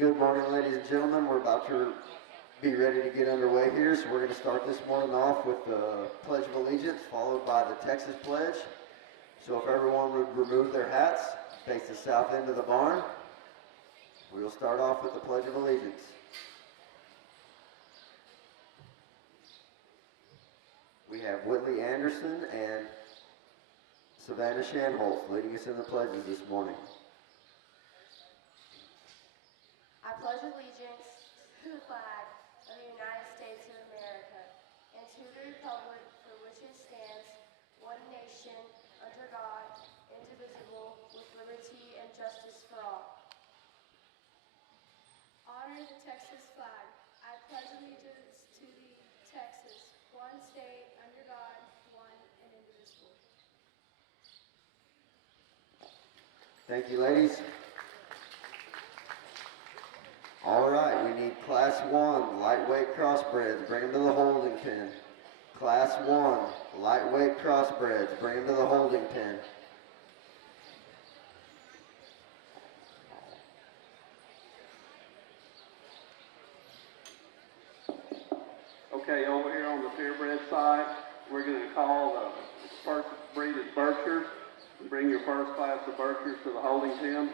Good morning, ladies and gentlemen. We're about to be ready to get underway here, so we're going to start this morning off with the Pledge of Allegiance, followed by the Texas Pledge. So if everyone would remove their hats, face the south end of the barn, we will start off with the Pledge of Allegiance. We have Whitley Anderson and Savannah Shanholtz leading us in the pledges this morning. I pledge allegiance to the flag of the United States of America and to the republic for which it stands, one nation, under God, indivisible, with liberty and justice for all. Honor the Texas flag. I pledge allegiance to the Texas, one state, under God, one and indivisible. Thank you, ladies. All right, we need Class 1 lightweight crossbreds. Bring them to the holding pen. Class 1 lightweight crossbreds. Bring them to the holding pen. Okay, over here on the purebred side, we're going to call the first breed is Berkshires. Bring your first class of Berkshires to the holding pen.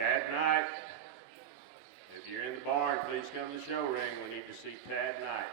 Tad Knight, if you're in the barn, please come to the show ring. We need to see Tad Knight.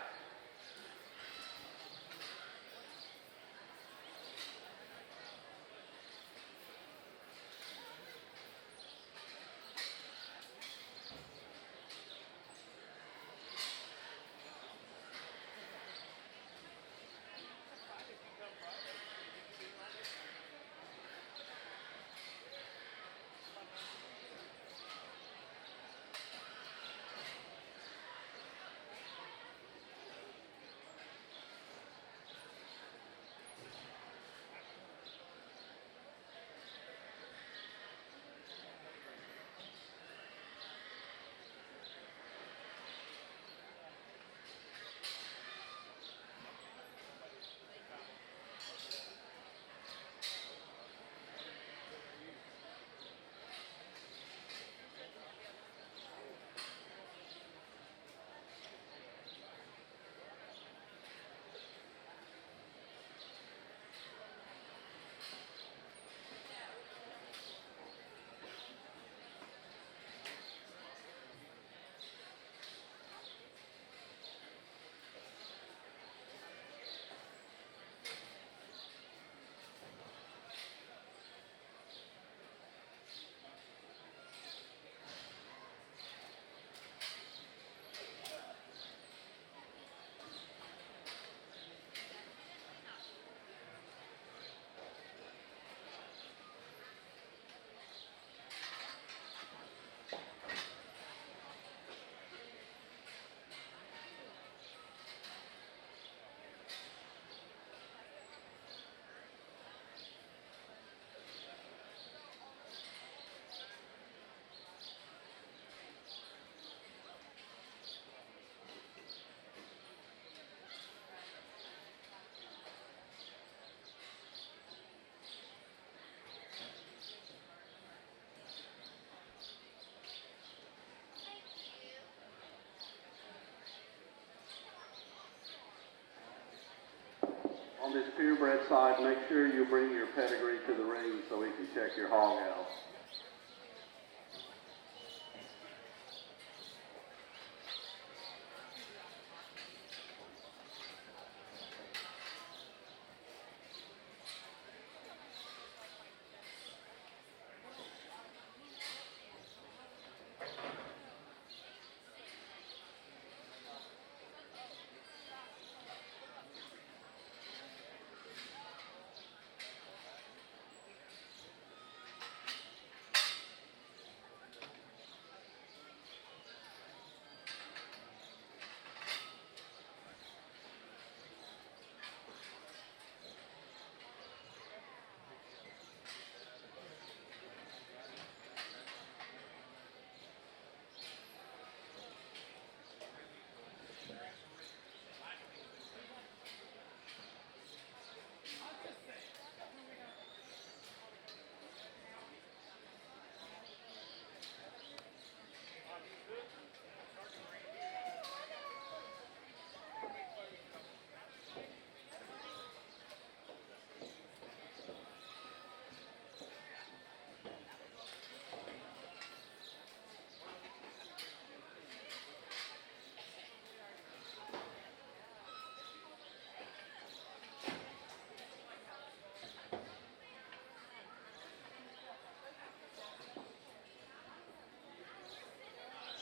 On this purebred side, make sure you bring your pedigree to the ring so we can check your hog out.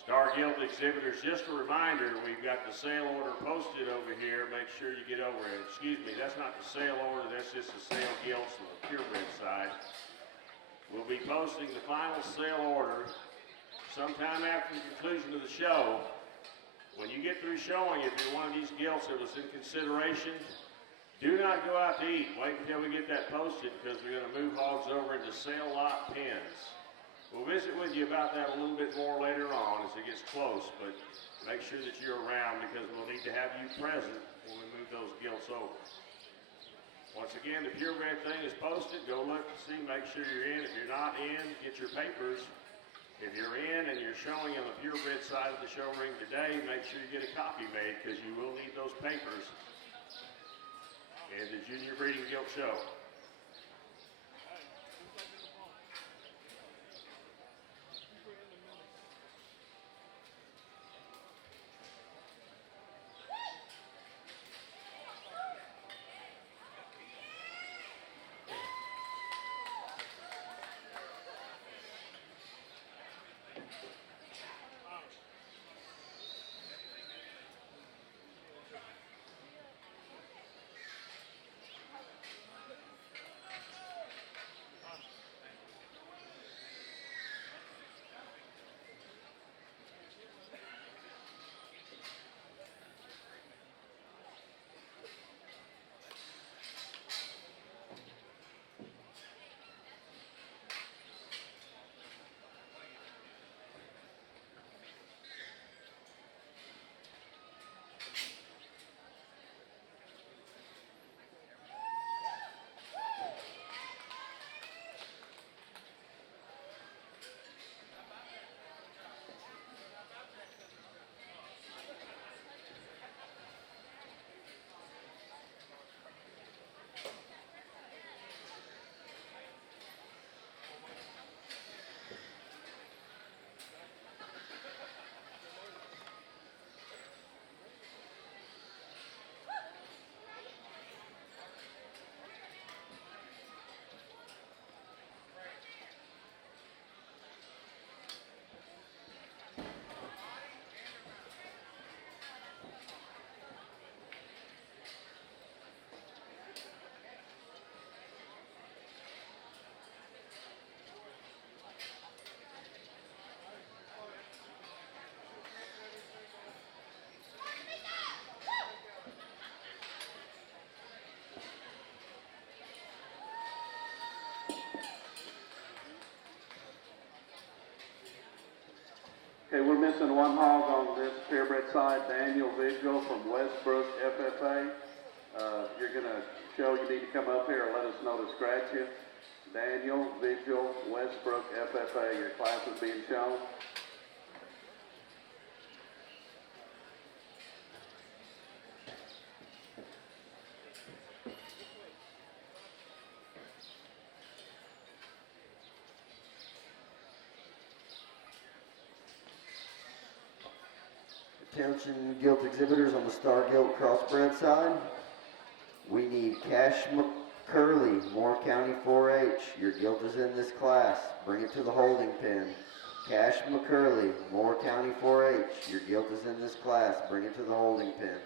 Star Gilt exhibitors, just a reminder, we've got the sale order posted over here. Make sure you get over it. Excuse me, that's not the sale order, that's just the sale gilts on the purebred side. We'll be posting the final sale order sometime after the conclusion of the show. When you get through showing, if you're one of these gilts that was in consideration, do not go out to eat. Wait until we get that posted because we're going to move hogs over into sale lot pens. We'll visit with you about that a little bit more later on as it gets close, but make sure that you're around because we'll need to have you present when we move those gilts over. Once again, the purebred thing is posted. Go look, see, make sure you're in. If you're not in, get your papers. If you're in and you're showing on the purebred side of the show ring today, make sure you get a copy made because you will need those papers in the Junior Breeding Gilt Show. Okay, we're missing one hog on this purebred side, Daniel Vigil from Westbrook FFA. You're going to show, you need to come up here and let us know to scratch you. Daniel Vigil, Westbrook FFA, your class is being shown. Attention Gilt exhibitors on the Star Gilt crossbred side. We need Cash McCurley, Moore County 4-H. Your gilt is in this class. Bring it to the holding pen. Cash McCurley, Moore County 4-H. Your gilt is in this class. Bring it to the holding pen.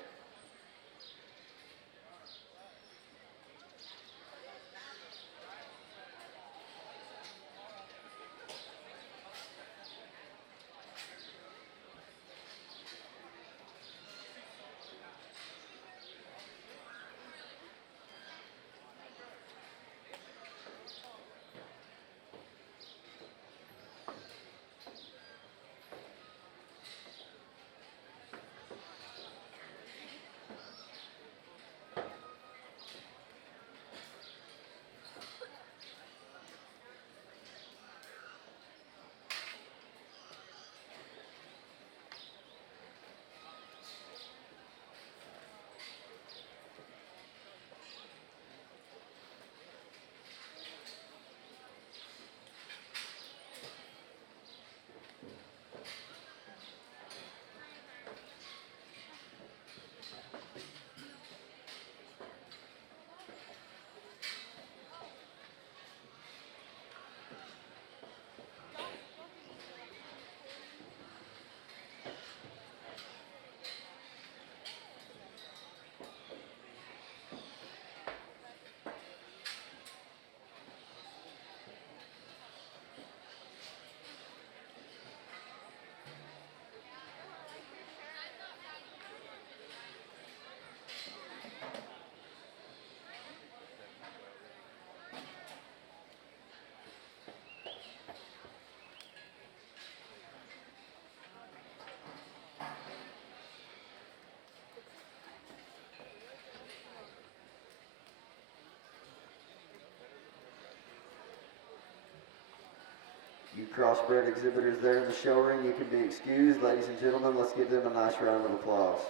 You crossbred exhibitors there in the show ring, you can be excused. Ladies and gentlemen, let's give them a nice round of applause.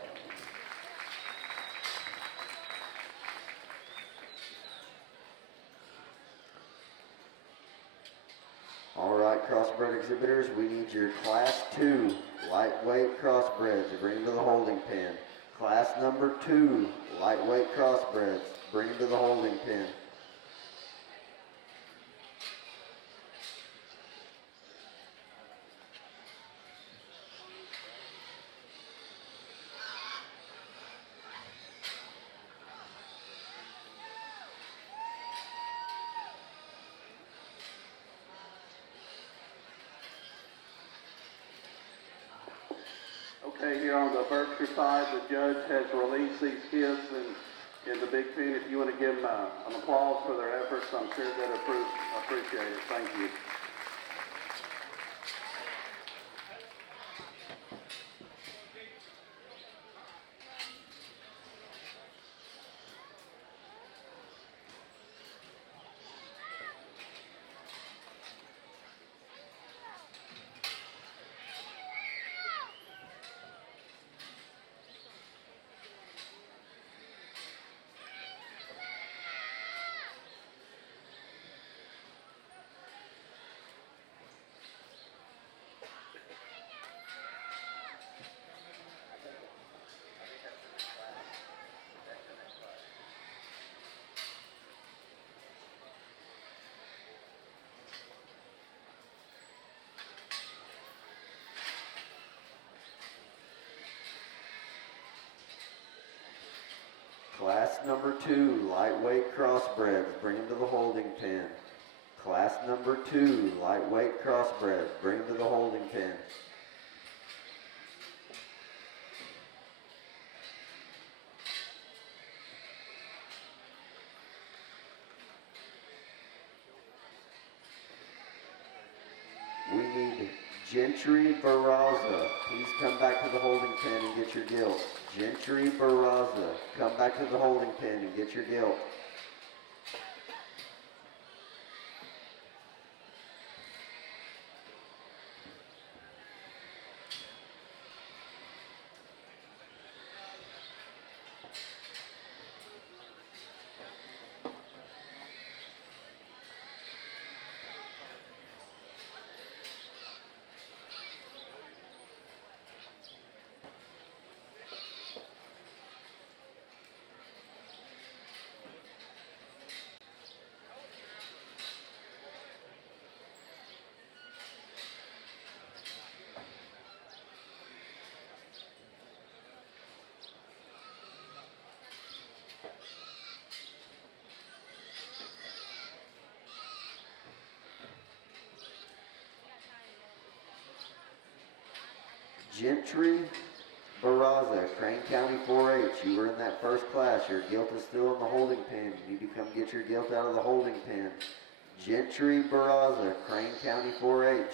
All right, crossbred exhibitors, we need your Class 2 lightweight crossbreds. Bring them to the holding pen. Class number 2 lightweight crossbreds. Bring them to the holding pen. Okay, here on the Berkshire side, the judge has released these kids in the big pen. If you want to give them an applause for their efforts, I'm sure they'd appreciate it. Thank you. Class number 2 lightweight crossbreds. Bring them to the holding pen. Class number 2 lightweight crossbreds. Bring them to the holding pen. We need Gentry Barraza. Please come back to the holding pen and get your gilt. Gentry Barraza. Come back to the holding pen and get your gilt. Gentry Barraza, Crane County 4-H. You were in that first class. Your gilt is still in the holding pen. You need to come get your gilt out of the holding pen. Gentry Barraza, Crane County 4-H.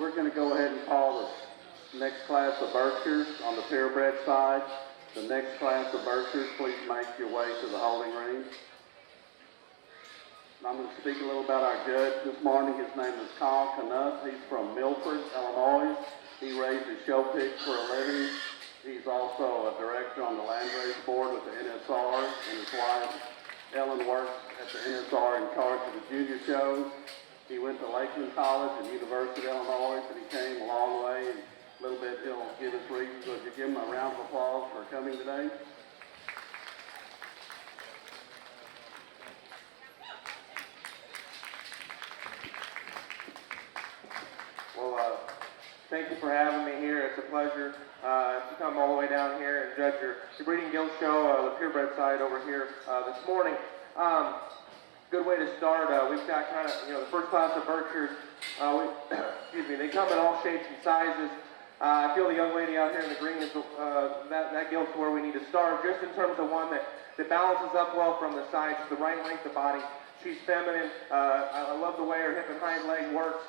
We're going to go ahead and call the next class of Berkshires on the purebred side. The next class of Berkshires, please make your way to the holding ring. I'm going to speak a little about our judge this morning. His name is Kyle Knuth. He's from Milford, Illinois. He raises show pigs for a living. He's also a director on the land race board with the NSR, and his wife, Ellen, works at the NSR in charge of the junior shows. He went to Lakeland College and University of Illinois, and he came a long way. And a little bit he'll give us reasons. So if you give him a round of applause for coming today. Well, thank you for having me here. It's a pleasure to come all the way down here and judge your breeding guild show, the purebred side over here this morning. Good way to start. We've got kind of, the first class of Berkshires. Excuse me, they come in all shapes and sizes. I feel the young lady out here in the green is that gilt's where we need to start, just in terms of one that balances up well from the sides, the right length of body. She's feminine. I love the way her hip and hind leg works.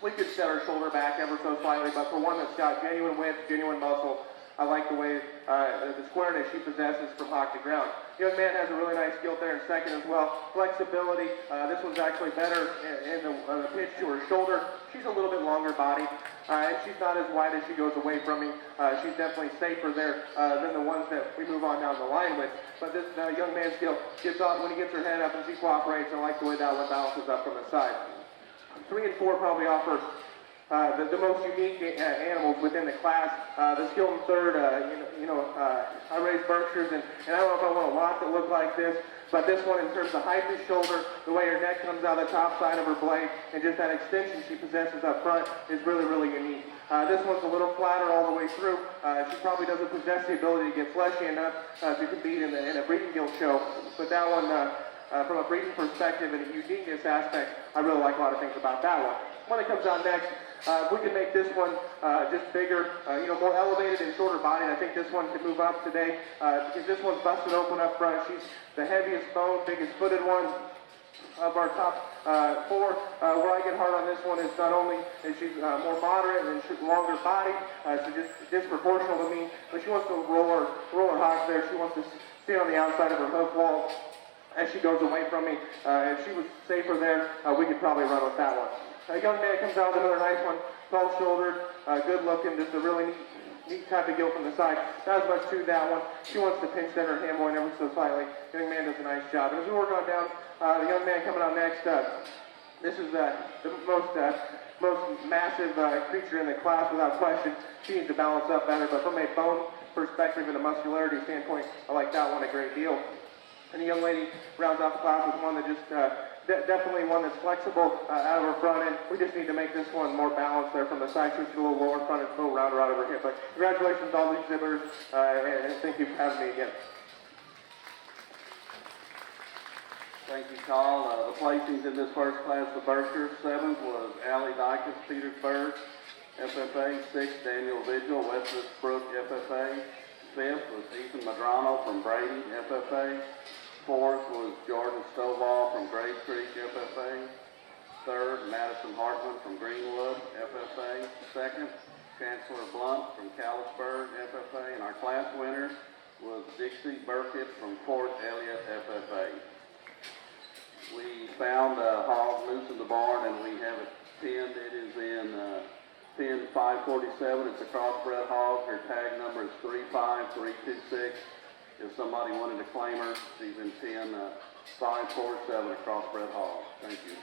We could set her shoulder back ever so slightly, but for one that's got genuine width, genuine muscle, I like the way the squareness she possesses from hock to ground. Young man has a really nice gilt there in second as well. Flexibility, this one's actually better in the pitch to her shoulder. She's a little bit longer body, and she's not as wide as she goes away from me. She's definitely safer there than the ones that we move on down the line with. But this young man's gilt gets off when he gets her head up and she cooperates. I like the way that one balances up from the side. 3 and 4 probably offer the most unique animals within the class. The skilled in third, I raise Berkshires, and I don't know if I want a lot that look like this, but this one, in terms of height of the shoulder, the way her neck comes out the top side of her blade, and just that extension she possesses up front is really, really unique. This one's a little flatter all the way through. She probably doesn't possess the ability to get fleshy enough to compete in a breeding guild show, but that one from a breeding perspective and a uniqueness aspect, I really like a lot of things about that one. One that comes out next, if we can make this one just bigger, more elevated and shorter body, I think this one could move up today because this one's busted open up front. She's the heaviest bone, biggest footed one of our top four. Where I get hard on this one is not only is she more moderate and longer body, so just disproportional to me, but she wants to roll her hocks there. She wants to stay on the outside of her hoof wall as she goes away from me. If she was safer there, we could probably run with that one. A young man comes out with another nice one, tall-shouldered, good-looking, just a really neat type of gilt from the side. Not as much to that one. She wants to pinch center ham one ever so slightly. Young man does a nice job. And as we work on down, the young man coming out next, this is the most massive creature in the class without question. She needs to balance up better, but from a bone perspective and a muscularity standpoint, I like that one a great deal. And the young lady rounds off the class with one that just definitely one that's flexible out of her front end. We just need to make this one more balanced there from the side. She's a little lower in front and a little rounder out of her hip. But congratulations to all the exhibitors, and thank you for having me again. Thank you, Carl. The placings in this first class of Berkshire, 7th was Allie Dykes, Petersburg, FFA. 6th, Daniel Vigil, Westbrook, FFA. 5th was Ethan Madrano from Brady, FFA. 4th was Jordan Stovall from Grave Creek, FFA. 3rd, Madison Hartman from Greenwood, FFA. 2nd, Chancellor Blunt from Callisburg, FFA. And our class winner was Dixie Burkett from Fort Elliott, FFA. We found a hog loose in the barn and we have it pinned. It is in pin 547. It's a crossbred hog. Her tag number is 35326. If somebody wanted to claim her, she's in pin 547, a crossbred hog. Thank you.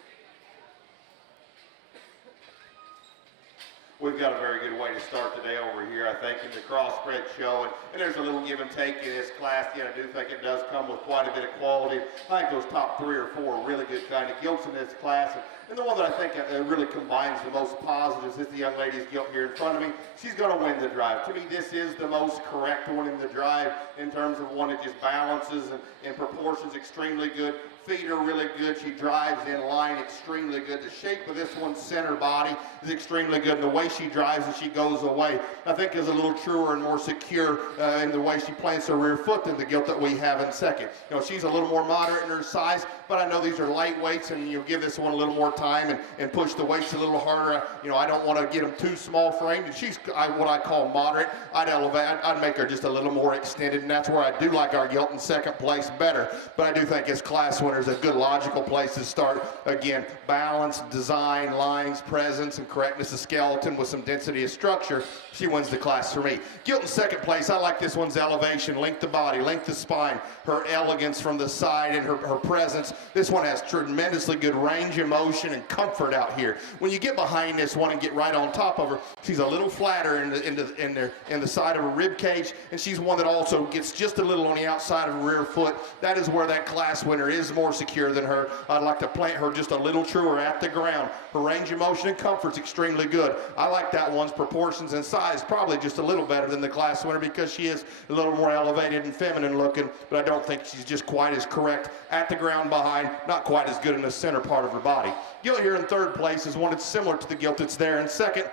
We've got a very good way to start today over here, I think, in the crossbred show. And there's a little give and take in this class. I do think it does come with quite a bit of quality. I think those top 3 or 4 are really good kind of gilts in this class. And the one that I think really combines the most positives is the young lady's gilt here in front of me. She's going to win the drive. To me, this is the most correct one in the drive in terms of one that just balances and in proportions extremely good. Feet are really good. She drives in line extremely good. The shape of this one's center body is extremely good. And the way she drives as she goes away, I think, is a little truer and more secure in the way she plants her rear foot than the gilt that we have in second. She's a little more moderate in her size, but I know these are lightweights, and you'll give this one a little more time and push the weights a little harder. I don't want to get them too small framed. And she's what I call moderate. I'd make her just a little more extended, and that's where I do like our gilt in second place better. But I do think as class winner is a good logical place to start. Again, balance, design, lines, presence, and correctness of skeleton with some density of structure. She wins the class for me. Gilt in second place, I like this one's elevation, length of body, length of spine, her elegance from the side, and her presence. This one has tremendously good range of motion and comfort out here. When you get behind this one and get right on top of her, she's a little flatter in the side of her rib cage, and she's one that also gets just a little on the outside of her rear foot. That is where that class winner is more secure than her. I'd like to plant her just a little truer at the ground. Her range of motion and comfort's extremely good. I like that one's proportions and size probably just a little better than the class winner because she is a little more elevated and feminine looking, but I don't think she's just quite as correct at the ground behind, not quite as good in the center part of her body. Gilt here in third place is one that's similar to the gilt that's there in second.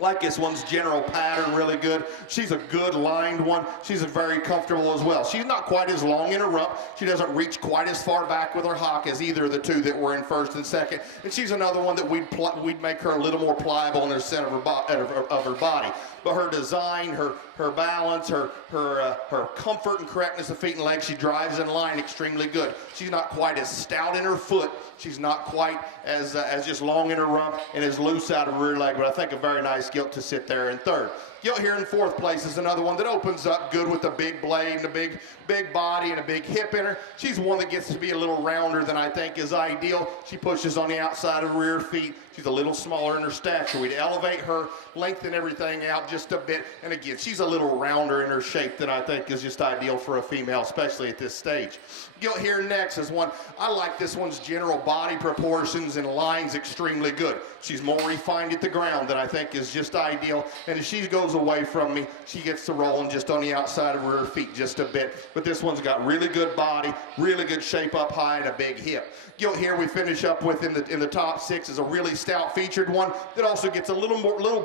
Like this one's general pattern, really good. She's a good lined one. She's very comfortable as well. She's not quite as long in her rump. She doesn't reach quite as far back with her hock as either of the two that were in first and second. And she's another one that we'd make her a little more pliable in the center of her body. But her design, her balance, her comfort and correctness of feet and legs, she drives in line extremely good. She's not quite as stout in her foot. She's not quite as just long in her rump and as loose out of her rear leg, but I think a very nice gilt to sit there in third. Gilt here in fourth place is another one that opens up good with a big blade and a big body and a big hip in her. She's one that gets to be a little rounder than I think is ideal. She pushes on the outside of her rear feet. She's a little smaller in her stature. We'd elevate her, lengthen everything out just a bit. And again, she's a little rounder in her shape than I think is just ideal for a female, especially at this stage. Gilt here next is one, I like this one's general body proportions and lines extremely good. She's more refined at the ground than I think is just ideal. And as she goes goes away from me, she gets to rolling just on the outside of her feet just a bit. But this one's got really good body, really good shape up high, and a big hip. Gilt here we finish up with in the top 6 is a really stout featured one that also gets a little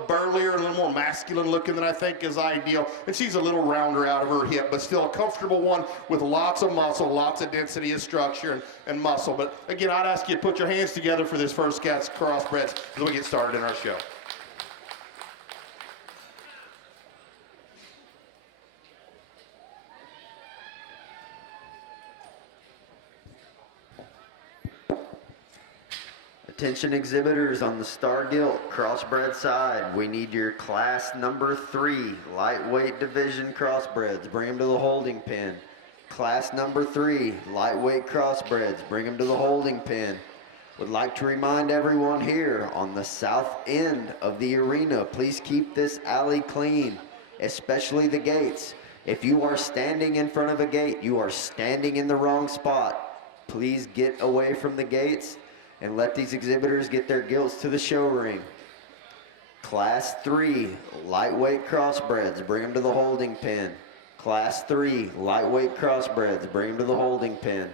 burlier, a little more masculine looking than I think is ideal. And she's a little rounder out of her hip, but still a comfortable one with lots of muscle, lots of density of structure and muscle. But again, I'd ask you to put your hands together for this first Cats Crossbreds as we get started in our show. Attention exhibitors on the Star Gilt crossbred side. We need your class number 3 lightweight division crossbreds. Bring them to the holding pen. Class number 3 lightweight crossbreds. Bring them to the holding pen. Would like to remind everyone here on the south end of the arena, please keep this alley clean, especially the gates. If you are standing in front of a gate, you are standing in the wrong spot. Please get away from the gates and let these exhibitors get their gilts to the show ring. Class 3 lightweight crossbreds, bring them to the holding pen. Class 3 lightweight crossbreds, bring them to the holding pen.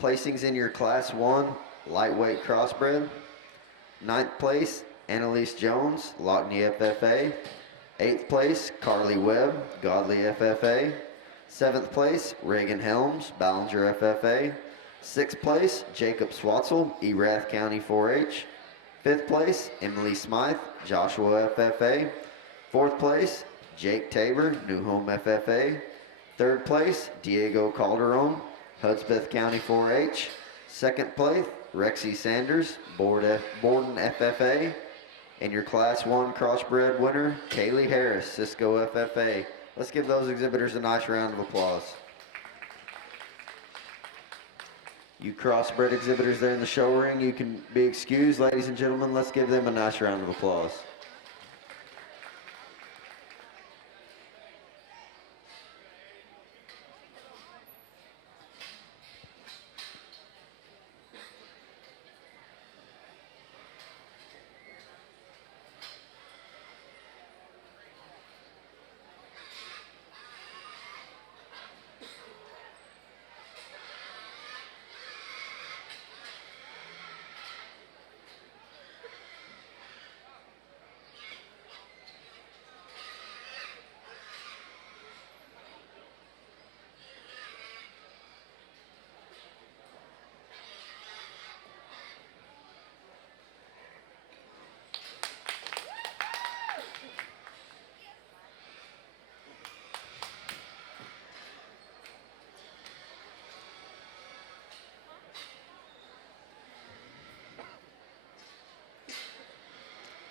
Placings in your Class 1 lightweight crossbred. 9th place, Annalise Jones, Lockney FFA. 8th place, Carly Webb, Godly FFA. 7th place, Reagan Helms, Ballinger FFA. 6th place, Jacob Swatzel, Erath County 4-H. 5th place, Emily Smythe, Joshua FFA. 4th place, Jake Tabor, New Home FFA. 3rd place, Diego Calderon, Hudspeth County 4-H. 2nd place, Rexy Sanders, Borden FFA. And your Class 1 crossbred winner, Kaylee Harris, Cisco FFA. Let's give those exhibitors a nice round of applause. You crossbred exhibitors there in the show ring, you can be excused. Ladies and gentlemen, let's give them a nice round of applause.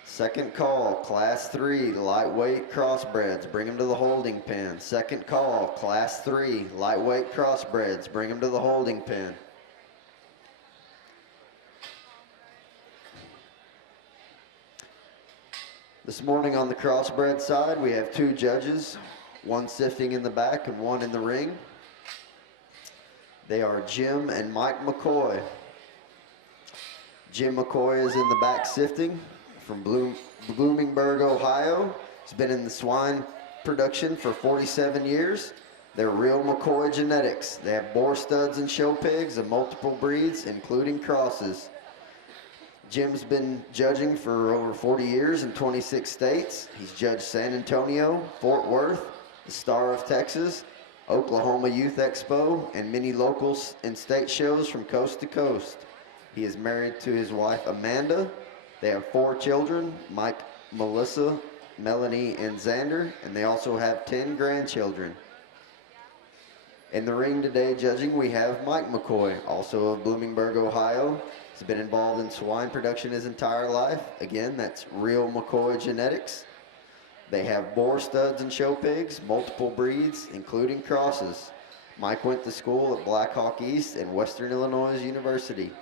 Second call, Class 3 lightweight crossbreds, bring them to the holding pen. Second call, Class 3 lightweight crossbreds, bring them to the holding pen. This morning on the crossbred side, we have 2 judges, one sifting in the back and one in the ring. They are Jim and Mike McCoy. Jim McCoy is in the back sifting from Bloomingburg, Ohio. He's been in the swine production for 47 years. They're real McCoy genetics. They have boar studs and show pigs of multiple breeds, including crosses. Jim's been judging for over 40 years in 26 states. He's judged San Antonio, Fort Worth, the Star of Texas, Oklahoma Youth Expo, and many locals and state shows from coast to coast. He is married to his wife, Amanda. They have 4 children, Mike, Melissa, Melanie, and Xander, and they also have 10 grandchildren. In the ring today judging, we have Mike McCoy, also of Bloomingburg, Ohio. He's been involved in swine production his entire life. Again, that's real McCoy genetics. They have boar studs and show pigs, multiple breeds, including crosses. Mike went to school at Blackhawk East and Western Illinois University.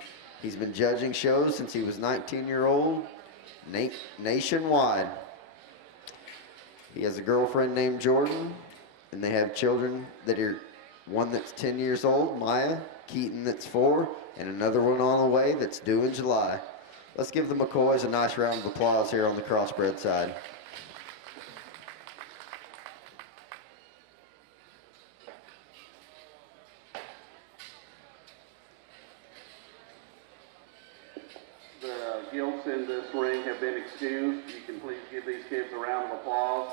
He's been judging shows since he was 19-year-old nationwide. He has a girlfriend named Jordan, and they have children that are one that's 10 years old, Maya, Keaton that's 4, and another one on the way that's due in July. Let's give the McCoys a nice round of applause here on the crossbred side. The Gilts in this ring have been excused. You can please give these kids a round of applause.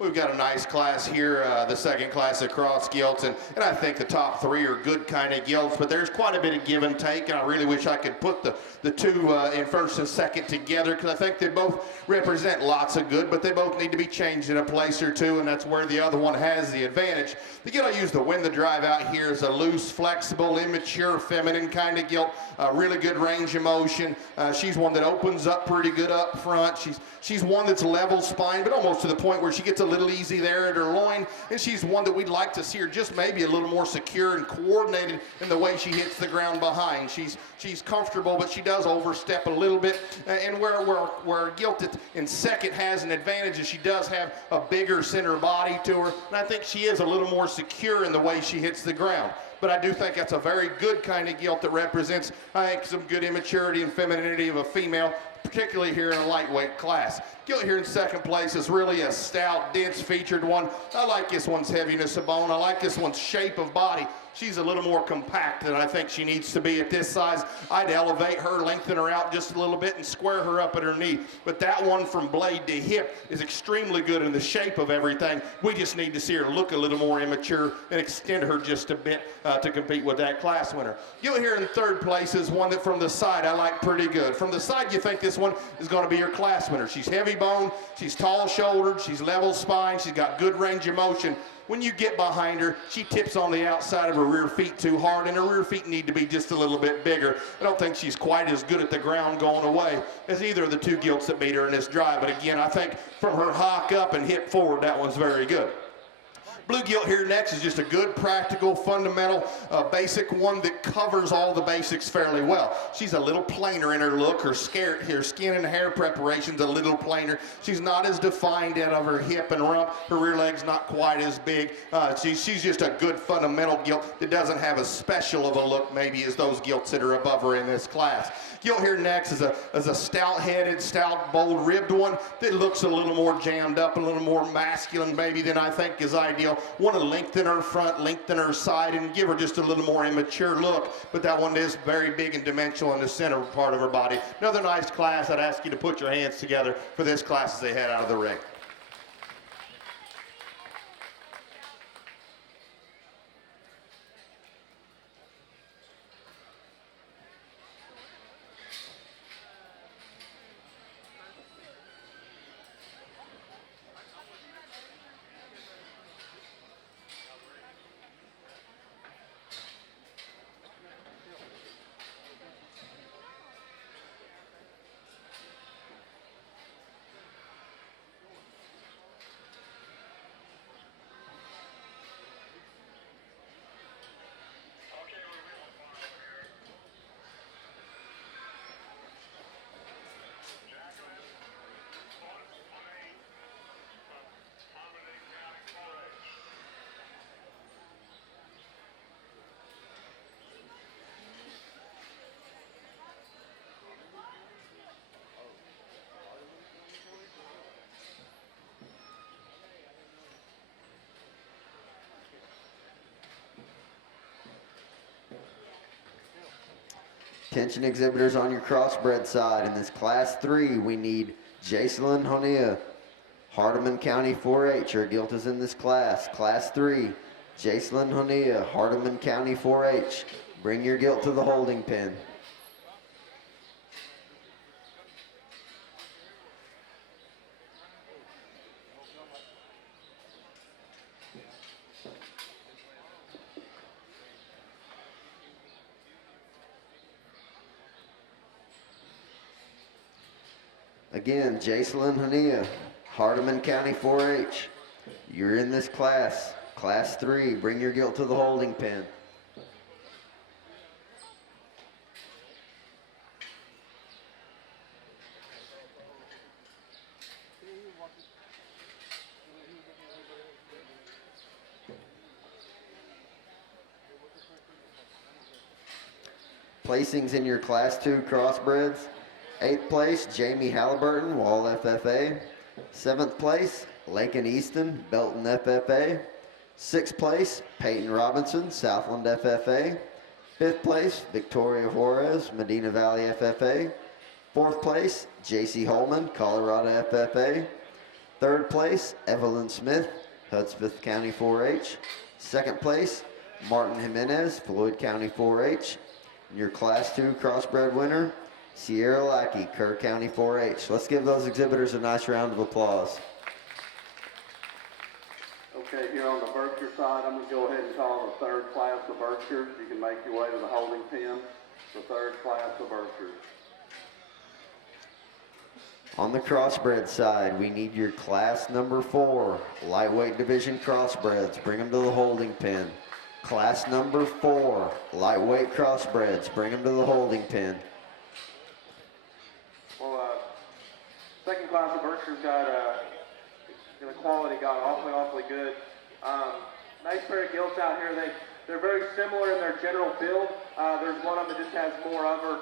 We've got a nice class here, the second class across Gilts, and I think the top 3 are good kind of Gilts, but there's quite a bit of give and take, and I really wish I could put the two in first and second together, because I think they both represent lots of good, but they both need to be changed in a place or two, and that's where the other one has the advantage. The Gilt I use to win the drive out here is a loose, flexible, immature, feminine kind of Gilt, really good range of motion. She's one that opens up pretty good up front. She's one that's level spine, but almost to the point where she gets a little easy there at her loin, and she's one that we'd like to see her just maybe a little more secure and coordinated in the way she hits the ground behind. She's comfortable, but she does overstep a little bit, and where Gilt in second has an advantage is she does have a bigger center body to her, and I think she is a little more secure in the way she hits the ground. But I do think that's a very good kind of Gilt that represents, I think, some good immaturity and femininity of a female, particularly here in a lightweight class. Gilt here in second place is really a stout, dense featured one. I like this one's heaviness of bone. I like this one's shape of body. She's a little more compact than I think she needs to be at this size. I'd elevate her, lengthen her out just a little bit, and square her up at her knee. But that one from blade to hip is extremely good in the shape of everything. We just need to see her look a little more immature and extend her just a bit to compete with that class winner. Gilt here in third place is one that from the side I like pretty good. From the side you think this one is going to be your class winner. She's heavy bone, she's tall shouldered, she's level spine, she's got good range of motion. When you get behind her, she tips on the outside of her rear feet too hard, and her rear feet need to be just a little bit bigger. I don't think she's quite as good at the ground going away as either of the two Gilts that beat her in this drive. But again, I think from her hock up and hip forward, that one's very good. Blue Gilt here next is just a good, practical, fundamental, basic one that covers all the basics fairly well. She's a little plainer in her look. Her skin and hair preparation's a little plainer. She's not as defined out of her hip and rump. Her rear leg's not quite as big. She's just a good, fundamental Gilt that doesn't have as special of a look maybe as those Gilts that are above her in this class. Gilt here next is a stout-headed, stout, bold-ribbed one that looks a little more jammed up, a little more masculine maybe than I think is ideal. Want to lengthen her front, lengthen her side, and give her just a little more immature look. But that one is very big and dimensional in the center part of her body. Another nice class. I'd ask you to put your hands together for this class as they head out of the ring. Attention exhibitors on your crossbred side. In this Class 3, we need Jacelyn Honea, Hardeman County 4-H. Her gilt is in this class. Class 3, Jacelyn Honea, Hardeman County 4-H. Bring your gilt to the holding pen. Again, Jacelyn Honea, Hardeman County 4-H. You're in this class, Class 3. Bring your gilt to the holding pen. Placings in your Class 2 crossbreds. 8th place, Jamie Halliburton, Wall FFA. 7th place, Lakin Easton, Belton FFA. 6th place, Peyton Robinson, Southland FFA. 5th place, Victoria Juarez, Medina Valley FFA. 4th place, JC Holman, Colorado FFA. 3rd place, Evelyn Smith, Hudspeth County 4-H. 2nd place, Martin Jimenez, Floyd County 4-H. And your Class 2 crossbred winner, Sierra Lackey, Kerr County 4-H. Let's give those exhibitors a nice round of applause. Okay, here on the Berkshire side, I'm going to go ahead and call the third class of Berkshires. You can make your way to the holding pen. The third class of Berkshires. On the crossbred side, we need your Class number 4, lightweight division crossbreds. Bring them to the holding pen. Class number 4, lightweight crossbreds. Bring them to the holding pen. Well, second class of Berkshire's got the quality got awfully good. Nice pair of gilts out here. They're very similar in their general build. There's one of them that just has more of her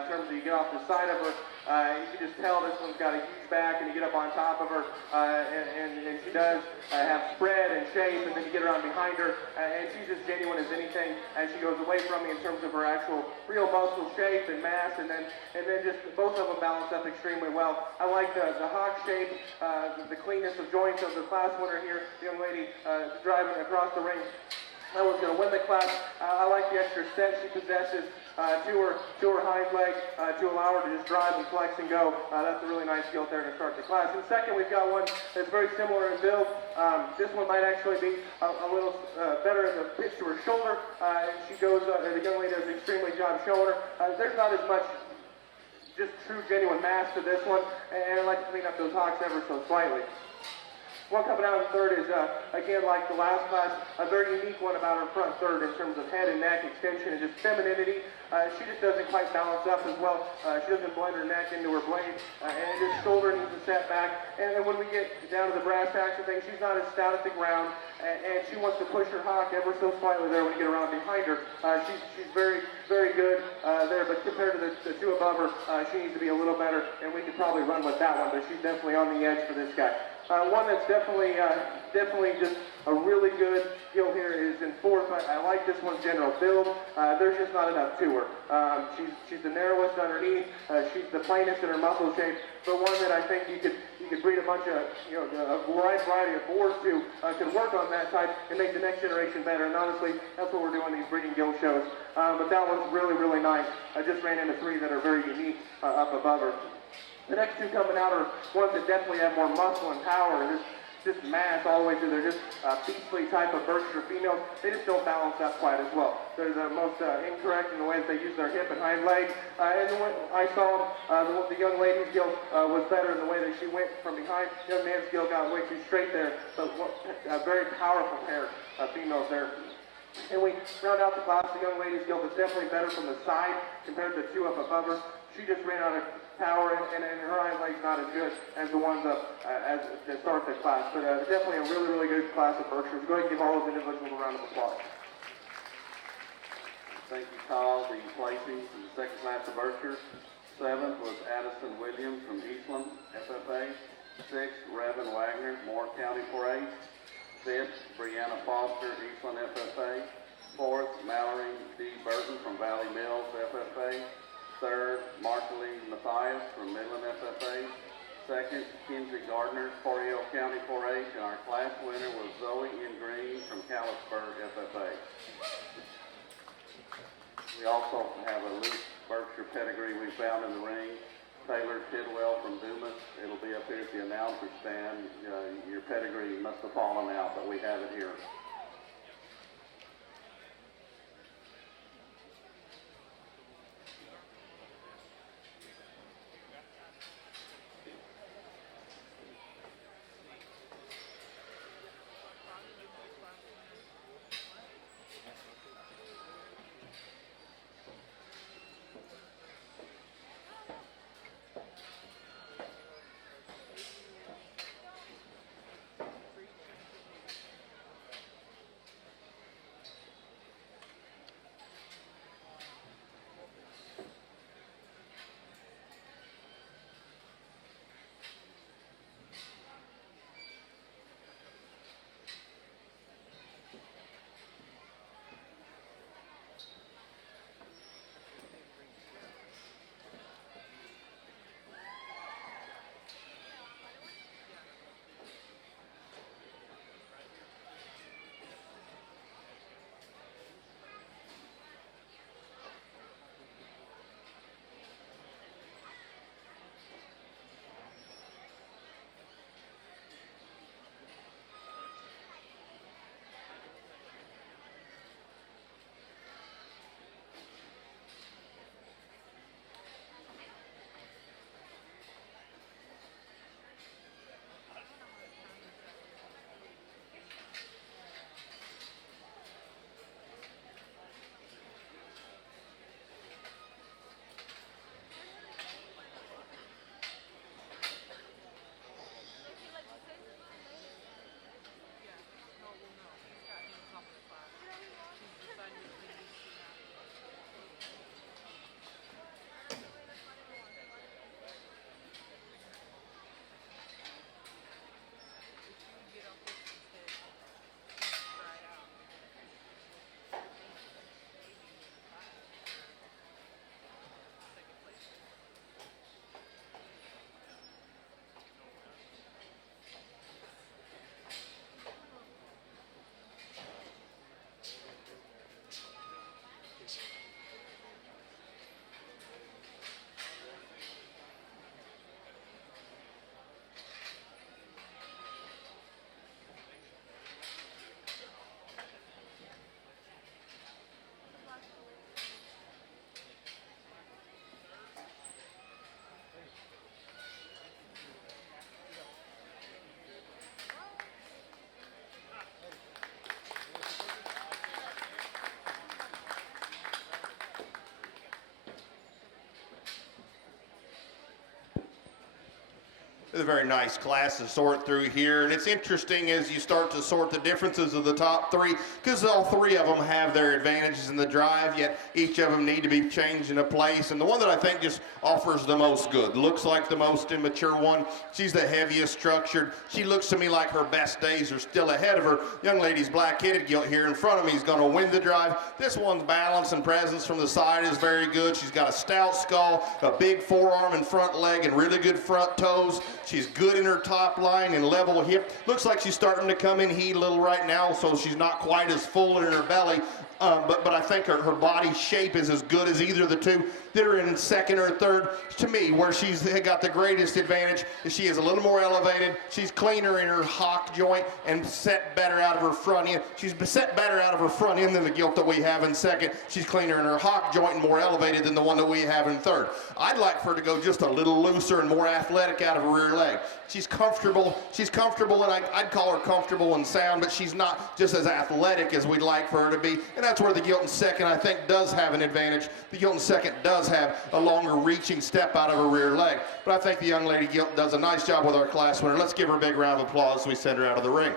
in terms of you get off the side of her. You can just tell this one's got a huge back, and you get up on top of her, and she does have spread and shape, and then you get around behind her, and she's as genuine as anything, and she goes away from me in terms of her actual real muscle shape and mass, and then just both of them balance up extremely well. I like the hawk shape, the cleanness of joints of the class winner here, the young lady driving across the ring. I was going to win the class. I like the extra set she possesses to her hind leg to allow her to just drive and flex and go. That's a really nice gilt there to start the class. And second, we've got one that's very similar in build. This one might actually be a little better in the pitch to her shoulder. And she goes, the young lady does an extremely job showing her. There's not as much just true, genuine mass to this one. And I like to clean up those hocks ever so slightly. One coming out in third is, again, like the last class, a very unique one about her front third in terms of head and neck extension and just femininity. She just doesn't quite balance up as well. She doesn't blend her neck into her blade, and just shoulder needs a set back. And then when we get down to the brass tacks of things, she's not as stout at the ground, and she wants to push her hawk ever so slightly there when you get around behind her. She's very, very good there, but compared to the two above her, she needs to be a little better, and we could probably run with that one, but she's definitely on the edge for this guy. One that's definitely just a really good gilt here is in fourth. I like this one's general build. There's just not enough to her. She's the narrowest underneath. She's the plainest in her muscle shape. But one that I think you could breed a bunch of a wide variety of boars to could work on that type and make the next generation better. And honestly, that's what we're doing these breeding gilt shows. But that one's really, really nice. I just ran into three that are very unique up above her. The next two coming out are ones that definitely have more muscle and power and just mass all the way through. They're just beastly type of Berkshire females. They just don't balance up quite as well. They're the most incorrect in the way that they use their hip and hind leg. And when I saw the young lady's gilt was better in the way that she went from behind. The young man's gilt got way too straight there. But a very powerful pair of females there. And we round out the class. The young lady's gilt is definitely better from the side compared to the two up above her. She just ran out of power, and her hind leg's not as good as the ones up as to start this class. But definitely a really, really good class of Berkshires. Go ahead and give all those individuals a round of applause. Thank you, Kyle. The placings in the second class of Berkshire. 7th was Addison Williams from Eastland, FFA. 6th, Revan Wagner, Moore County 4-H. 5th, Brianna Foster, Eastland FFA. 4th, Mallory D. Burton from Valley Mills, FFA. Third, Marceline Matthias from Midland FFA. Second, Kenzie Gardner, 40L County 4-H, and our class winner was Zoe Ian Green from Callisburg FFA. We also have a loose Berkshire pedigree we found in the ring. Taylor Tidwell from Dumas. It'll be up here at the announcer stand. Your pedigree must have fallen out, but we have it here. A very nice class to sort through here, and it's interesting as you start to sort the differences of the top three, because all three of them have their advantages in the drive, yet each of them need to be changed into place. And the one that I think just offers the most good, looks like the most immature one, she's the heaviest structured. She looks to me like her best days are still ahead of her. Young lady's black-headed gilt here in front of me is going to win the drive. This one's balance and presence from the side is very good. She's got a stout skull, a big forearm and front leg, and really good front toes. She's good in her top line and level hip. Looks like she's starting to come in heat a little right now, so she's not quite as full in her belly. But I think her body shape is as good as either of the two that are in second or third. To me, where she's got the greatest advantage is she is a little more elevated. She's cleaner in her hock joint and set better out of her front end. She's set better out of her front end than the gilt that we have in second. She's cleaner in her hock joint and more elevated than the one that we have in third. I'd like for her to go just a little looser and more athletic out of her rear leg. She's comfortable, and I'd call her comfortable and sound, but she's not just as athletic as we'd like for her to be. And that's where the gilt in second, I think, does have an advantage. The gilt in second does have a longer reaching step out of her rear leg. But I think the young lady gilt does a nice job with our class winner. Let's give her a big round of applause as we send her out of the ring.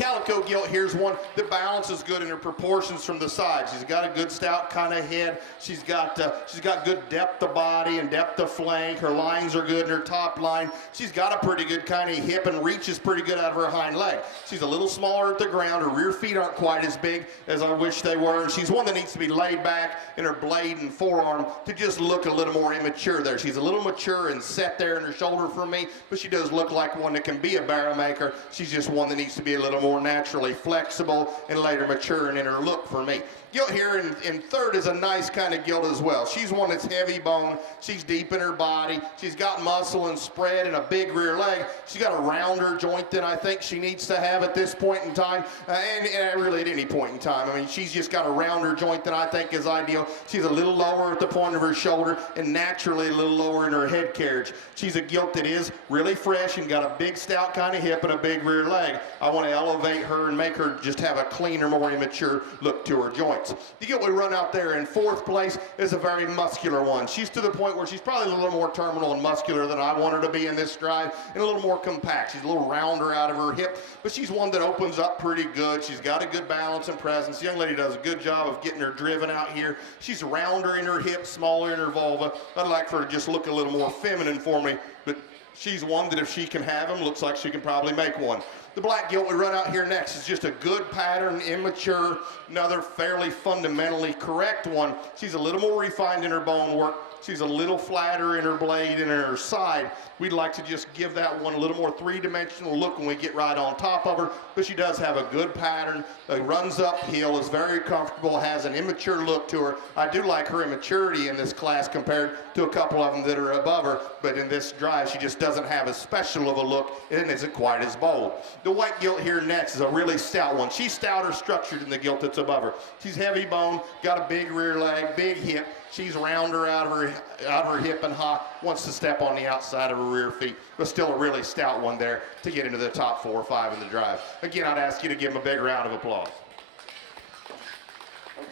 Calico gilt here's one that balances good in her proportions from the side. She's got a good stout kind of head. She's got good depth of body and depth of flank. Her lines are good in her top line. She's got a pretty good kind of hip and reaches pretty good out of her hind leg. She's a little smaller at the ground. Her rear feet aren't quite as big as I wish they were. And she's one that needs to be laid back in her blade and forearm to just look a little more immature there. She's a little mature and set there in her shoulder for me, but she does look like one that can be a barrel maker. She's just one that needs to be a little more naturally flexible and later maturing in her look for me. Gilt here in third is a nice kind of gilt as well. She's one that's heavy bone. She's deep in her body. She's got muscle and spread and a big rear leg. She's got a rounder joint than I think she needs to have at this point in time, and really at any point in time. I mean, she's just got a rounder joint than I think is ideal. She's a little lower at the point of her shoulder and naturally a little lower in her head carriage. She's a gilt that is really fresh and got a big stout kind of hip and a big rear leg. I want to elevate her and make her just have a cleaner, more immature look to her joint. The gilt we run out there in fourth place is a very muscular one. She's to the point where she's probably a little more terminal and muscular than I want her to be in this drive, and a little more compact. She's a little rounder out of her hip, but she's one that opens up pretty good. She's got a good balance and presence. The young lady does a good job of getting her driven out here. She's rounder in her hip, smaller in her vulva. I'd like for her to just look a little more feminine for me, but she's one that if she can have them, looks like she can probably make one. The black gilt we run out here next is just a good pattern, immature, another fairly fundamentally correct one. She's a little more refined in her bone work. She's a little flatter in her blade and in her side. We'd like to just give that one a little more three-dimensional look when we get right on top of her, but she does have a good pattern, runs uphill, is very comfortable, has an immature look to her. I do like her immaturity in this class compared to a couple of them that are above her, but in this drive she just doesn't have as special of a look and isn't quite as bold. The white gilt here next is a really stout one. She's stouter structured than the gilt that's above her. She's heavy bone, got a big rear leg, big hip. She's rounder out of her hip and hop, wants to step on the outside of her rear feet, but still a really stout one there to get into the top 4 or 5 in the drive. Again, I'd ask you to give them a big round of applause.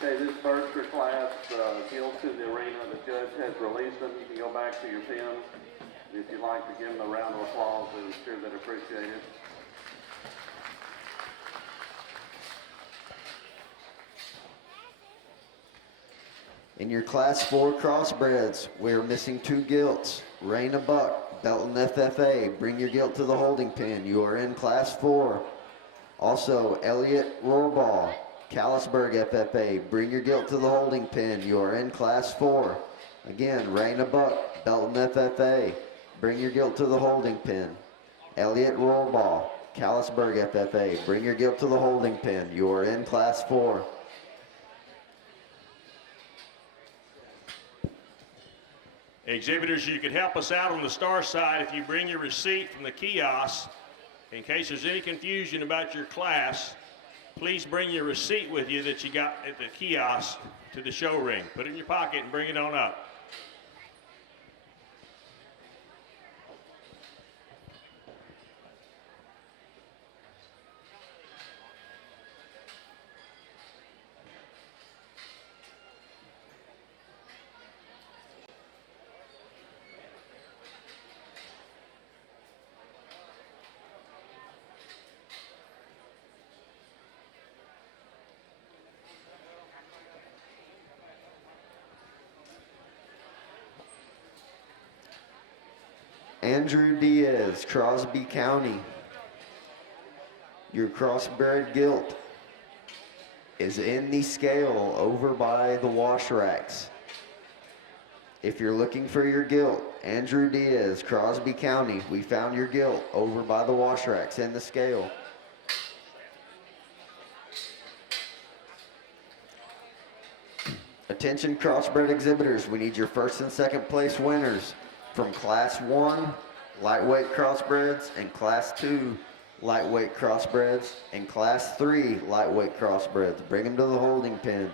Okay, this Berkshire class, Gilts in the arena, the judge has released them. You can go back to your pins if you'd like to give them a round of applause. I'm sure they'd appreciate it. In your Class 4 crossbreds, we're missing 2 gilts. Raina Buck, Belton FFA, bring your gilt to the holding pen. You are in Class 4. Also, Elliot Rohrball, Callisburg FFA, bring your gilt to the holding pen. You are in Class 4. Again, Raina Buck, Belton FFA, bring your gilt to the holding pen. Elliot Rohrball, Callisburg FFA, bring your gilt to the holding pen. You are in Class 4. Exhibitors, you could help us out on the star side if you bring your receipt from the kiosk. In case there's any confusion about your class, please bring your receipt with you that you got at the kiosk to the show ring. Put it in your pocket and bring it on up. Andrew Diaz, Crosby County. Your crossbred gilt is in the scale over by the wash racks. If you're looking for your gilt, Andrew Diaz, Crosby County, we found your gilt over by the wash racks in the scale. Attention crossbred exhibitors, we need your first and second place winners from Class 1 lightweight crossbreds and Class 2 lightweight crossbreds and Class 3 lightweight crossbreds. Bring them to the holding pen.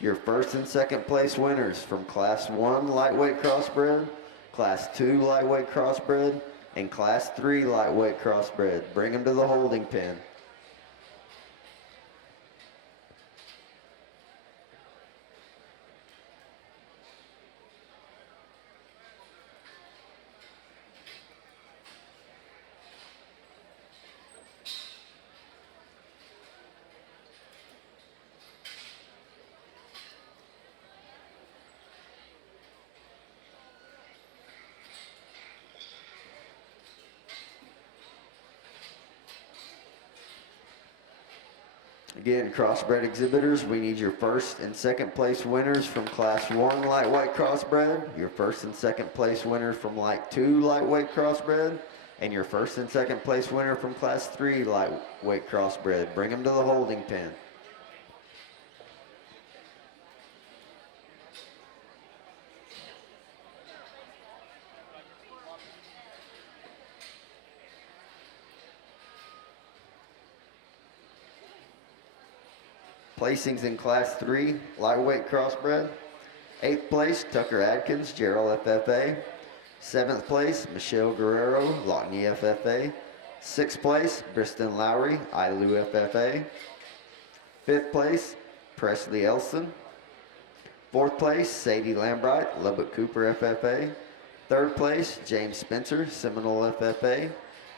Your first and second place winners from Class 1 lightweight crossbred, Class 2 lightweight crossbred, and Class 3 lightweight crossbred. Bring them to the holding pen. Again, crossbred exhibitors, we need your first and second place winners from Class 1 lightweight crossbred, your first and second place winner from Light 2 lightweight crossbred, and your first and second place winner from Class 3 lightweight crossbred. Bring them to the holding pen. Placings in Class 3 lightweight crossbred. 8th place, Tucker Adkins, Gerald FFA. 7th place, Michelle Guerrero, Lotney FFA. 6th place, Briston Lowry, Ilu FFA. 5th place, Presley Elson. 4th place, Sadie Lambright, Lubbock Cooper FFA. 3rd place, James Spencer, Seminole FFA.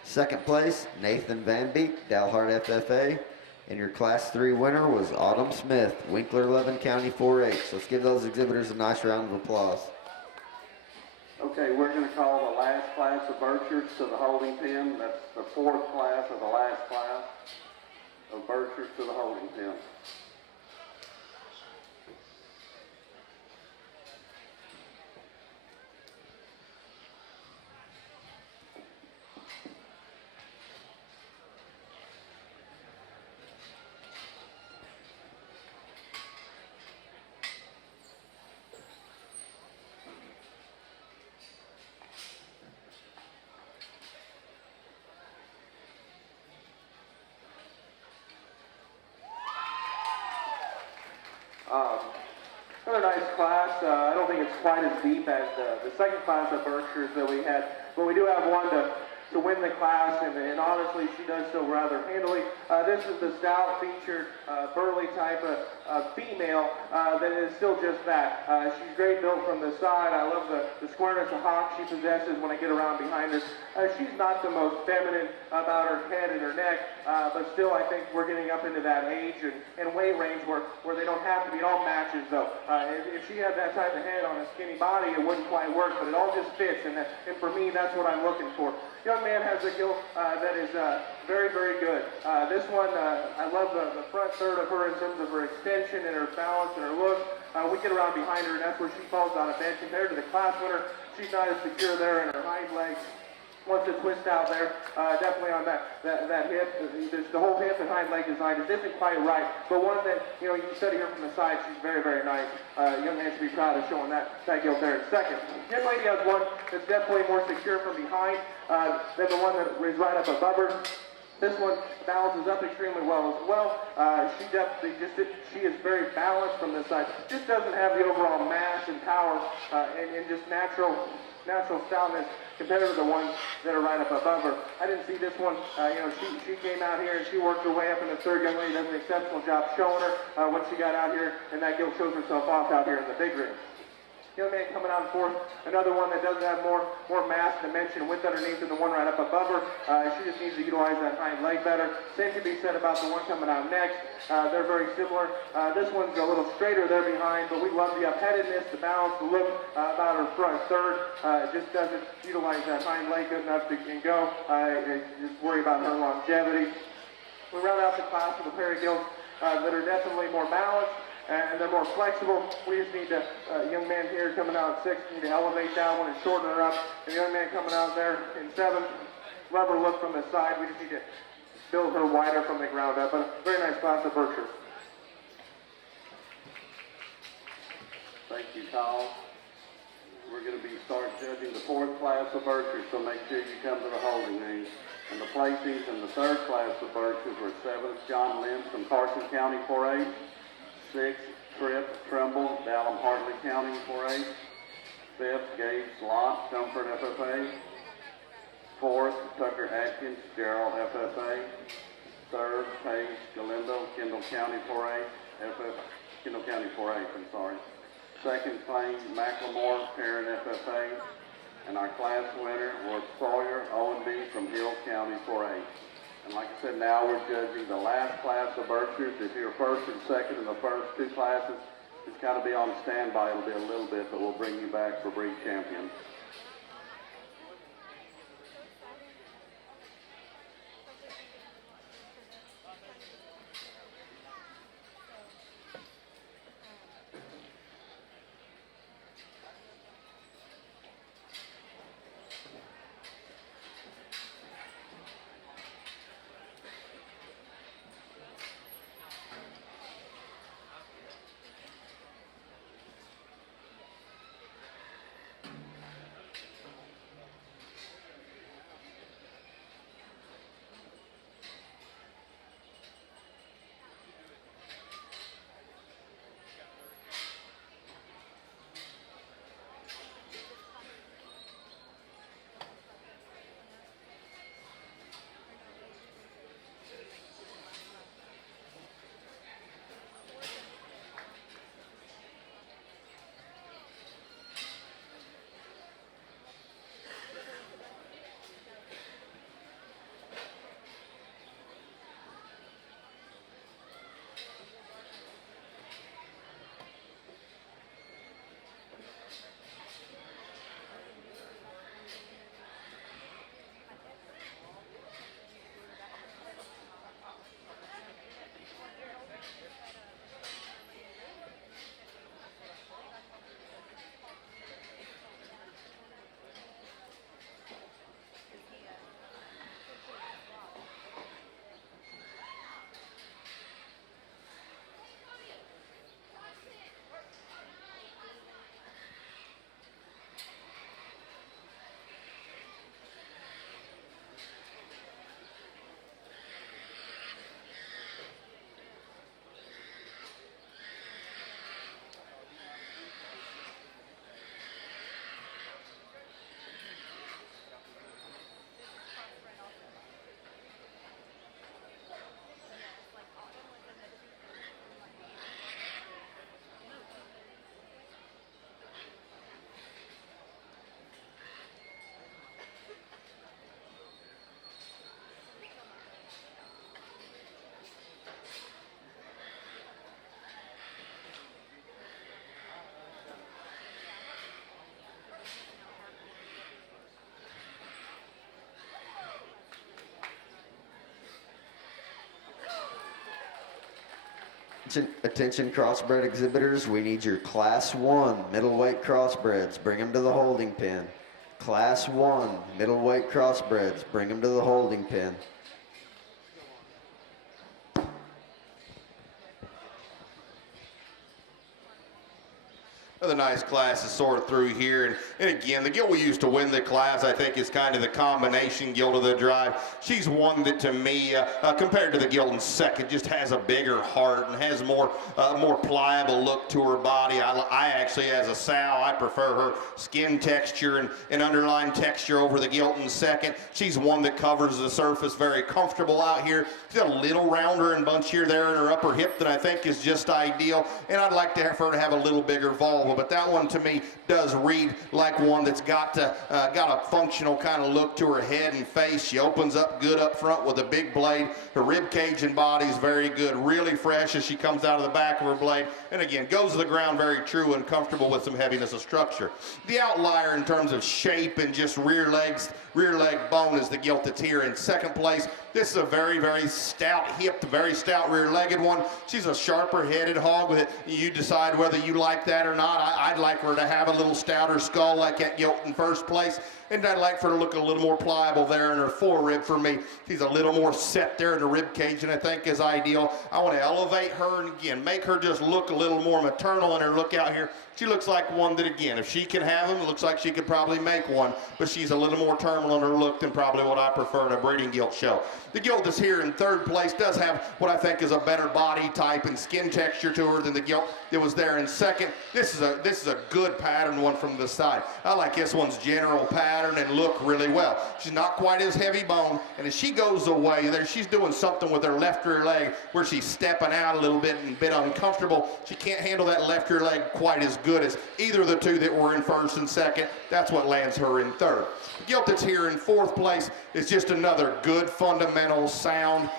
2nd place, Nathan Van Beek, Dalhart FFA. And your Class 3 winner was Autumn Smith, Winkler, Lovin County 4-H. Let's give those exhibitors a nice round of applause. Okay, we're going to call the last class of Berkshires to the holding pen. That's the 4th class of the last class of Berkshires to the holding pen. Another nice class. I don't think it's quite as deep as the second class of Berkshires that we had, but we do have one to win the class, and honestly, she does so rather handily. This is the stout featured burly type of female that is still just that. She's great built from the side. I love the squareness of hock she possesses when I get around behind her. She's not the most feminine about her head and her neck, but still I think we're getting up into that age and weight range where they don't have to be. It all matches though. If she had that type of head on a skinny body, it wouldn't quite work, but it all just fits, and for me, that's what I'm looking for. Young man has a gilt that is very, very good. This one, I love the front third of her in terms of her extension and her balance and her look. We get around behind her, and that's where she falls out of bed. Compared to the class winner, she's not as secure there in her hind legs. Wants to twist out there, definitely on that hip. The whole hip and hind leg design isn't quite right, but one that, you study her from the side, she's very, very nice. Young man should be proud of showing that gilt there in second. Young lady has one that's definitely more secure from behind than the one that is right up above her. This one balances up extremely well as well. She definitely she is very balanced from this side. Just doesn't have the overall mass and power and just natural stoutness compared to the ones that are right up above her. I didn't see this one. She came out here and she worked her way up in the third. Young lady does an exceptional job showing her when she got out here, and that gilt shows herself off out here in the big ring. Young man coming out in fourth, another one that does have more mass, dimension, width underneath than the one right up above her. She just needs to utilize that hind leg better. Same can be said about the one coming out next. They're very similar. This one's a little straighter there behind, but we love the upheadedness, the balance, the look about her front third. Just doesn't utilize that hind leg good enough to go. Just worry about her longevity. We round out the class with a pair of gilts that are definitely more balanced. And they're more flexible. We just need young man here coming out at 6, need to elevate that one and shorten her up. And the young man coming out there in 7, love her look from the side. We just need to build her wider from the ground up. But a very nice class of Berkshire. Thank you, Kyle. We're going to start judging the 4th class of Berkshire, so make sure you come to the holding ring. And the placings in the 3rd class of Berkshire were 7th, John Lynn from Carson County 4-H. 6th, Tripp Trumbull, Dallam Hartley County 4-H. 5th, Gabe Slott, Comfort FFA. 4th, Tucker Atkins, Gerald FFA. 3rd, Paige Galindo, Kendall County 4-H. Kendall County 4-H, I'm sorry. 2nd place, McLemore, Perrin FFA. And our class winner was Sawyer O&B from Hill County 4-H. And like I said, now we're judging the last class of Berkshires. If you're first and second in the first 2 classes, just kind of be on standby. It'll be a little bit, but we'll bring you back for breed champion. Attention crossbred exhibitors, we need your Class 1 middleweight crossbreds. Bring them to the holding pen. Class 1 middleweight crossbreds. Bring them to the holding pen. Another nice class to sort through here. And again, the gilt we used to win the class, I think, is kind of the combination gilt of the drive. She's one that, to me, compared to the gilt in second, just has a bigger heart and has more pliable look to her body. I actually, as a sow, I prefer her skin texture and underlying texture over the gilt in second. She's one that covers the surface very comfortable out here. She's got a little rounder and bunchier there in her upper hip that I think is just ideal. And I'd like to have her to have a little bigger vulva. But that one to me does read like one that's got a functional kind of look to her head and face. She opens up good up front with a big blade. Her rib cage and body is very good, really fresh as she comes out of the back of her blade. And again, goes to the ground very true and comfortable with some heaviness of structure. The outlier in terms of shape and just rear leg bone is the gilt that's here in second place. This is a very, very stout-hipped, very stout rear-legged one. She's a sharper-headed hog with it. You decide whether you like that or not. I'd like her to have a little stouter skull like that gilt in first place. And I'd like for her to look a little more pliable there in her forerib for me. She's a little more set there in the rib cage, and I think is ideal. I want to elevate her and, again, make her just look a little more maternal in her look out here. She looks like one that, again, if she can have them, it looks like she could probably make one, but she's a little more terminal in her look than probably what I prefer in a breeding gilt show. The gilt that's here in third place does have what I think is a better body type and skin texture to her than the gilt that was there in second. This is a good pattern one from the side. I like this one's general pattern and look really well. She's not quite as heavy bone, and as she goes away there, she's doing something with her left rear leg where she's stepping out a little bit and a bit uncomfortable. She can't handle that left rear leg quite as good as either of the two that were in first and second. That's what lands her in third. The gilt that's here in fourth place is just another good, fundamental, sound,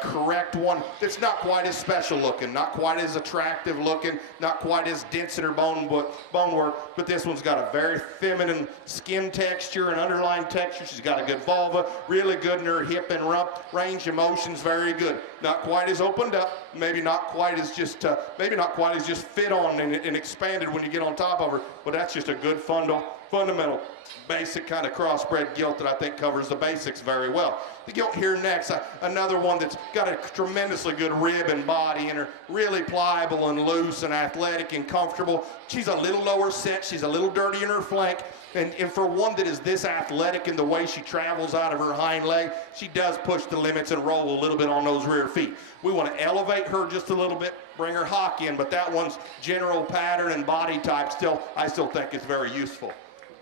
correct one that's not quite as special looking, not quite as attractive looking, not quite as dense in her bone work, but this one's got a very feminine skin texture and underlying texture. She's got a good vulva, really good in her hip and rump. Range of motion's very good. Not quite as opened up, maybe not quite as just fit on and expanded when you get on top of her, but that's just a good fundamental, basic kind of crossbred gilt that I think covers the basics very well. The gilt here next, another one that's got a tremendously good rib and body and are really pliable and loose and athletic and comfortable. She's a little lower set, she's a little dirty in her flank, and for one that is this athletic in the way she travels out of her hind leg, she does push the limits and roll a little bit on those rear feet. We want to elevate her just a little bit, bring her hock in, but that one's general pattern and body type I still think is very useful.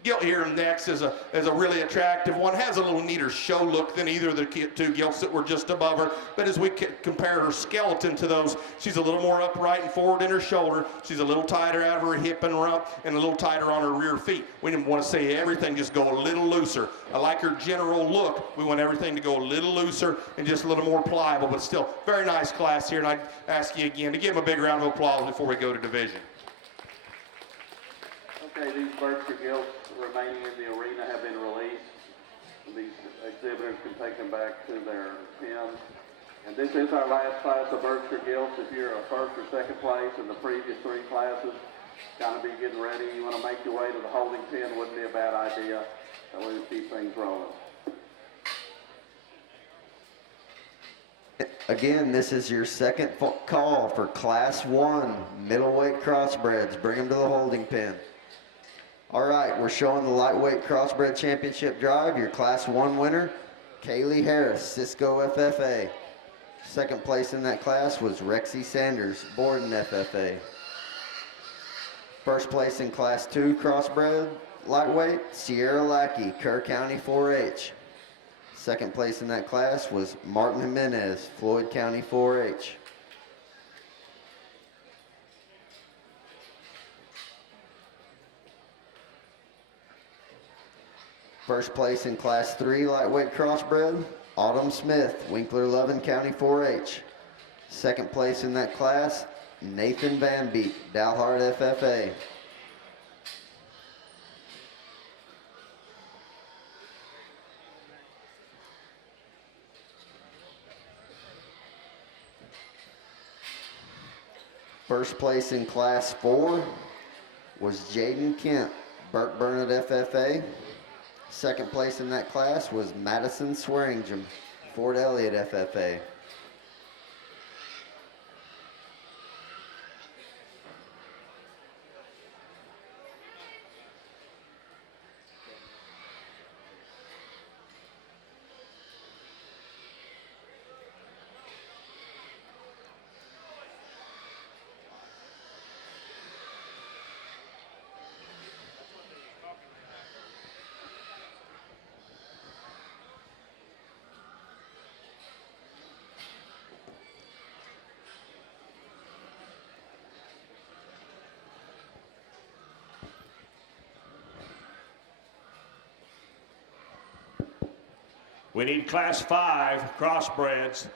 Gilt here next is a really attractive one. Has a little neater show look than either of the two gilts that were just above her. But as we compare her skeleton to those, she's a little more upright and forward in her shoulder. She's a little tighter out of her hip and rump and a little tighter on her rear feet. We didn't want to say everything just go a little looser. I like her general look. We want everything to go a little looser and just a little more pliable, but still very nice class here. And I'd ask you again to give them a big round of applause before we go to division. Okay, these Berkshire gilts remaining in the arena have been released. These exhibitors can take them back to their pens. And this is our last class of Berkshire gilts. If you're a first or second place in the previous three classes, kind of be getting ready, you want to make your way to the holding pen, wouldn't be a bad idea. That way we keep things rolling. Again, this is your second call for Class 1 middleweight crossbreds. Bring them to the holding pen. All right, we're showing the lightweight crossbred championship drive. Your Class 1 winner, Kaylee Harris, Cisco FFA. Second place in that class was Rexy Sanders, Borden FFA. First place in Class 2 crossbred lightweight, Sierra Lackey, Kerr County 4-H. Second place in that class was Martin Jimenez, Floyd County 4-H. First place in Class 3 lightweight crossbred, Autumn Smith, Winkler Lovin County 4-H. Second place in that class, Nathan Van Beek, Dalhart FFA. First place in Class 4 was Jaden Kent, Burke Burnett FFA. Second place in that class was Madison Swearingham, Fort Elliott FFA. We need Class 5 crossbreds.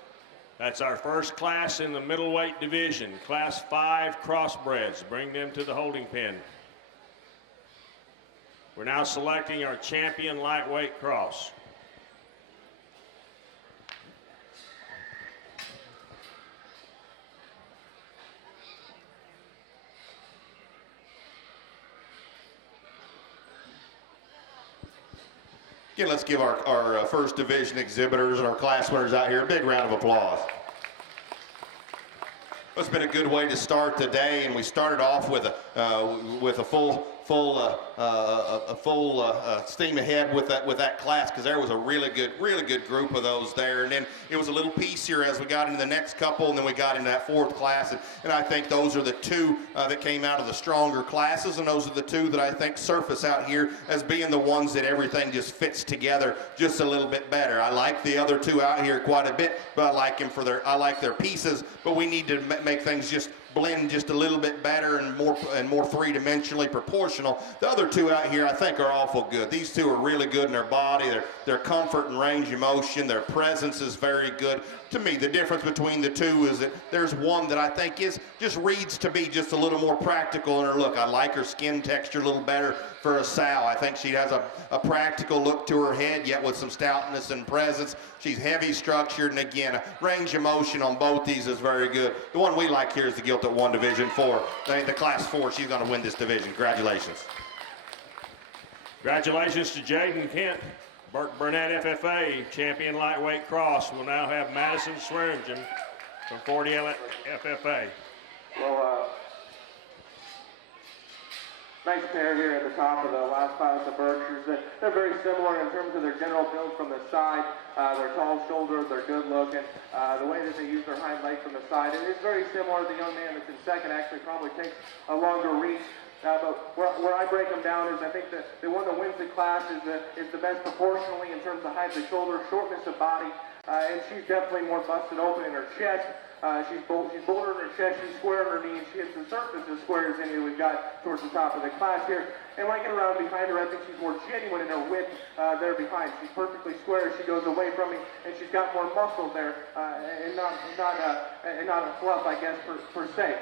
That's our first class in the middleweight division. Class 5 crossbreds. Bring them to the holding pen. We're now selecting our champion lightweight cross. Again, let's give our first division exhibitors and our class winners out here a big round of applause. It's been a good way to start the day, and we started off with a full steam ahead with that class, because there was a really good group of those there, and then it was a little piecier as we got into the next couple, and then we got into that fourth class, and I think those are the two that came out of the stronger classes, and those are the two that I think surface out here as being the ones that everything just fits together just a little bit better. I like the other two out here quite a bit, but I like their pieces, but we need to make things just blend just a little bit better and more three-dimensionally proportional. The other two out here I think are awful good. These two are really good in their body, their comfort and range of motion, their presence is very good. To me, the difference between the two is that there's one that I think just reads to be just a little more practical in her look. I like her skin texture a little better for a sow. I think she has a practical look to her head, yet with some stoutness and presence. She's heavy structured, and again, range of motion on both these is very good. The one we like here is the Gilt at 1 Division 4. The Class 4, she's going to win this division. Congratulations. Congratulations to Jaden Kent, Burke Burnett FFA, champion lightweight cross. We'll now have Madison Swearingham from Fort Elliott FFA. Well, nice pair here at the top of the last pile of the Berkshires. They're very similar in terms of their general build from the side. They're tall-shouldered, they're good-looking. The way that they use their hind leg from the side, it is very similar. The young man that's in second actually probably takes a longer reach. But where I break them down is I think that the one that wins the class is the best proportionally in terms of height of shoulder, shortness of body, and she's definitely more busted open in her chest. She's bolder in her chest, she's square in her knee, and she hits the surface as square as any that we've got towards the top of the class here. And when I get around behind her, I think she's more genuine in her width there behind. She's perfectly square as she goes away from me, and she's got more muscle there, and not a fluff, I guess, per se.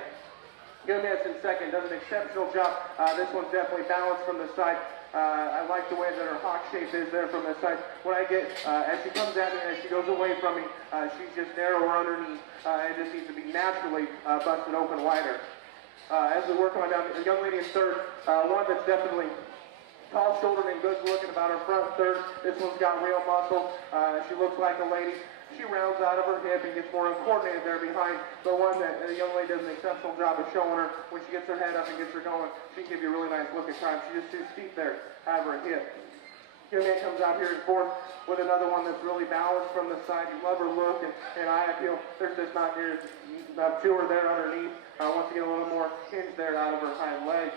Young Madison second does an exceptional job. This one's definitely balanced from the side. I like the way that her hawk shape is there from the side. When I get, as she comes at me and as she goes away from me, she's just narrower underneath and just needs to be naturally busted open wider. As we work on down, the young lady in third, one that's definitely tall-shouldered and good-looking about her front third. This one's got real muscle. She looks like a lady. She rounds out of her hip and gets more uncoordinated there behind. The one that the young lady does an exceptional job of showing her when she gets her head up and gets her going. She can give you a really nice look at times. She's just too steep there out of her hip. Young man comes out here in fourth with another one that's really balanced from the side. You love her look, and I feel there's just not near enough to her there underneath. Once you get a little more hinge there out of her hind leg.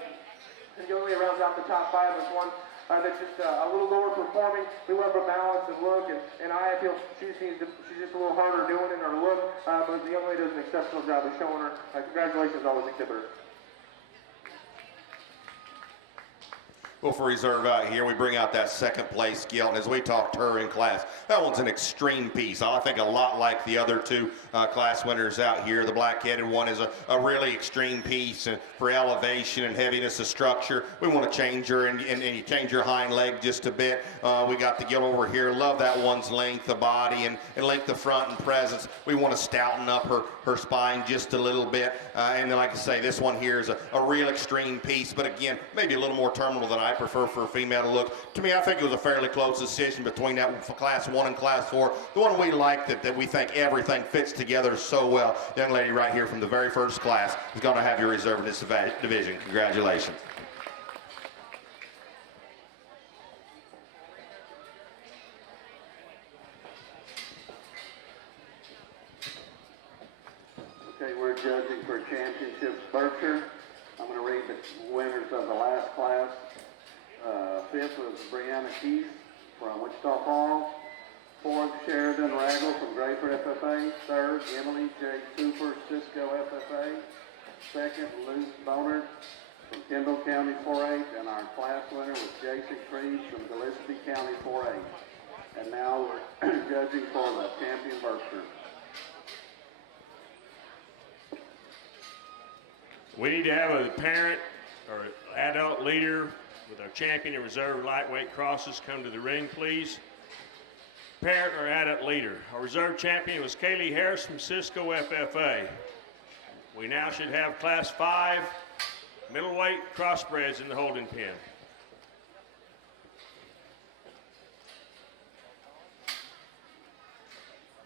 And young lady rounds out the top five with one that's just a little lower performing. We love her balance and look, and I feel she's just a little harder doing in her look, but the young lady does an exceptional job of showing her. Congratulations, all those exhibitors. Well, for reserve out here, we bring out that second place gilt. And as we talked to her in class, that one's an extreme piece. I think a lot like the other two class winners out here. The black-headed one is a really extreme piece and for elevation and heaviness of structure. We want to change her and you change her hind leg just a bit. We got the gilt over here. Love that one's length of body and length of front and presence. We want to stouten up her spine just a little bit. And then, like I say, this one here is a real extreme piece, but again, maybe a little more terminal than I prefer for a female to look. To me, I think it was a fairly close decision between that class 1 and class 4. The one we like that we think everything fits together so well. Young lady right here from the very first class is going to have your reserve in this division. Congratulations. Okay, we're judging for championships Berkshire. I'm going to read the winners of the last class. Fifth was Brianna Keith from Wichita Falls. Fourth, Sheridan Raggle from Grayford FFA. Third, Emily J. Cooper, Cisco FFA. Second, Luce Bonard from Kendall County 4-H. And our class winner was Jason Creed from Gillespie County 4-H. And now we're judging for the champion Berkshire. We need to have a parent or adult leader with our champion and reserve lightweight crosses come to the ring, please. Parent or adult leader. Our reserve champion was Kaylee Harris from Cisco FFA. We now should have class 5 middleweight crossbreds in the holding pen.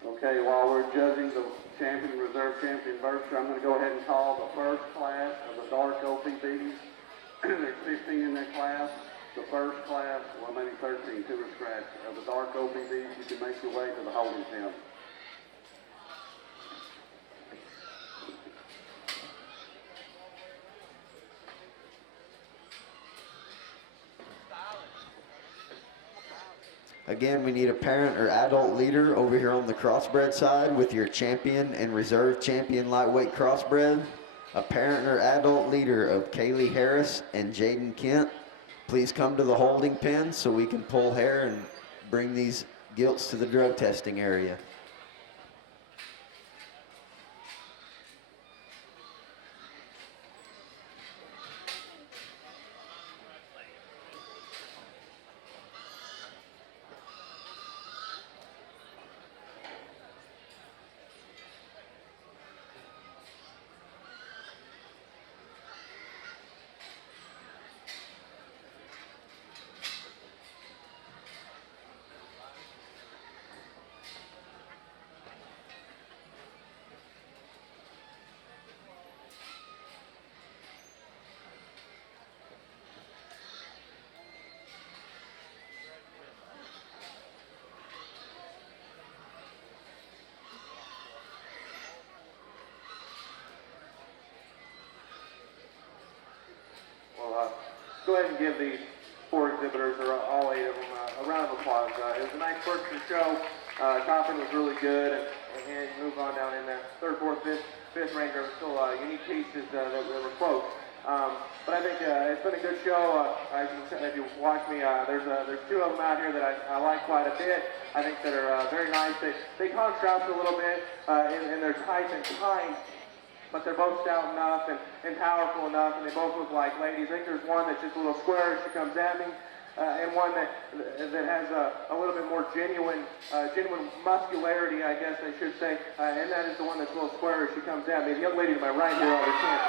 Okay, while we're judging the champion, reserve champion Berkshire, I'm going to go ahead and call the first class of the dark OPBs. There's 15 in that class. The first class, well maybe 13, two or scratch, of the dark OPBs. You can make your way to the holding pen. Again, we need a parent or adult leader over here on the crossbred side with your champion and reserve champion lightweight crossbred. A parent or adult leader of Kaylee Harris and Jaden Kent. Please come to the holding pen so we can pull hair and bring these gilts to the drug testing area. Go ahead and give these 4 exhibitors, or all 8 of them, a round of applause. It was a nice Berkshire show. Topping was really good, and move on down in there. 3rd, 4th, 5th ranger, still unique pieces that were close. But I think it's been a good show. If you watch me, there's 2 of them out here that I like quite a bit. I think that are very nice. They contrast a little bit in their type and kind. But they're both stout enough and powerful enough, and they both look like ladies. I think there's one that's just a little square as she comes at me, and one that has a little bit more genuine muscularity, I guess I should say, and that is the one that's a little square as she comes at me. The young lady to my right here on the camp.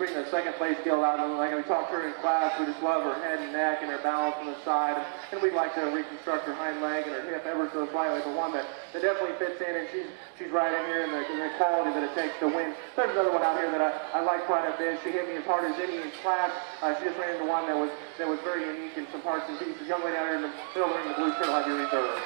Bring the 2nd place gilt out, and like we talked to her in class, we just love her head and neck and her balance on the side, and we'd like to reconstruct her hind leg and her hip ever so slightly, but one that definitely fits in, and she's right in here in the quality that it takes to win. There's another one out here that I like quite a bit. She hit me as hard as any in class. She just ran into one that was very unique in some parts and pieces. Young lady out here in the middle of the blue shirt will have your reserve.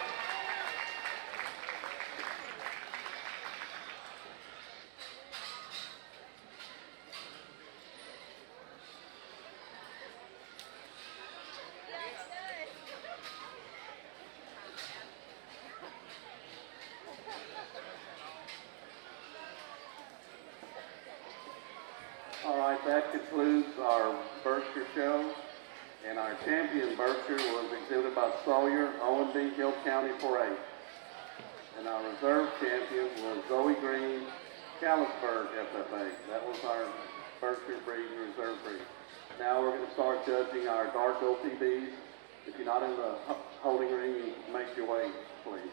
that concludes our Berkshire show. And our champion Berkshire was exhibited by Sawyer, Owenby, Hill County 4-H. And our reserve champion was Zoe Green, Callisburg FFA. That was our Berkshire breed and reserve breed. Now we're going to start judging our dark OTBs. If you're not in the holding ring, you make your way, please.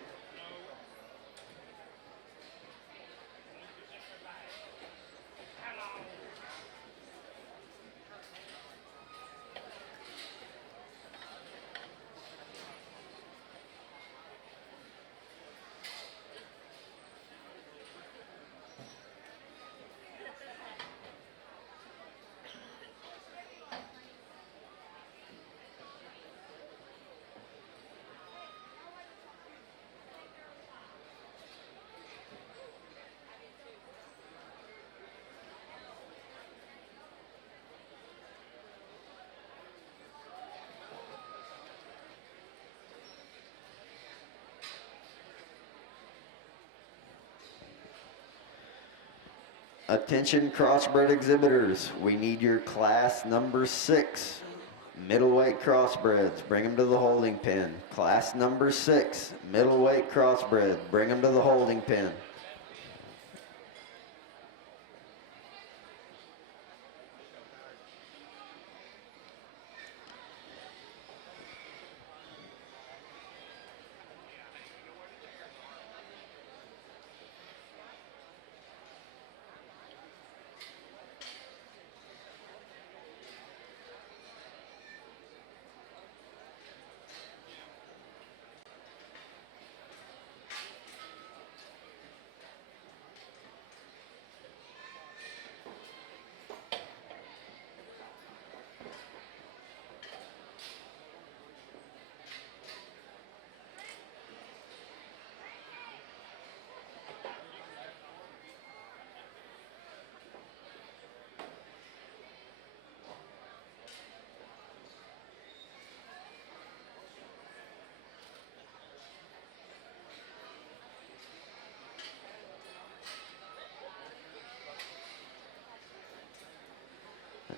Attention crossbred exhibitors, we need your class number 6 middleweight crossbreds, bring them to the holding pen. Class number 6 middleweight crossbred, bring them to the holding pen.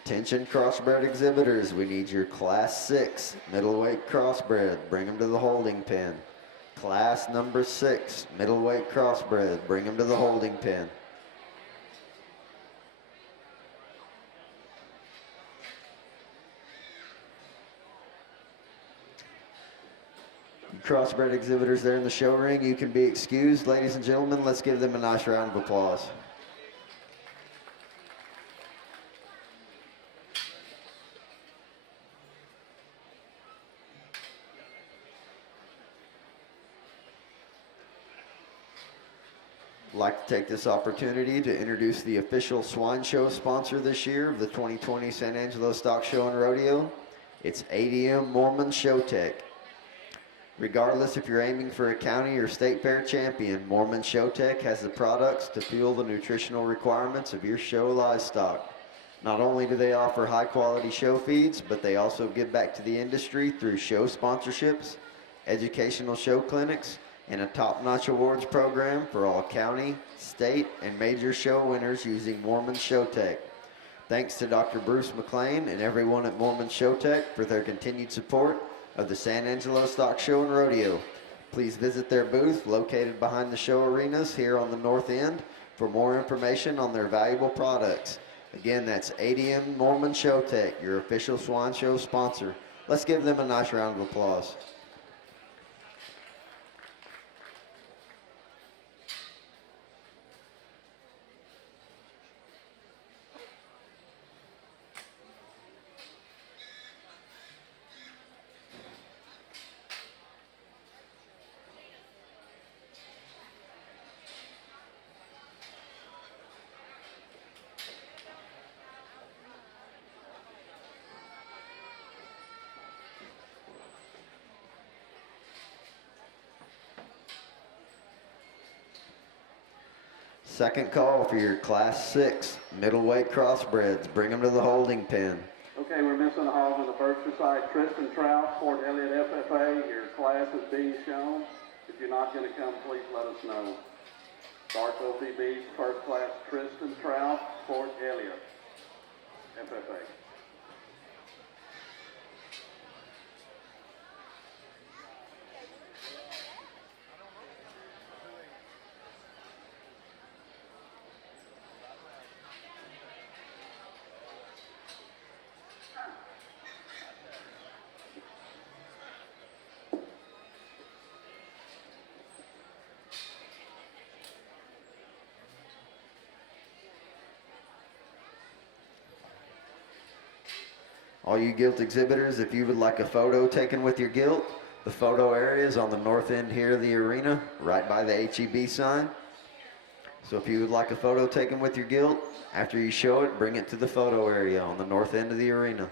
Attention crossbred exhibitors, we need your class 6 middleweight crossbred, bring them to the holding pen. Class number 6 middleweight crossbred, bring them to the holding pen. Crossbred exhibitors there in the show ring, you can be excused. Ladies and gentlemen, let's give them a nice round of applause. I'd like to take this opportunity to introduce the official swine show sponsor this year of the 2020 San Angelo Stock Show and Rodeo. It's ADM Mormon Showtech. Regardless if you're aiming for a county or state fair champion, Mormon Showtech has the products to fuel the nutritional requirements of your show livestock. Not only do they offer high quality show feeds, but they also give back to the industry through show sponsorships, educational show clinics, and a top-notch awards program for all county, state, and major show winners using Mormon Showtech. Thanks to Dr. Bruce McLean and everyone at Mormon Showtech for their continued support of the San Angelo Stock Show and Rodeo. Please visit their booth located behind the show arenas here on the north end for more information on their valuable products. Again, that's ADM Mormon Showtech, your official swine show sponsor. Let's give them a nice round of applause. Second call for your class 6 middleweight crossbreds. Bring them to the holding pen. Okay, we're missing a hog on the Berkshire side. Tristan Trout, Fort Elliott FFA. Your class is being shown. If you're not going to come, please let us know. Dark OPBs, first class Tristan Trout, Fort Elliott. FFA. All you Gilt exhibitors, if you would like a photo taken with your Gilt, the photo area is on the north end here of the arena, right by the HEB sign. So if you would like a photo taken with your Gilt, after you show it, bring it to the photo area on the north end of the arena.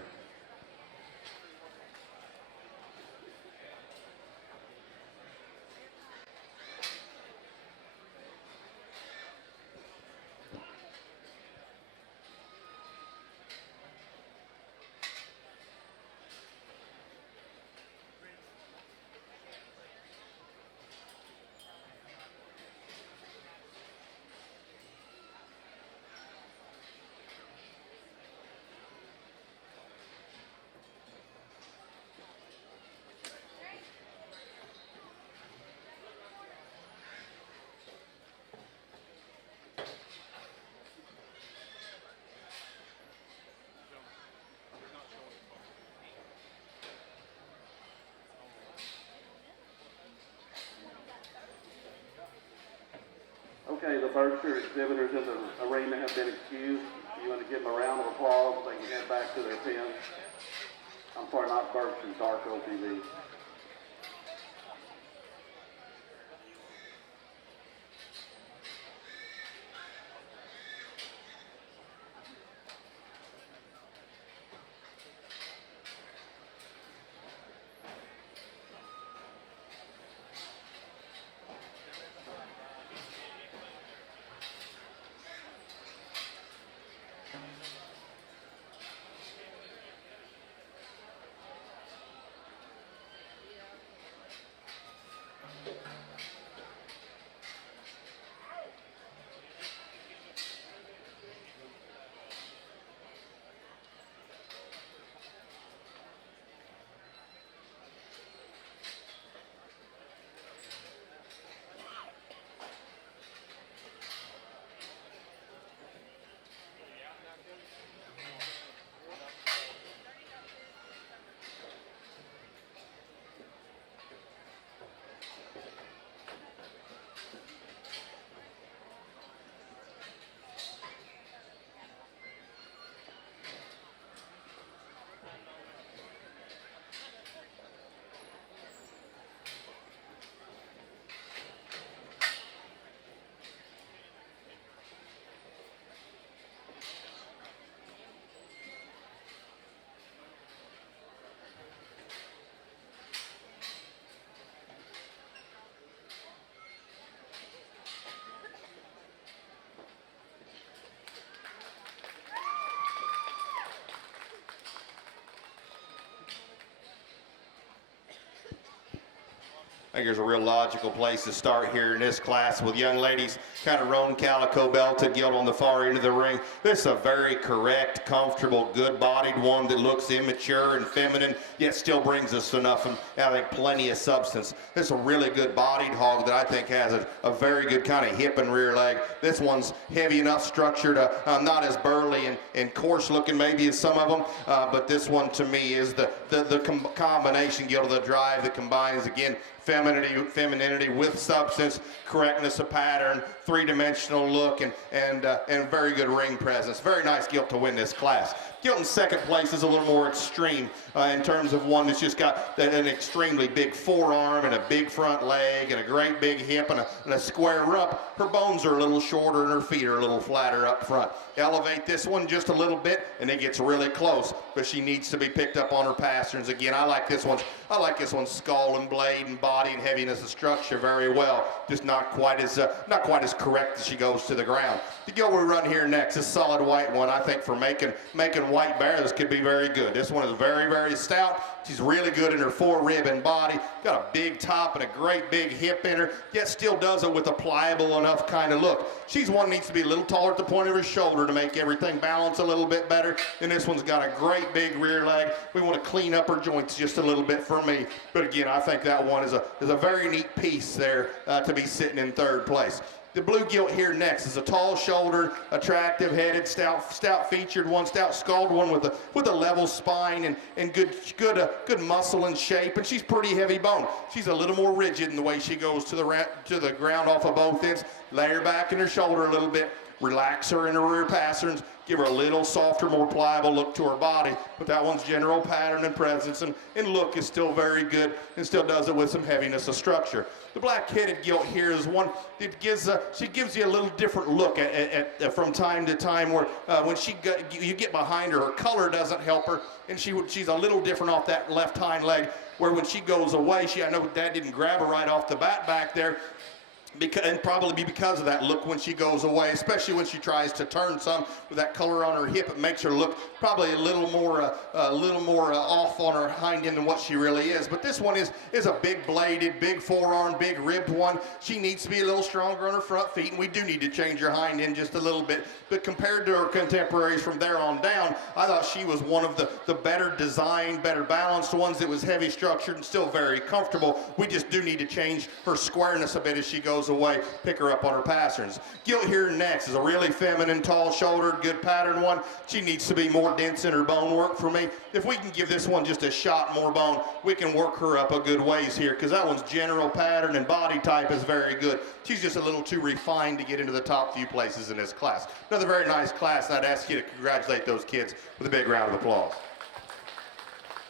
Okay, the Berkshire exhibitors in the arena have been excused. If you want to give them a round of applause, they can head back to their pens. I'm sorry, not Berkshire, Darko TV. I think there's a real logical place to start here in this class with young ladies kind of roan calico belted, Gilt on the far end of the ring. This is a very correct, comfortable, good-bodied one that looks immature and feminine, yet still brings us enough, and I think plenty of substance. This is a really good-bodied hog that I think has a very good kind of hip and rear leg. This one's heavy enough structured, not as burly and coarse-looking maybe as some of them, but this one to me is the combination, Gilt, of the drive that combines, again, femininity with substance, correctness of pattern, three-dimensional look, and very good ring presence. Very nice Gilt to win this class. Gilt in second place is a little more extreme in terms of one that's just got an extremely big forearm and a big front leg and a great big hip and a square rump. Her bones are a little shorter and her feet are a little flatter up front. Elevate this one just a little bit and it gets really close, but she needs to be picked up on her pasterns. Again, I like this one's skull and blade and body and heaviness of structure very well. Just not quite as correct as she goes to the ground. The Gilt we run here next is solid white one, I think, for making white bear, this could be very good. This one is very, very stout. She's really good in her fore-rib and body. Got a big top and a great big hip in her, yet still does it with a pliable enough kind of look. She's one that needs to be a little taller at the point of her shoulder to make everything balance a little bit better. And this one's got a great big rear leg. We want to clean up her joints just a little bit for me. But again, I think that one is a very neat piece there to be sitting in third place. The blue gilt here next is a tall-shouldered, attractive-headed, stout-featured one, stout-skulled one with a level spine and good muscle and shape, and she's pretty heavy bone. She's a little more rigid in the way she goes to the ground off of both ends. Lay her back in her shoulder a little bit, relax her in her rear pasterns, give her a little softer, more pliable look to her body. But that one's general pattern and presence and look is still very good and still does it with some heaviness of structure. The black-headed gilt here is one that she gives you a little different look at from time to time where when you get behind her, her color doesn't help her, and she's a little different off that left hind leg, where when she goes away, I know Dad didn't grab her right off the bat back there, and probably because of that look when she goes away, especially when she tries to turn some with that color on her hip. It makes her look probably a little more off on her hind end than what she really is. But this one is a big bladed, big forearm, big ribbed one. She needs to be a little stronger on her front feet, and we do need to change her hind end just a little bit. But compared to her contemporaries from there on down, I thought she was one of the better designed, better balanced ones that was heavy structured and still very comfortable. We just do need to change her squareness a bit as she goes away, pick her up on her pasterns. Gilt here next is a really feminine, tall-shouldered, good pattern one. She needs to be more dense in her bone work for me. If we can give this one just a shot more bone, we can work her up a good ways here, because that one's general pattern and body type is very good. She's just a little too refined to get into the top few places in this class. Another very nice class, and I'd ask you to congratulate those kids with a big round of applause.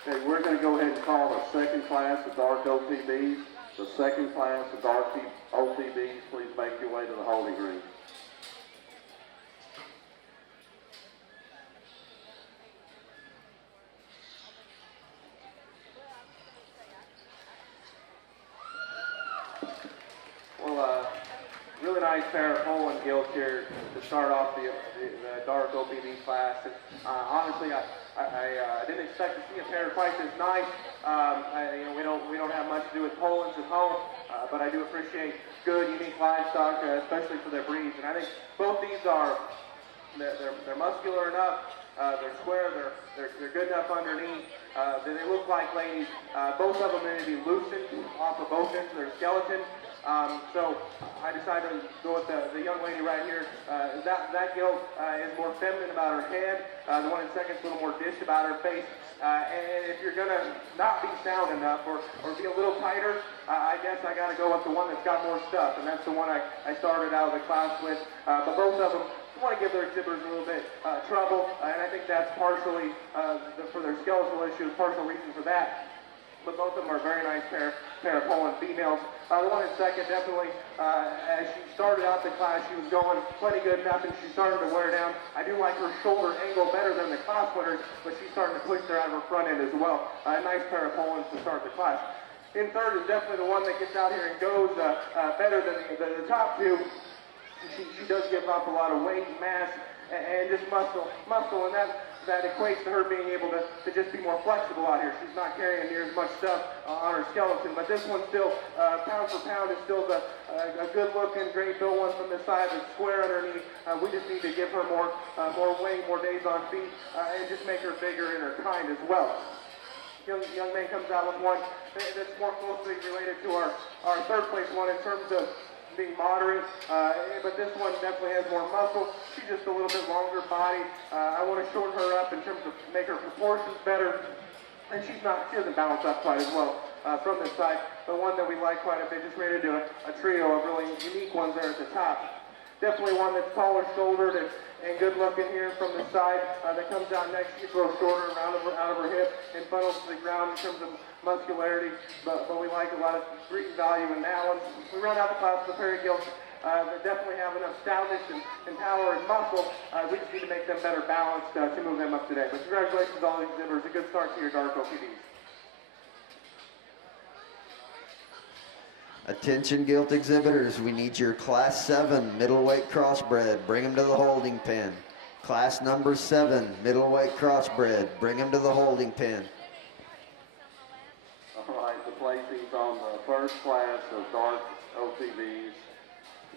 Okay, we're going to go ahead and call the second class of dark OTBs. The second class of dark OTBs, please make your way to the holding green. Well, really nice pair of Poland gilts here to start off the dark OPB class. And, honestly, I didn't expect to see a pair quite this nice. We don't have much to do with Polands at home, but I do appreciate good, unique livestock, especially for their breeds. And I think both these are they're muscular enough, they're square, they're good enough underneath. They look like ladies. Both of them need to be loosened off of both ends of their skeleton. So I decided to go with the young lady right here. That gilt is more feminine about her head. The one in second is a little more dish about her face. And if you're going to not be sound enough or be a little tighter, I guess I got to go with the one that's got more stuff. And that's the one I started out of the class with. But both of them want to give their exhibitors a little bit trouble. And I think that's partially for their skeletal issues, partial reason for that. But both of them are a very nice pair of Poland females. The one in second, definitely, as she started out the class, she was going plenty good enough, and she's starting to wear down. I do like her shoulder angle better than the class winners, but she's starting to push her out of her front end as well. A nice pair of Polands to start the class. In third is definitely the one that gets out here and goes better than the top two. She does give up a lot of weight, mass, and just muscle, and that equates to her being able to just be more flexible out here. She's not carrying near as much stuff on her skeleton, but this one still, pound for pound, is still a good-looking, great built one from the side that's square underneath. We just need to give her more weight, more days on feet, and just make her bigger in her kind as well. Young man comes out with one that's more closely related to our third place one in terms of being moderate, but this one definitely has more muscle. She's just a little bit longer body. I want to shorten her up in terms of make her proportions better, and she doesn't balance up quite as well from this side. The one that we like quite a bit, just ready to do a trio of really unique ones there at the top. Definitely one that's taller shouldered and good looking here from the side. That comes down next, she's a little shorter out of her hip and funnels to the ground in terms of muscularity, but we like a lot of breeding value in that one. We run out the class with the pair of gilts that definitely have enough stoutness and power and muscle. We just need to make them better balanced to move them up today. But congratulations to all these exhibitors. A good start to your dark OPDs. Attention gilt exhibitors, we need your class 7 middleweight crossbred. Bring them to the holding pen. Class number 7, middleweight crossbred. Bring him to the holding pen. All right, the placings on the first class of dark OTVs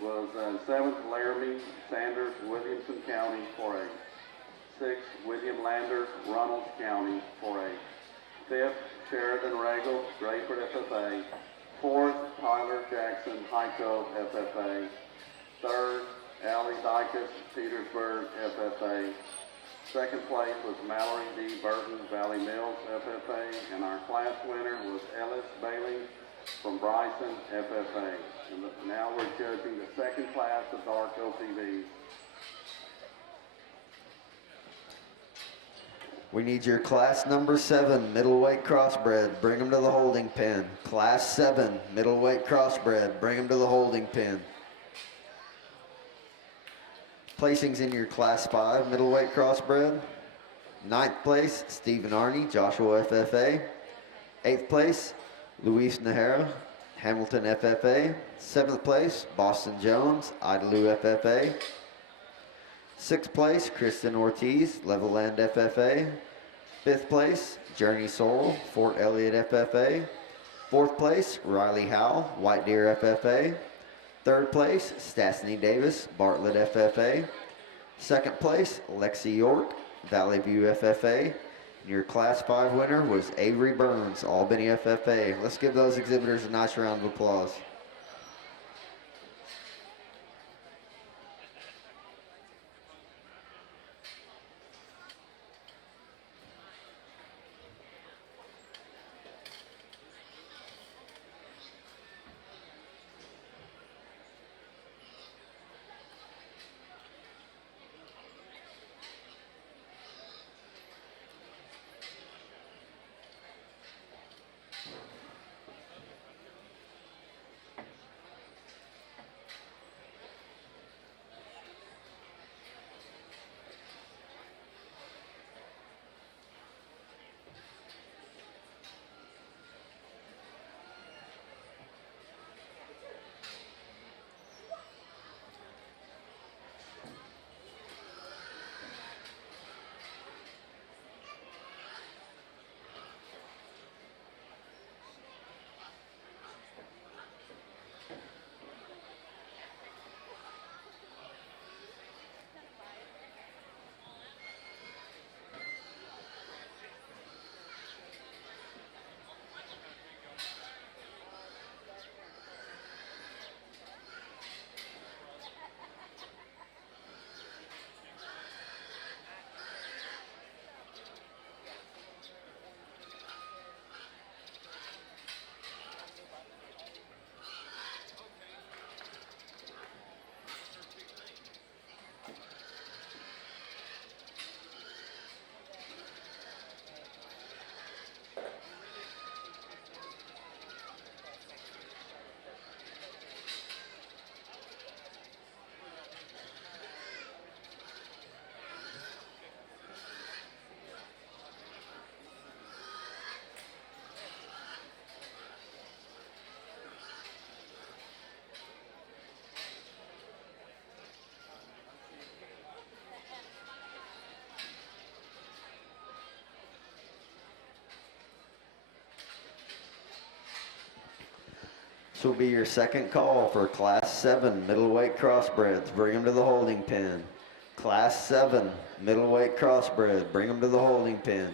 was 7th Laramie Sanders, Williamson County, 4A. 6th William Landers, Runnels County, 4A. 5th Sheridan Regal, Grayford, FFA. 4th Tyler Jackson, Hyco, FFA. 3rd Allie Dykus, Petersburg, FFA. Second place was Mallory D. Burton, Valley Mills, FFA, and our class winner was Ellis Bailey from Bryson, FFA. And now we're judging the second class of dark OTVs. We need your class number 7, middleweight crossbred. Bring him to the holding pen. Class 7, middleweight crossbred. Bring him to the holding pen. Placings in your class 5, middleweight crossbred. 9th place, Stephen Arney, Joshua FFA. 8th place, Luis Nahara, Hamilton FFA. 7th place, Boston Jones, Idalou FFA. 6th place, Kristen Ortiz, Levelland FFA. 5th place, Journey Sorrell, Fort Elliott FFA. 4th place, Riley Howell, White Deer FFA. 3rd place, Stastny Davis, Bartlett FFA. 2nd place, Lexi York, Valley View FFA. Your class 5 winner was Avery Burns, Albany FFA. Let's give those exhibitors a nice round of applause. This will be your second call for Class 7 middleweight crossbreds. Bring them to the holding pen. Class 7 middleweight crossbred. Bring them to the holding pen.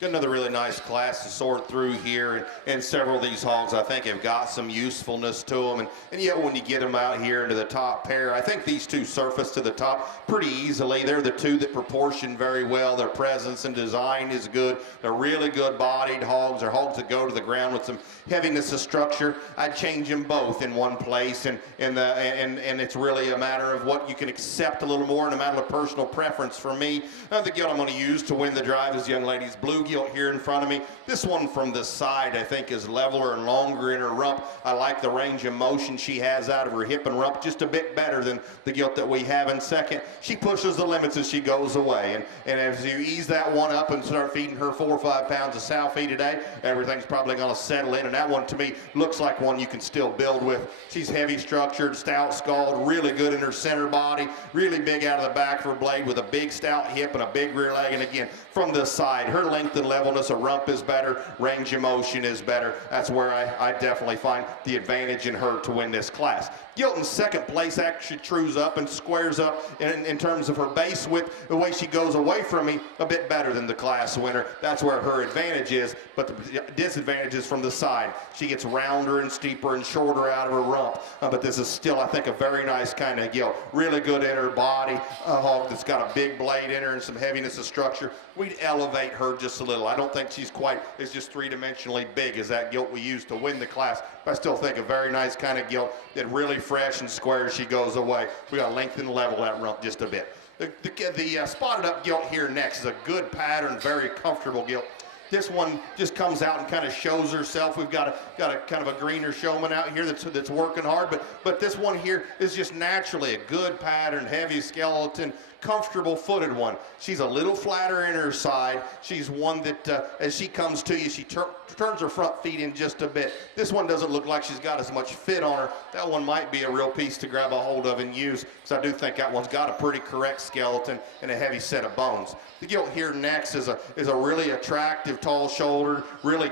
Got another really nice class to sort through here, and several of these hogs I think have got some usefulness to them, and yet when you get them out here into the top pair, I think these two surface to the top pretty easily. They're the two that proportion very well. Their presence and design is good. They're really good bodied hogs. They're hogs that go to the ground with some heaviness of structure. I'd change them both in one place, and it's really a matter of what you can accept a little more and a matter of personal preference for me. The gilt I'm going to use to win the drive is young lady's blue gilt here in front of me. This one from the side I think is leveler and longer in her rump. I like the range of motion she has out of her hip and rump just a bit better than the gilt that we have in second. She pushes the limits as she goes away, and as you ease that one up and start feeding her 4 or 5 pounds of sow feed a day, everything's probably going to settle in, and that one to me looks like one you can still build with. She's heavy structured, stout skulled, really good in her center body, really big out of the back of her blade with a big stout hip and a big rear leg, and again from the side her length and levelness of rump is better, range of motion is better. That's where I definitely find the advantage in her to win this class. Gilt in second place actually trues up and squares up in terms of her base width, the way she goes away from me, a bit better than the class winner. That's where her advantage is, but the disadvantage is from the side. She gets rounder and steeper and shorter out of her rump, but this is still, I think, a very nice kind of gilt. Really good in her body, a hog that's got a big blade in her and some heaviness of structure. We'd elevate her just a little. I don't think she's quite as just three-dimensionally big as that gilt we used to win the class, but I still think a very nice kind of gilt that really fresh and square as she goes away. We got to lengthen and level that rump just a bit. The spotted up gilt here next is a good pattern, very comfortable gilt. This one just comes out and kind of shows herself. We've got a kind of a greener showman out here that's working hard, but this one here is just naturally a good pattern, heavy skeleton, comfortable footed one. She's a little flatter in her side. She's one that as she comes to you, she turns her front feet in just a bit. This one doesn't look like she's got as much fit on her. That one might be a real piece to grab a hold of and use, because I do think that one's got a pretty correct skeleton and a heavy set of bones. The gilt here next is a really attractive, tall-shouldered, really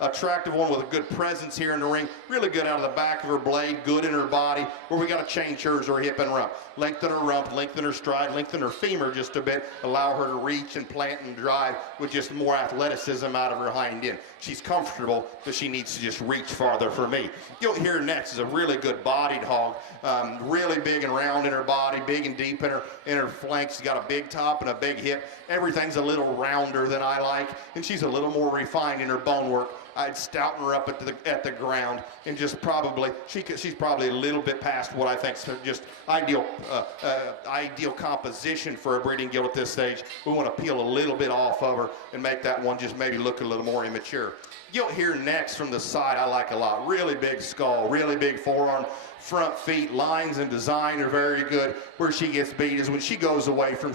attractive one with a good presence here in the ring. Really good out of the back of her blade, good in her body. Where we got to change hers, her hip and rump. Lengthen her rump, lengthen her stride, lengthen her femur just a bit, allow her to reach and plant and drive with just more athleticism out of her hind end. She's comfortable, but she needs to just reach farther for me. Gilt here next is a really good bodied hog, really big and round in her body, big and deep in her flanks. She's got a big top and a big hip. Everything's a little rounder than I like, and she's a little more refined in her bone work. I'd stouten her up at the ground, and just probably she's probably a little bit past what I think is just ideal composition for a breeding gilt at this stage. We want to peel a little bit off of her and make that one just maybe look a little more immature. Gilt here next from the side I like a lot. Really big skull, really big forearm, front feet, lines and design are very good. Where she gets beat is when she goes away from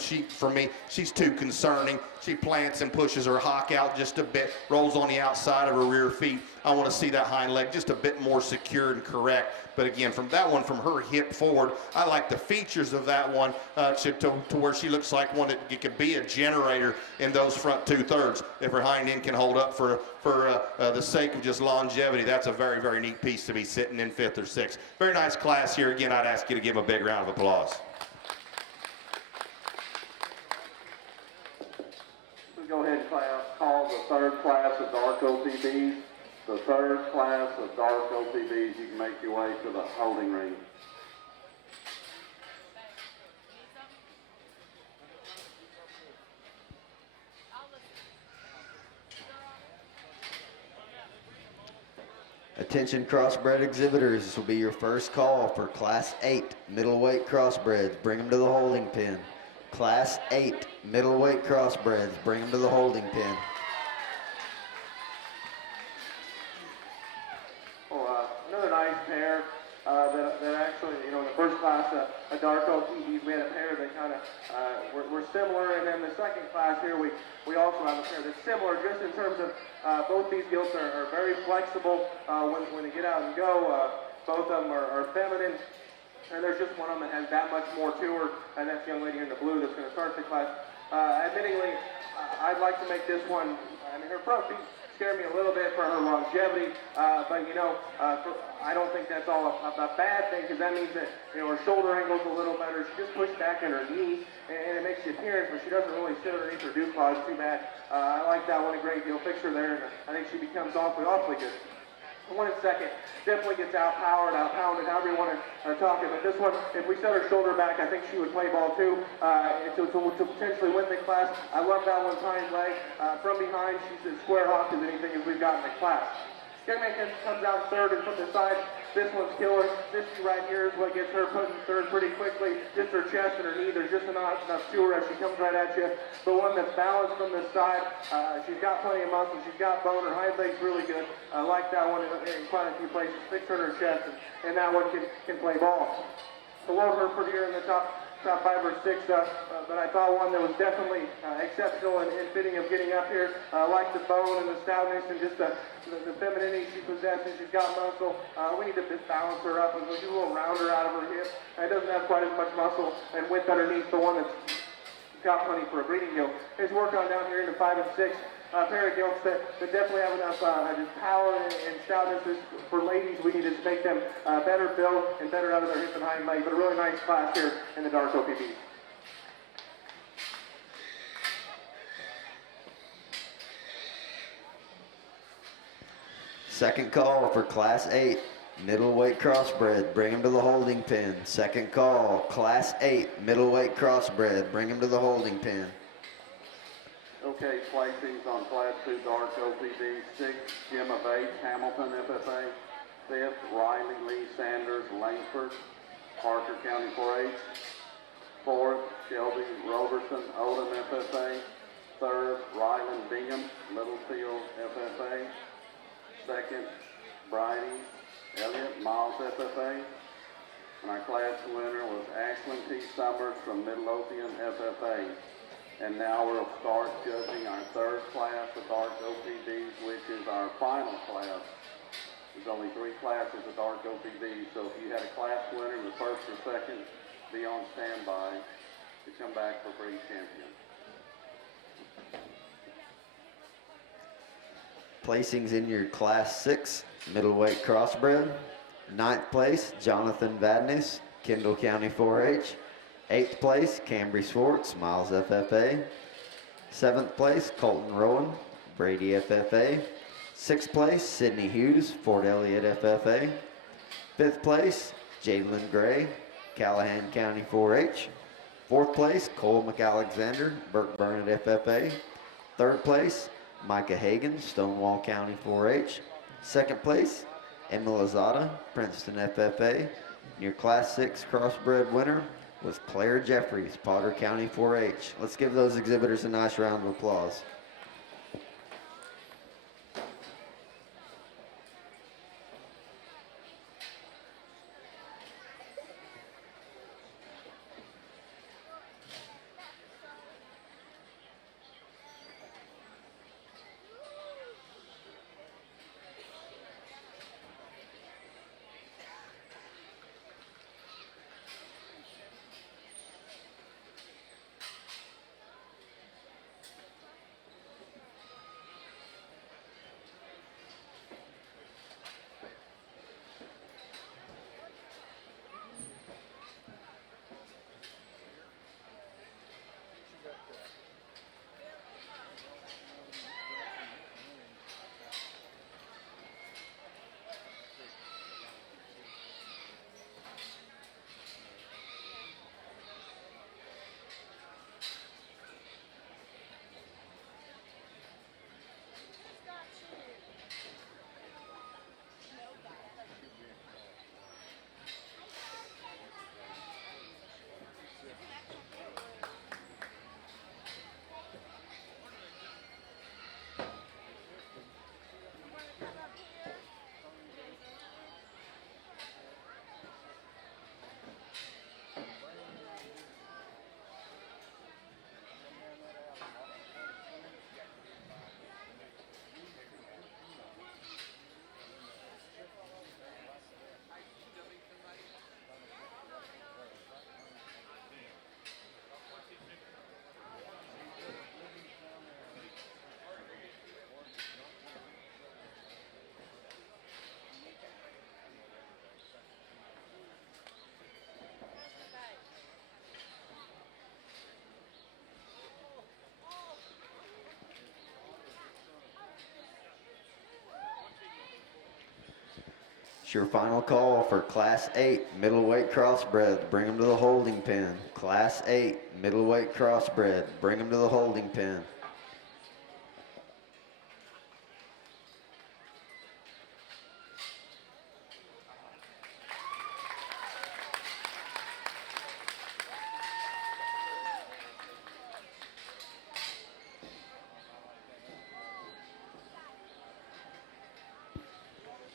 me, she's too concerning. She plants and pushes her hock out just a bit, rolls on the outside of her rear feet. I want to see that hind leg just a bit more secure and correct. But again, from that one, from her hip forward, I like the features of that one to where she looks like one that could be a generator in those front 2/3. If her hind end can hold up for the sake of just longevity, that's a very, very neat piece to be sitting in 5th or 6th. Very nice class here. Again, I'd ask you to give them a big round of applause. We'll go ahead and call the third class of dark OTBs. The third class of dark OTBs, you can make your way to the holding ring. Attention crossbred exhibitors, this will be your first call for Class 8 middleweight crossbreds. Bring them to the holding pen. Class 8 middleweight crossbreds. Bring them to the holding pen. Another nice pair that actually, in the first class, a dark OTBs, we had a pair that kind of were similar, and then the second class here, we also have a pair that's similar, just in terms of both these gilts are very flexible when they get out and go. Both of them are feminine, and there's just one of them that has that much more to her, and that's the young lady in the blue that's going to start the class. Admittingly, I'd like to make this one, her front feet scared me a little bit for her longevity, but I don't think that's all a bad thing, because that means that her shoulder angle's a little better. She just pushed back in her knee, and it makes the appearance, but she doesn't really sit underneath her dew claws too bad. I like that one a great deal. Fix her there, and I think she becomes awfully good. The one in second definitely gets outpowered, outpounded, however you want to talk it. But this one, if we set her shoulder back, I think she would play ball too, to potentially win the class. I love that one's hind leg. From behind, she's as square hawked as anything as we've got in the class. Young man comes out third and from the side. This one's killer. This right here is what gets her put in third pretty quickly. Just her chest and her knee. There's just enough to her as she comes right at you. The one that's balanced from the side, she's got plenty of muscle. She's got bone. Her hind leg's really good. I like that one in quite a few places. Fix her in her chest, and that one can play ball. Below her for here in the top 5 or 6, but I thought one that was definitely exceptional and fitting of getting up here. I like the bone and the stoutness and just the femininity she possesses. She's got muscle. We need to just balance her up and we'll do a little rounder out of her hip. It doesn't have quite as much muscle and width underneath the one that's got plenty for a breeding gilt. Let's work on down here into 5 and 6. Pair of gilts that definitely have enough just power and stoutness. For ladies, we need to make them better built and better out of their hip and hind leg. But a really nice class here in the dark OPB. Second call for Class 8, middleweight crossbred. Bring him to the holding pen. Second call, Class 8, middleweight crossbred. Bring him to the holding pen. Okay, placings on Class 2 Dark OPB. 6th, Jim of H, Hamilton FFA. 5th, Riley Lee Sanders, Langford, Parker County 4H. 4th, Shelby Roberson, Odom FFA. 3rd, Ryland Bingham, Littlefield FFA. 2nd, Bridie Elliott, Miles FFA. And our class winner was Ashlyn T. Summers from Midlothian FFA. And now we'll start judging our 3rd class of Dark OPBs, which is our final class. There's only 3 classes of Dark OPB, so if you had a class winner in the 1st or 2nd, be on standby to come back for breed champion. Placings in your Class 6, middleweight crossbred. 9th place, Jonathan Vadnais, Kendall County 4H. 8th place, Cambry Swartz, Miles FFA. 7th place, Colton Rowan, Brady FFA. 6th place, Sydney Hughes, Fort Elliott FFA. 5th place, Jalen Gray, Callahan County 4H. 4th place, Cole McAlexander, Burke Burnett FFA. 3rd place, Micah Hagan, Stonewall County 4H. 2nd place, Emma Lozada, Princeton FFA. Your Class 6 crossbred winner was Claire Jeffries, Potter County 4H. Let's give those exhibitors a nice round of applause. your final call for Class 8 middleweight crossbred. Bring them to the holding pen. Class 8 middleweight crossbred. Bring them to the holding pen.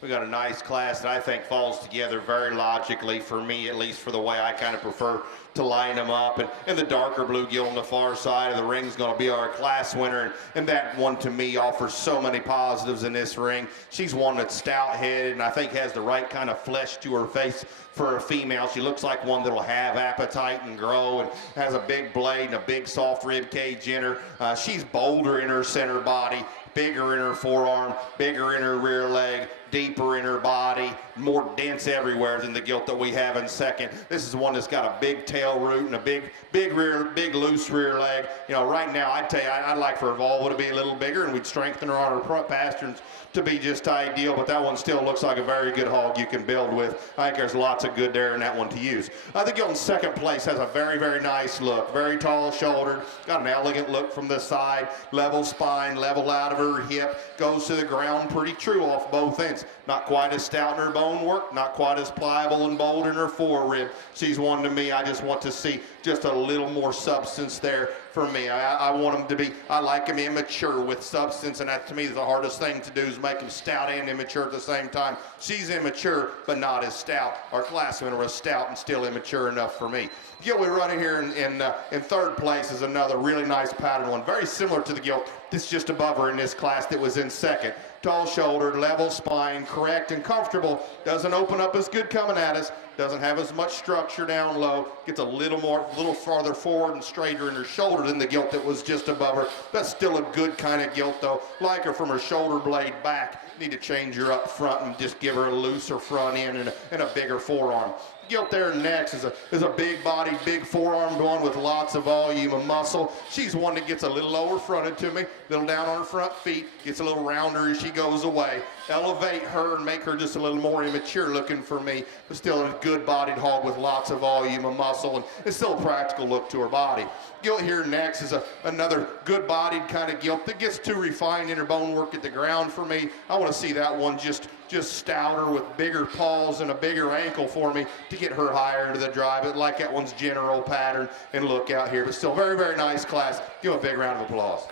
We got a nice class that I think falls together very logically for me, at least for the way I kind of prefer to line them up. And the darker blue gilt on the far side of the ring is going to be our class winner. And that one, to me, offers so many positives in this ring. She's one that's stout-headed and I think has the right kind of flesh to her face for a female. She looks like one that'll have appetite and grow and has a big blade and a big soft rib cage in her. She's bolder in her center body, bigger in her forearm, bigger in her rear leg, deeper in her body, more dense everywhere than the gilt that we have in second. This is one that's got a big tail root and a big loose rear leg. You know, right now, I'd tell you, I'd like for Volvo to be a little bigger, and we'd strengthen her on her front pasterns to be just ideal, but that one still looks like a very good hog you can build with. I think there's lots of good there in that one to use. The gilt in second place has a very, very nice look. Very tall shouldered, got an elegant look from the side, level spine, level out of her hip, goes to the ground pretty true off both ends. Not quite as stout in her bone work, not quite as pliable and bold in her forerib. She's one to me, I just want to see just a little more substance there for me. I want them to be, I like them immature with substance, and that to me is the hardest thing to do, is make them stout and immature at the same time. She's immature, but not as stout. Our class winner was stout and still immature enough for me. The gilt we're running here in third place is another really nice pattern one, very similar to the gilt that's just above her in this class that was in second. Tall shouldered, level spine, correct and comfortable. Doesn't open up as good coming at us. Doesn't have as much structure down low. Gets a little farther forward and straighter in her shoulder than the gilt that was just above her. That's still a good kind of gilt though. Like her from her shoulder blade back. Need to change her up front and just give her a looser front end and a bigger forearm. Gilt there next is a big-bodied, big forearmed one with lots of volume and muscle. She's one that gets a little lower fronted to me, a little down on her front feet, gets a little rounder as she goes away. Elevate her and make her just a little more immature looking for me, but still a good-bodied hog with lots of volume and muscle, and it's still a practical look to her body. Gilt here next is another good-bodied kind of gilt that gets too refined in her bone work at the ground for me. I want to see that one just stouter with bigger paws and a bigger ankle for me to get her higher into the drive. I like that one's general pattern and look out here, but still very, very nice class. Give a big round of applause.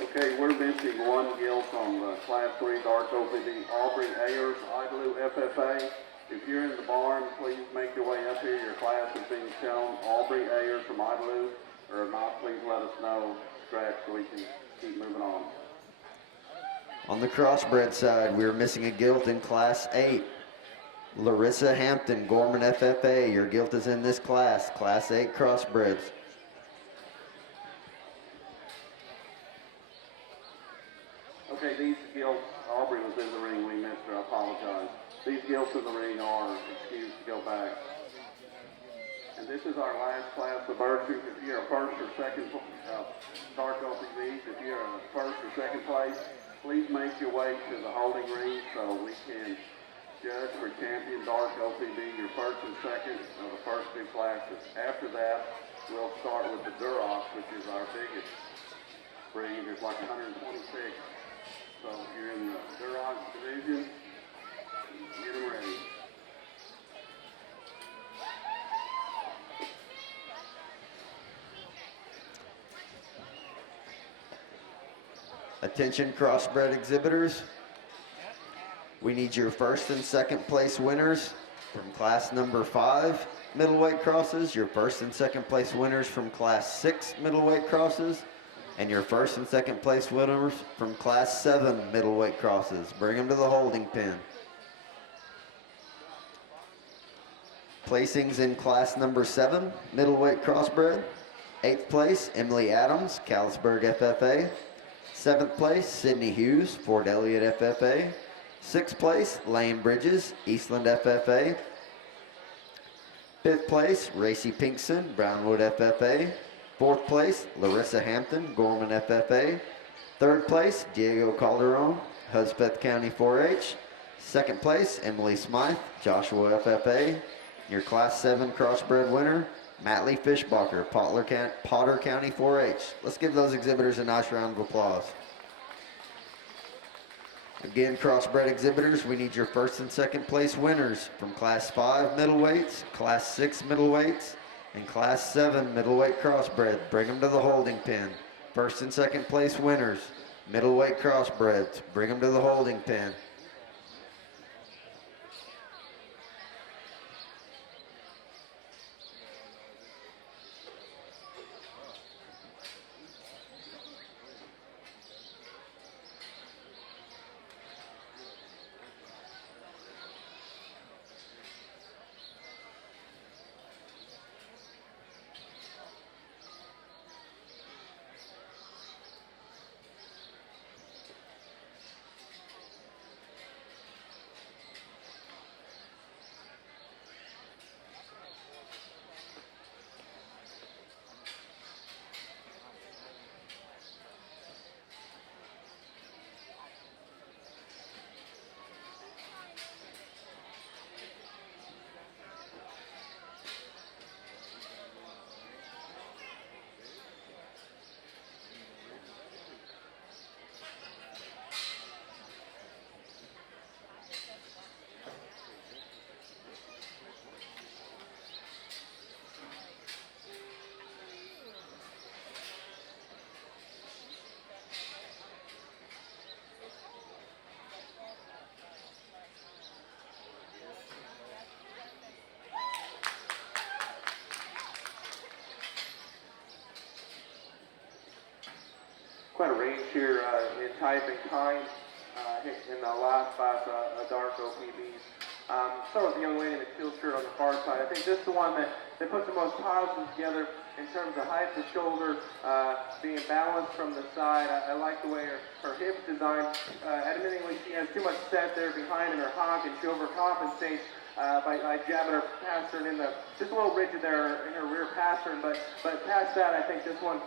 Okay, we're missing one gilt on the Class 3 Dark OPD, Aubrey Ayers, Idalou FFA. If you're in the barn, please make your way up here. Your class is being shown. Aubrey Ayers from Idalou, or if not, please let us know, scratch, so we can keep moving on. On the crossbred side, we're missing a gilt in Class 8. Larissa Hampton, Gorman FFA. Your gilt is in this class, Class 8 crossbreds. Okay, these gilts, Aubrey was in the ring, we missed her, I apologize. These gilts in the ring are excused to go back. And this is our last class of virtue. If you're a first or second, Dark OPVs, if you're a first or second place, please make your way to the holding ring so we can judge for champion Dark OPV, your first and second of the first two classes. After that, we'll start with the Duroc, which is our biggest breed. There's like 126. So if you're in the Duroc division, get them ready. Attention crossbred exhibitors. We need your first and second place winners from class number 5 middleweight crosses, your first and second place winners from class 6 middleweight crosses, and your first and second place winners from class 7 middleweight crosses. Bring them to the holding pen. Placings in class number 7 middleweight crossbred. 8th place, Emily Adams, Callisburg FFA. 7th place, Sydney Hughes, Fort Elliott FFA. 6th place, Lane Bridges, Eastland FFA. 5th place, Racy Pinkson, Brownwood FFA. 4th place, Larissa Hampton, Gorman FFA. 3rd place, Diego Calderon, Hudspeth County 4-H. Second place, Emily Smythe, Joshua FFA. Your Class 7 crossbred winner, Matley Fishbacher, Potter County 4-H. Let's give those exhibitors a nice round of applause. Again, crossbred exhibitors, we need your first and second place winners from Class 5 middleweights, Class 6 middleweights, and Class 7 middleweight crossbred. Bring them to the holding pen. First and second place winners, middleweight crossbreds. Bring them to the holding pen. Quite a range here in type and kind in the last class, dark OPBs. Start with the young lady in the teal shirt on the far side. I think this is the one that puts the most positives together in terms of height of the shoulder, being balanced from the side. I like the way her hips designed. Admittingly, she has too much set there behind in her hock, and she overcompensates by jabbing her pastern in the, just a little rigid there in her rear pastern, but past that, I think this one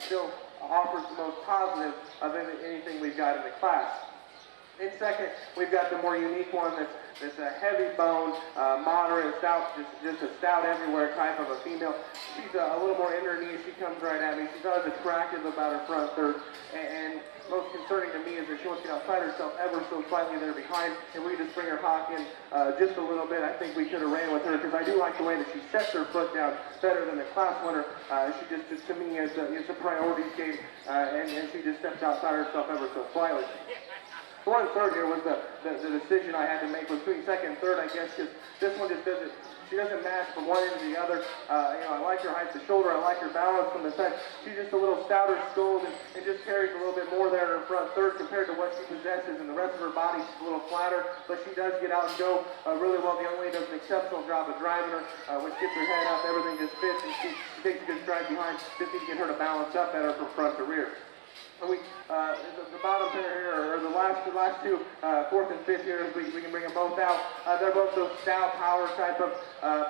still offers the most positive of anything we've got in the class. In second, we've got the more unique one that's a heavy bone, moderate, stout, just a stout everywhere type of a female. She's a little more in her knees. She comes right at me. She's not as attractive about her front third, and most concerning to me is that she wants to get outside herself ever so slightly there behind, and we just bring her hock in just a little bit. I think we could have ran with her, because I do like the way that she sets her foot down better than the class winner. She just to me, it's a priorities game, and she just steps outside herself ever so slightly. The one third here was the decision I had to make between second and third, I guess, because this one just doesn't, she doesn't match from one end to the other. I like her height of the shoulder, I like her balance from the side. She's just a little stouter skulled and just carries a little bit more there in her front third compared to what she possesses, and the rest of her body is a little flatter, but she does get out and go really well. The young lady does an exceptional job of driving her. When she gets her head up, everything just fits, and she takes a good stride behind. Just need to get her to balance up better from front to rear. So the bottom pair here, or the last two, fourth and fifth here, we can bring them both out. They're both those stout power type of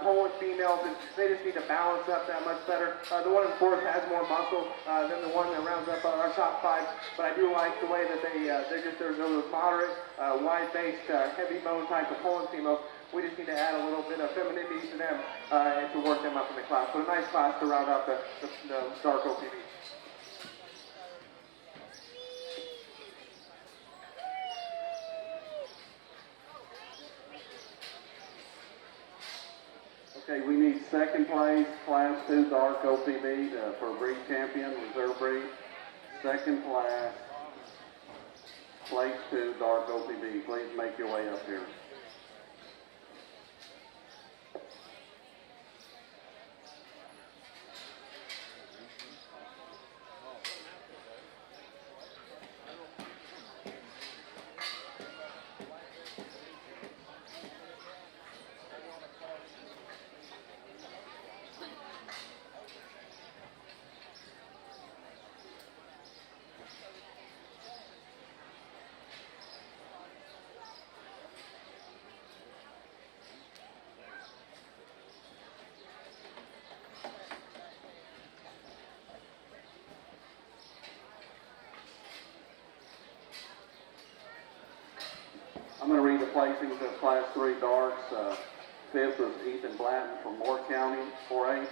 Poland females, and they just need to balance up that much better. The one in fourth has more muscle than the one that rounds up our top five, but I do like the way that they're those moderate, wide-based, heavy bone type of Poland females. We just need to add a little bit of femininity to them and to work them up in the class. But a nice class to round out the dark OPB. Okay, we need second place, Class 2 Dark OPB for breed champion, reserve breed. Second class, Place 2 Dark OPB. Please make your way up here. placings of Class 3 darts. Fifth was Ethan Blatton from Moore County, 4A.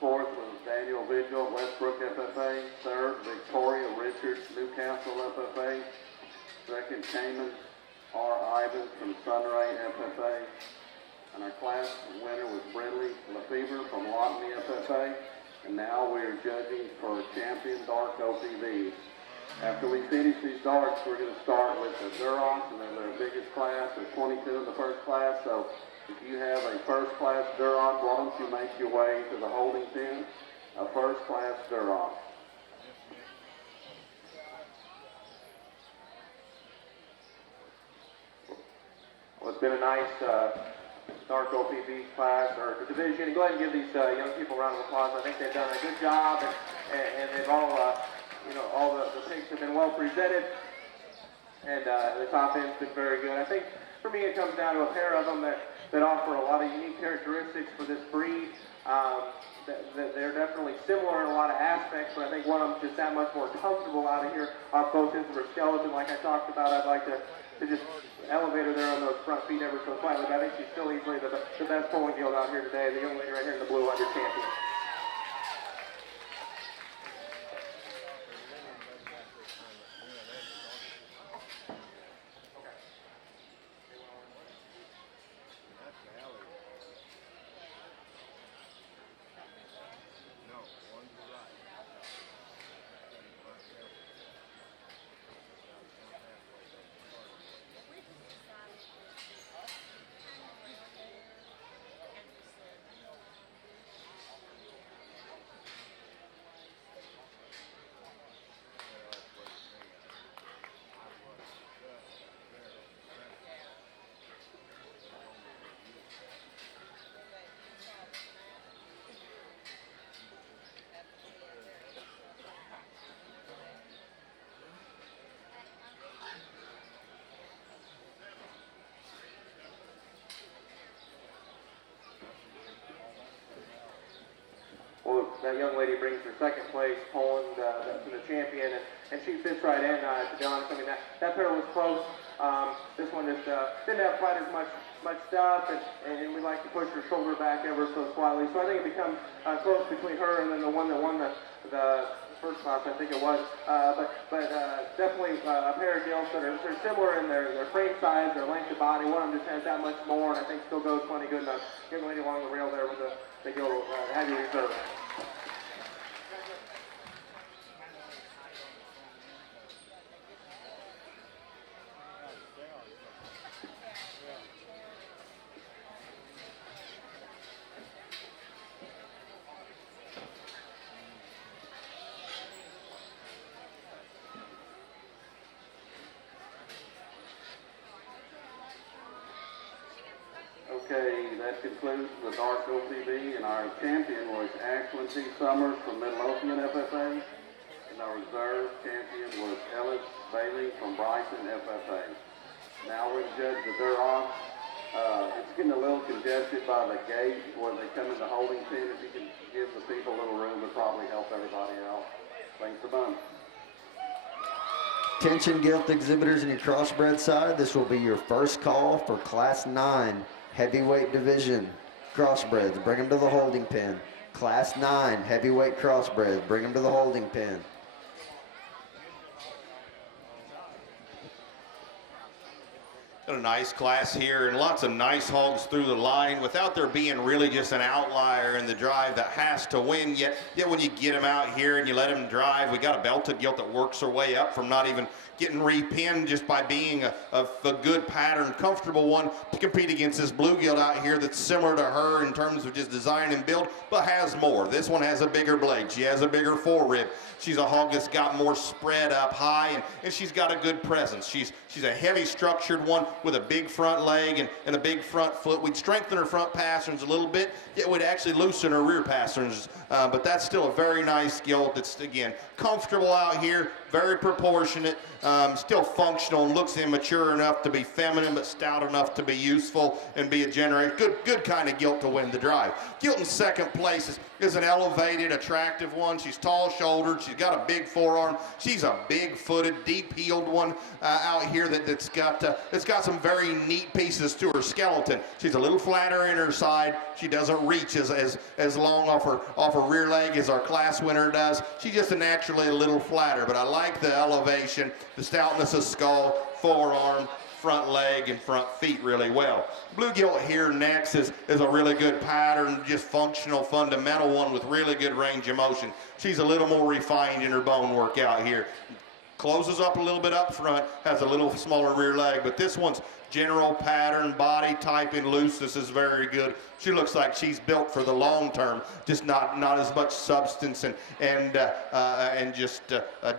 Fourth was Daniel Vigil, Westbrook FFA. Third, Victoria Richards, Newcastle FFA. Second, Cayman R. Ivins from Sunray FFA. And our class winner was Brindley Lefevre from Lockney FFA. And now we are judging for champion dart OPV. After we finish these darts, we're going to start with the Durocs, and they're their biggest class. There's 22 in the first class, so if you have a first class Duroc, why don't you make your way to the holding pen, a first class Duroc. Well, it's been a nice Dark OPV class, or division. Go ahead and give these young people a round of applause. I think they've done a good job, and they've all, all the picks have been well presented, and the top end's been very good. I think, for me, it comes down to a pair of them that offer a lot of unique characteristics for this breed. They're definitely similar in a lot of aspects, but I think one of them is just that much more comfortable out of here off both ends of her skeleton. Like I talked about, I'd like to just elevate her there on those front feet ever so slightly, but I think she's still easily the best pulling Gilt out here today, the young lady right here in the blue, under champion. Well, that young lady brings her second place, Poland, to the champion, and she fits right in, to be honest. I mean, that pair was close. This one just didn't have quite as much stuff, and we like to push her shoulder back ever so slightly. So I think it becomes close between her and then the one that won the first class, I think it was. But definitely a pair of Gilts that are similar in their frame size, their length of body. One of them just has that much more, and I think still goes plenty good enough. Young lady along the rail there with the Gilt heavy reserve. Okay, that concludes the Dark OPV, and our champion was Ashlyn T. Summers from Midlothian FFA, and our reserve champion was Ellis Bailey from Bryson FFA. Now we judge the Duroc. It's getting a little congested by the gate where they come in the holding pen. If you can give the people a little room, it'll probably help everybody out. Thanks a bunch. Attention Gilt exhibitors in your crossbred side, this will be your first call for Class 9 heavyweight division crossbreds. Bring them to the holding pen. Class 9 heavyweight crossbreds. Bring them to the holding pen. A nice class here, and lots of nice hogs through the line without there being really just an outlier in the drive that has to win. Yet when you get them out here and you let them drive, we got a belted Gilt that works her way up from not even getting repinned just by being a good pattern, comfortable one to compete against this blue Gilt out here that's similar to her in terms of just design and build, but has more. This one has a bigger blade. She has a bigger forerib. She's a hog that's got more spread up high, and she's got a good presence. She's a heavy structured one with a big front leg and a big front foot. We'd strengthen her front pasterns a little bit, yet we'd actually loosen her rear pasterns, but that's still a very nice Gilt. It's, again, comfortable out here, very proportionate, still functional, and looks immature enough to be feminine, but stout enough to be useful and be a generator. Good kind of gilt to win the drive. Gilt in second place is an elevated, attractive one. She's tall-shouldered. She's got a big forearm. She's a big-footed, deep-heeled one out here that's got some very neat pieces to her skeleton. She's a little flatter in her side. She doesn't reach as long off her rear leg as our class winner does. She's just naturally a little flatter, but I like the elevation, the stoutness of skull, forearm, front leg, and front feet really well. Blue gilt here next is a really good pattern, just functional, fundamental one with really good range of motion. She's a little more refined in her bone work out here. Closes up a little bit up front, has a little smaller rear leg, but this one's general pattern, body type, and looseness is very good. She looks like she's built for the long term, just not as much substance and just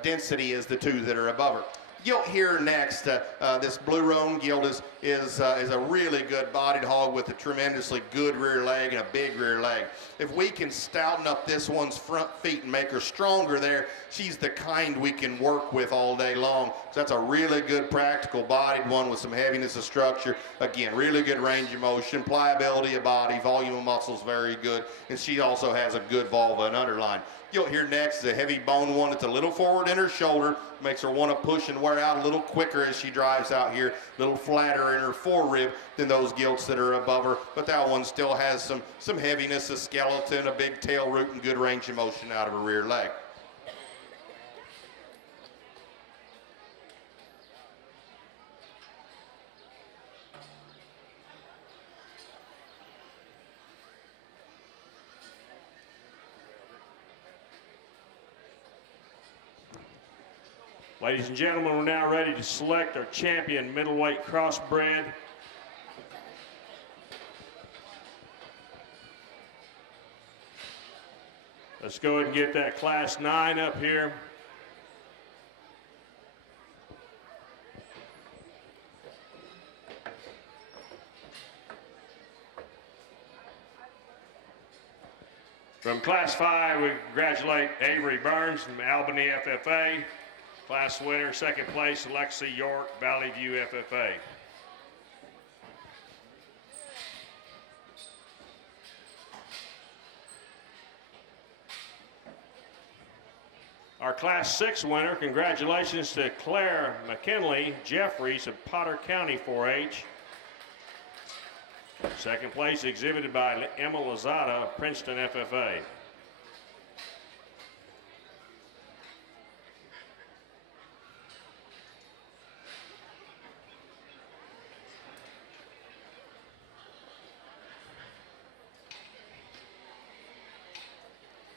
density as the two that are above her. Gilt here next, this blue roan gilt is a really good bodied hog with a tremendously good rear leg and a big rear leg. If we can stouten up this one's front feet and make her stronger there, she's the kind we can work with all day long. So that's a really good practical bodied one with some heaviness of structure. Again, really good range of motion, pliability of body, volume of muscles very good, and she also has a good vulva and underline. Gilt here next is a heavy bone one. It's a little forward in her shoulder, makes her want to push and wear out a little quicker as she drives out here, a little flatter in her forerib than those gilts that are above her, but that one still has some heaviness, a skeleton, a big tail root, and good range of motion out of her rear leg. Ladies and gentlemen, we're now ready to select our champion middleweight crossbred. Let's go ahead and get that Class 9 up here. From Class 5, we congratulate Avery Burns from Albany FFA. Class winner, second place, Alexi York, Valley View FFA. Our Class 6 winner, congratulations to Claire McKinley Jeffries of Potter County 4-H. Second place exhibited by Emma Lozada of Princeton FFA.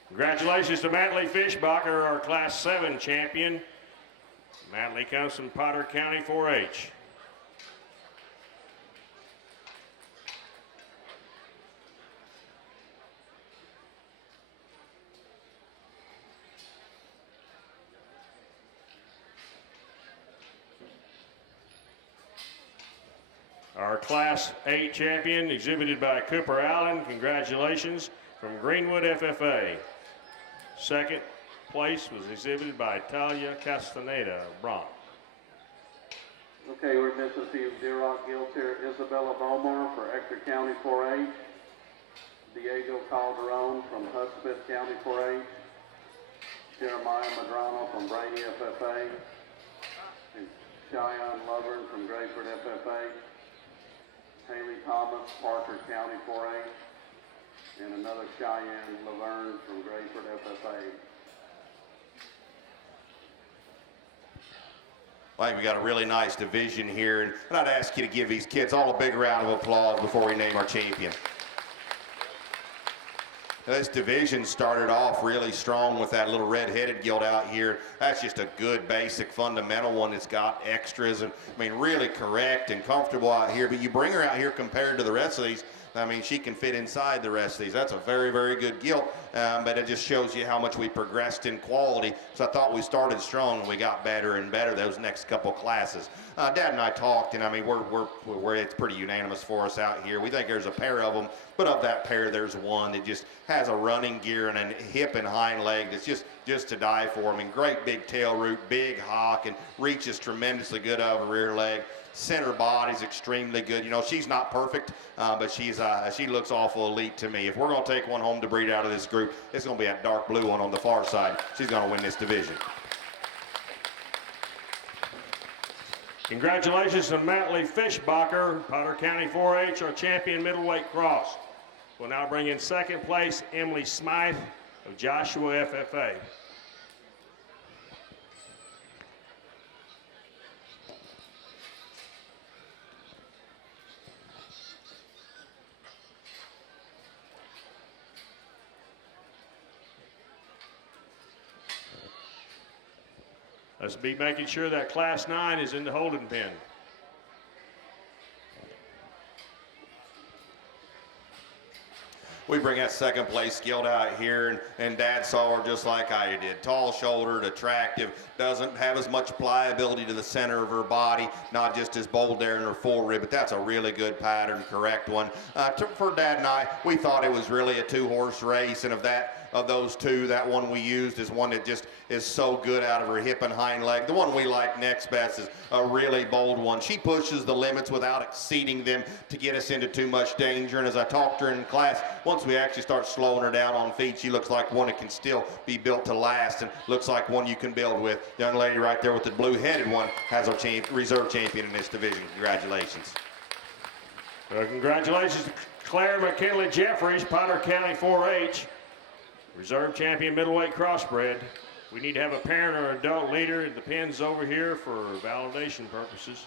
Congratulations to Matley Fishbacher, our Class 7 champion. Matley comes from Potter County 4-H. Our Class 8 champion, exhibited by Cooper Allen, congratulations, from Greenwood FFA. Second place was exhibited by Talia Castaneda of Bronx. Okay, we're missing a few Deer Rock Gilts here. Isabella Bomar for Ector County 4-H. Diego Calderon from Hudspeth County 4-H. Jeremiah Madrano from Brady FFA. And Cheyenne Lovern from Grayford FFA. Haley Thomas, Parker County 4-H. And another Cheyenne Laverne from Grayford FFA. I think we got a really nice division here, and I'd ask you to give these kids all a big round of applause before we name our champion. Now, this division started off really strong with that little red-headed gilt out here. That's just a good, basic, fundamental one that's got extras and, I mean, really correct and comfortable out here. But you bring her out here compared to the rest of these, I mean, she can fit inside the rest of these. That's a very, very good gilt, but it just shows you how much we progressed in quality. So I thought we started strong and we got better and better those next couple classes. Dad and I talked, and I mean, it's pretty unanimous for us out here. We think there's a pair of them, but of that pair, there's one that just has a running gear and a hip and hind leg that's just just to die for. I mean, great big tail root, big hock, and reaches tremendously good out of her rear leg. Center body's extremely good. You know, she's not perfect, but she looks awful elite to me. If we're going to take one home to breed out of this group, it's going to be that dark blue one on the far side. She's going to win this division. Congratulations to Matley Fishbacher, Potter County 4-H, our champion middleweight cross. We'll now bring in second place Emily Smythe of Joshua FFA. Let's be making sure that Class 9 is in the holding pen. We bring that second place Gilt out here, and Dad saw her just like I did. Tall-shouldered, attractive, doesn't have as much pliability to the center of her body, not just as bold there in her forerib, but that's a really good pattern, correct one. For Dad and I, we thought it was really a two-horse race, and of those two, that one we used is one that just is so good out of her hip and hind leg. The one we like next best is a really bold one. She pushes the limits without exceeding them to get us into too much danger. And as I talked to her in class, once we actually start slowing her down on feet, she looks like one that can still be built to last and looks like one you can build with. Young lady right there with the blue-headed one has our reserve champion in this division. Congratulations. Congratulations to Claire McKinley Jeffries, Potter County 4-H. Reserve champion middleweight crossbred. We need to have a parent or adult leader in the pens over here for validation purposes.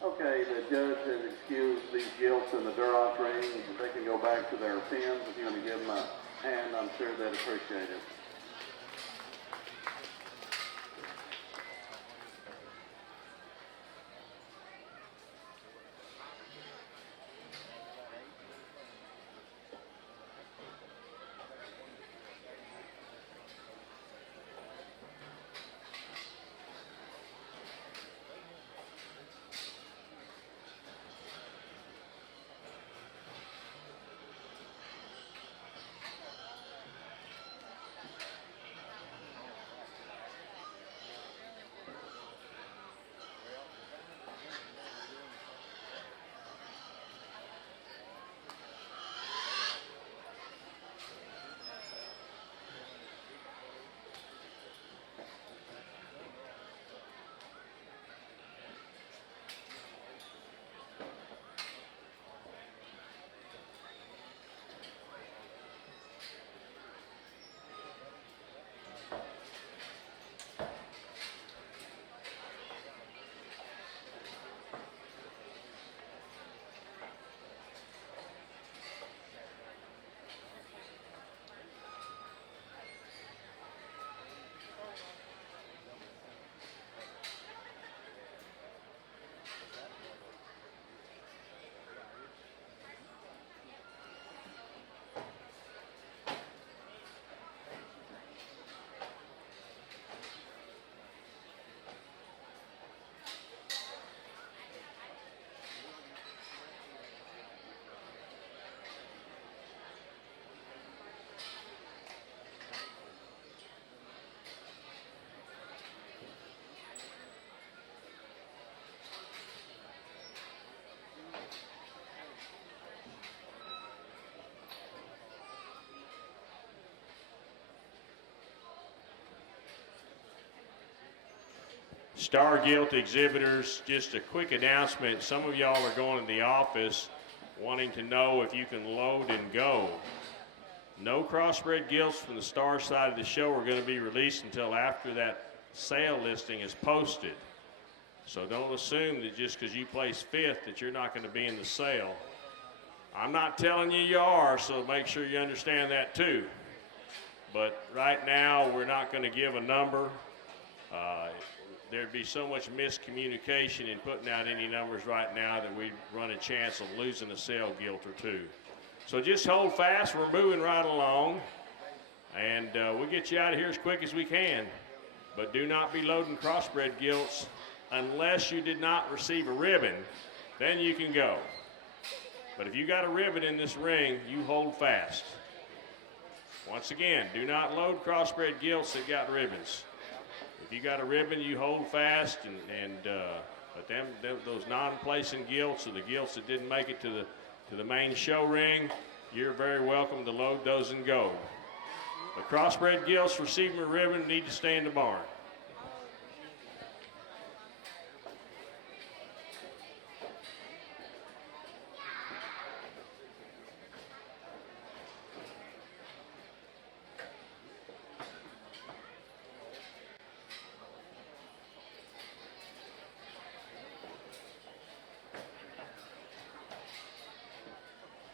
Okay, the judge has excused these Gilts in the Duras ring. They can go back to their pens. If you want to give them a hand, I'm sure they'd appreciate it. Star Gilt exhibitors, just a quick announcement. Some of y'all are going to the office wanting to know if you can load and go. No crossbred gilts from the Star side of the show are going to be released until after that sale listing is posted. So don't assume that just because you place 5th that you're not going to be in the sale. I'm not telling you you are, so make sure you understand that too. But right now, we're not going to give a number. There'd be so much miscommunication in putting out any numbers right now that we'd run a chance of losing a sale gilt or two. So just hold fast. We're moving right along, and we'll get you out of here as quick as we can. But do not be loading crossbred gilts unless you did not receive a ribbon. Then you can go. But if you got a ribbon in this ring, you hold fast. Once again, do not load crossbred gilts that got ribbons. If you got a ribbon, you hold fast, but those non-placing gilts or the gilts that didn't make it to the main show ring, you're very welcome to load those and go. But crossbred gilts receiving a ribbon need to stay in the barn.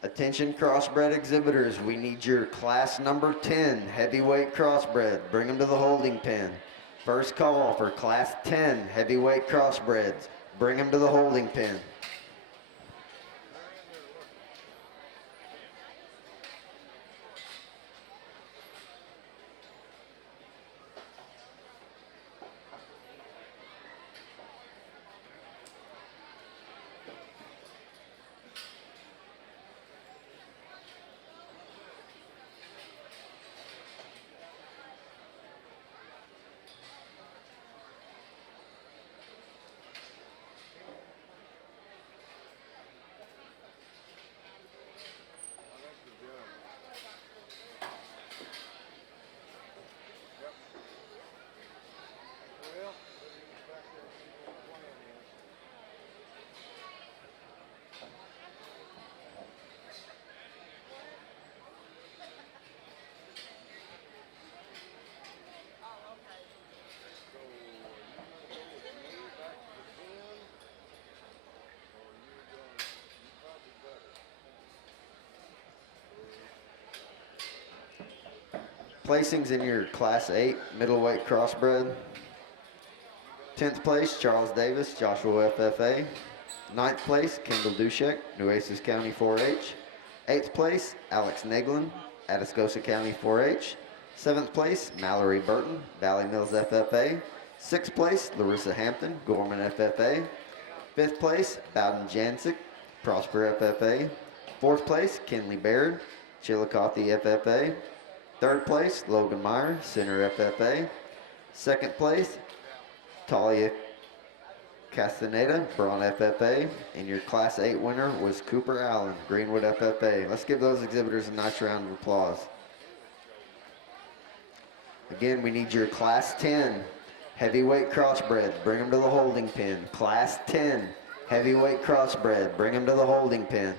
Attention crossbred exhibitors, we need your class number 10 heavyweight crossbred. Bring them to the holding pen. First call for class 10 heavyweight crossbreds. Bring them to the holding pen. Placings in your Class 8 middleweight crossbred. 10th place, Charles Davis, Joshua FFA. 9th place, Kendall Dushek, Nueces County 4-H. 8th place, Alex Neglin, Atascosa County 4-H. 7th place, Mallory Burton, Valley Mills FFA. 6th place, Larissa Hampton, Gorman FFA. 5th place, Bowden Jancic, Prosper FFA. 4th place, Kinley Baird, Chillicothe FFA. 3rd place, Logan Meyer, Center FFA. 2nd place, Talia Castaneda, Braun FFA. And your Class 8 winner was Cooper Allen, Greenwood FFA. Let's give those exhibitors a nice round of applause. Again, we need your Class 10 heavyweight crossbred. Bring them to the holding pen. Class 10 heavyweight crossbred. Bring them to the holding pen.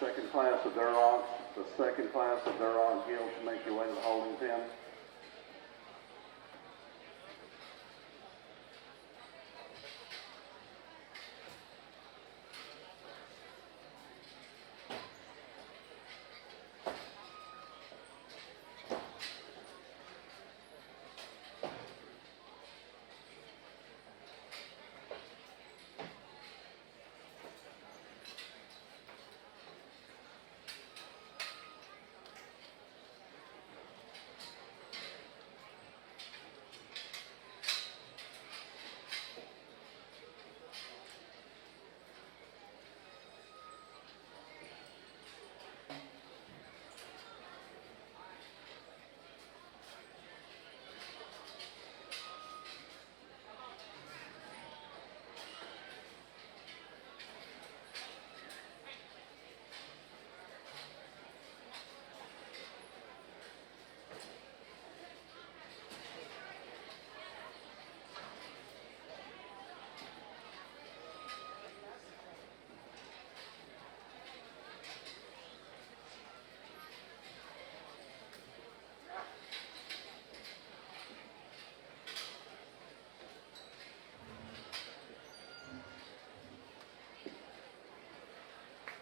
second class of Duroc, the second class of Duroc Gilts, make your way to the holding pen.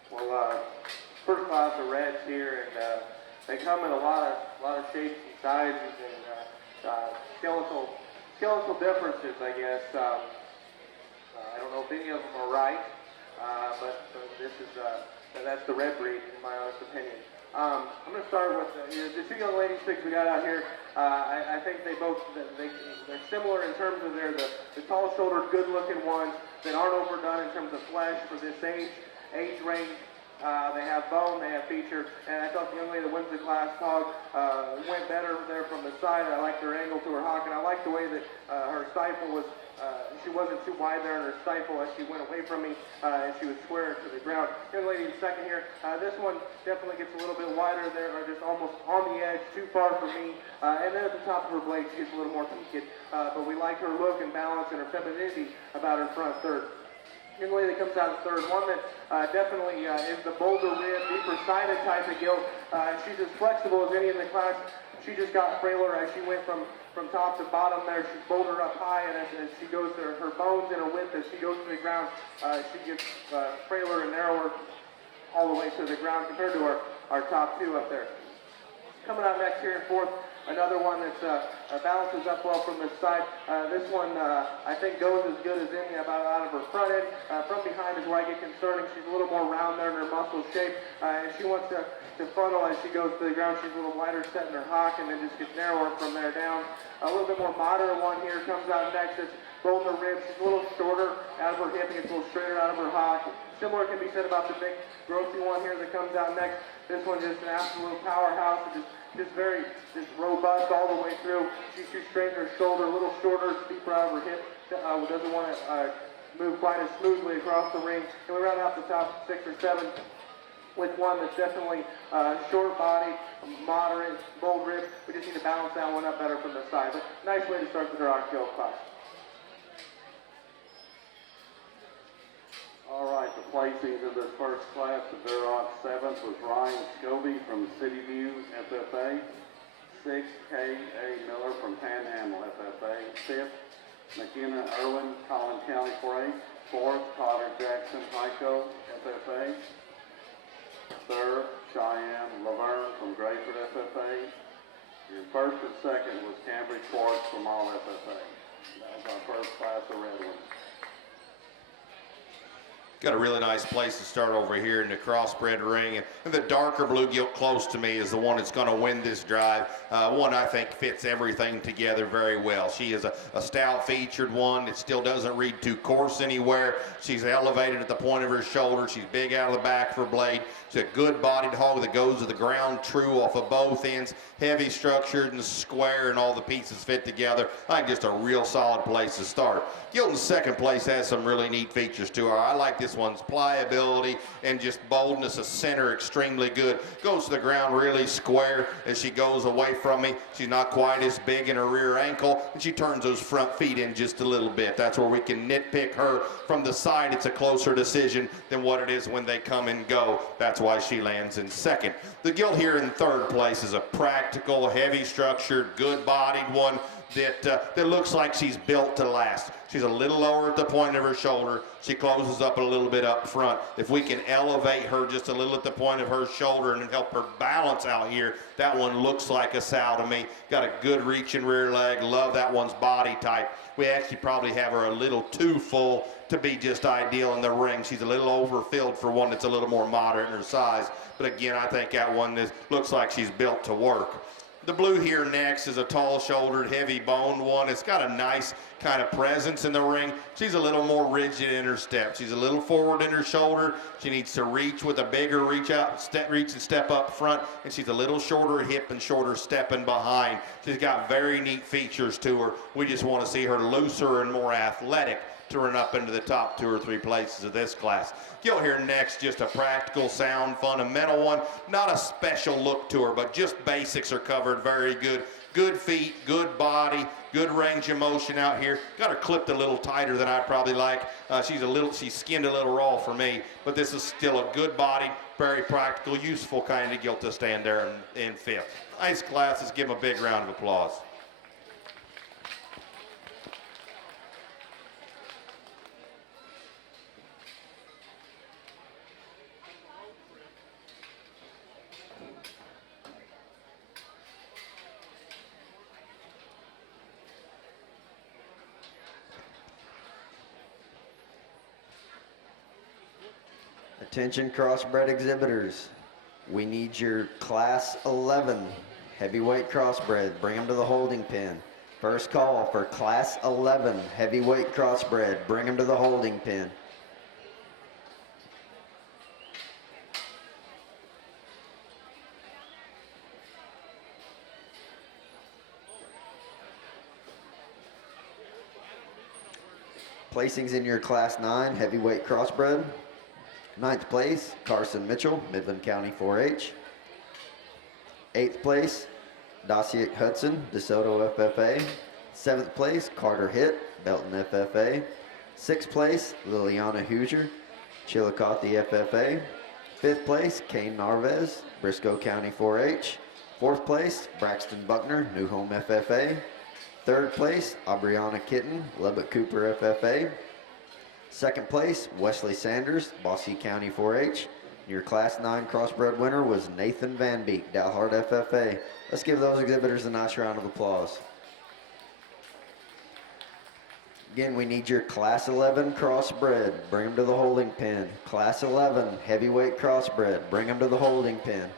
Well, first class of reds here, and they come in a lot of shapes and sizes and skeletal differences, I guess. I don't know if any of them are right, but this is that's the red breed, in my honest opinion. I'm going to start with the two young ladies pigs we got out here. I think they're similar in terms of they're the tall-shouldered, good-looking ones that aren't overdone in terms of flesh for this age range. They have bone, they have feature, and I thought the young lady that wins the class hog went better there from the side. I liked her angle to her hock, and I liked the way that her stifle was, she wasn't too wide there in her stifle as she went away from me, and she was square to the ground. Young lady in second here, this one definitely gets a little bit wider there, or just almost on the edge, too far for me, and then at the top of her blade, she gets a little more peaked, but we like her look and balance and her femininity about her front third. Young lady that comes out in third, one that definitely is the bolder rib, deeper sided type of gilt. She's as flexible as any in the class. She just got frailer as she went from top to bottom there. She's bolder up high, and as she goes to her bones and her width, as she goes to the ground, she gets frailer and narrower all the way to the ground compared to our top two up there. Coming out next here in fourth, another one that balances up well from this side. This one, I think, goes as good as any about out of her front end. From behind is where I get concerning. She's a little more round there in her muscle shape, and she wants to funnel as she goes to the ground. She's a little wider set in her hock, and then just gets narrower from there down. A little bit more modern one here comes out next. It's bolder ribs. She's a little shorter out of her hip, and gets a little straighter out of her hock. Similar can be said about the big, grossy one here that comes out next. This one's just an absolute powerhouse. Just very robust all the way through. She's too straight in her shoulder, a little shorter, steeper out of her hip. Doesn't want to move quite as smoothly across the ring. And we round out the top 6 or 7 with one that's definitely short body, moderate, bold rib. We just need to balance that one up better from the side. But nice way to start the Duroc Gilt class. All right, the placings of this first class of Duroc 7th was Ryan Scobie from City View, FFA. 6th, K.A. Miller from Panhandle, FFA. 5th, McKenna Irwin, Collin County 4A. 4th, Potter Jackson, Hyco, FFA. 3rd, Cheyenne Laverne from Grayford, FFA. And 1st and 2nd was Cambridge Forest from all FFA. That was our first class of red ones. Got a really nice place to start over here in the crossbred ring, and the darker blue gilt close to me is the one that's going to win this drive. One I think fits everything together very well. She is a stout featured one that still doesn't read too coarse anywhere. She's elevated at the point of her shoulder. She's big out of the back of her blade. She's a good bodied hog that goes to the ground true off of both ends, heavy structured and square, and all the pieces fit together. I think just a real solid place to start. Gilton's second place has some really neat features to her. I like this one's pliability and just boldness of center extremely good. Goes to the ground really square as she goes away from me. She's not quite as big in her rear ankle, and she turns those front feet in just a little bit. That's where we can nitpick her. From the side, it's a closer decision than what it is when they come and go. That's why she lands in second. The gilt here in third place is a practical, heavy structured, good bodied one that looks like she's built to last. She's a little lower at the point of her shoulder. She closes up a little bit up front. If we can elevate her just a little at the point of her shoulder and help her balance out here, that one looks like a sow to me. Got a good reach in rear leg. Love that one's body type. We actually probably have her a little too full to be just ideal in the ring. She's a little overfilled for one that's a little more moderate in her size. But again, I think that one looks like she's built to work. The blue here next is a tall-shouldered, heavy-boned one. It's got a nice kind of presence in the ring. She's a little more rigid in her step. She's a little forward in her shoulder. She needs to reach with a bigger reach and step up front. And she's a little shorter hip and shorter stepping behind. She's got very neat features to her. We just want to see her looser and more athletic to run up into the top 2 or 3 places of this class. Gilt here next, just a practical, sound, fundamental one. Not a special look to her, but just basics are covered very good. Good feet, good body, good range of motion out here. Got her clipped a little tighter than I probably like. She's skinned a little raw for me, but this is still a good body, very practical, useful kind of gilt to stand there in fifth. Nice class. Let's give them a big round of applause. Attention crossbred exhibitors. We need your class 11 heavyweight crossbred. Bring them to the holding pen. First call for class 11 heavyweight crossbred. Bring them to the holding pen. Placings in your class 9 heavyweight crossbred. 9th place, Carson Mitchell, Midland County 4-H. 8th place, Dossier Hudson, DeSoto FFA. 7th place, Carter Hitt, Belton FFA. 6th place, Liliana Hoosier, Chillicothe FFA. 5th place, Kane Narvez, Briscoe County 4-H. 4th place, Braxton Buckner, New Home FFA. 3rd place, Aubriana Kitten, Lubbock Cooper FFA. 2nd place, Wesley Sanders, Bossy County 4-H. Your Class 9 crossbred winner was Nathan Van Beek, Dalhart FFA. Let's give those exhibitors a nice round of applause. Again, we need your Class 11 crossbred. Bring them to the holding pen. Class 11 heavyweight crossbred. Bring them to the holding pen.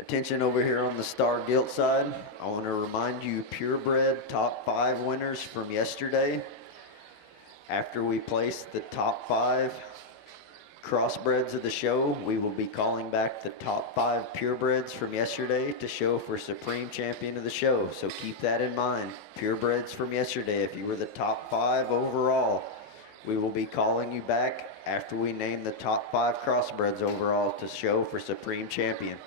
Attention over here on the Star Gilt side. I want to remind you purebred top 5 winners from yesterday. After we place the top 5 crossbreds of the show, we will be calling back the top 5 purebreds from yesterday to show for Supreme Champion of the show. So keep that in mind. Purebreds from yesterday, if you were the top 5 overall, we will be calling you back after we name the top 5 crossbreds overall to show for Supreme Champion.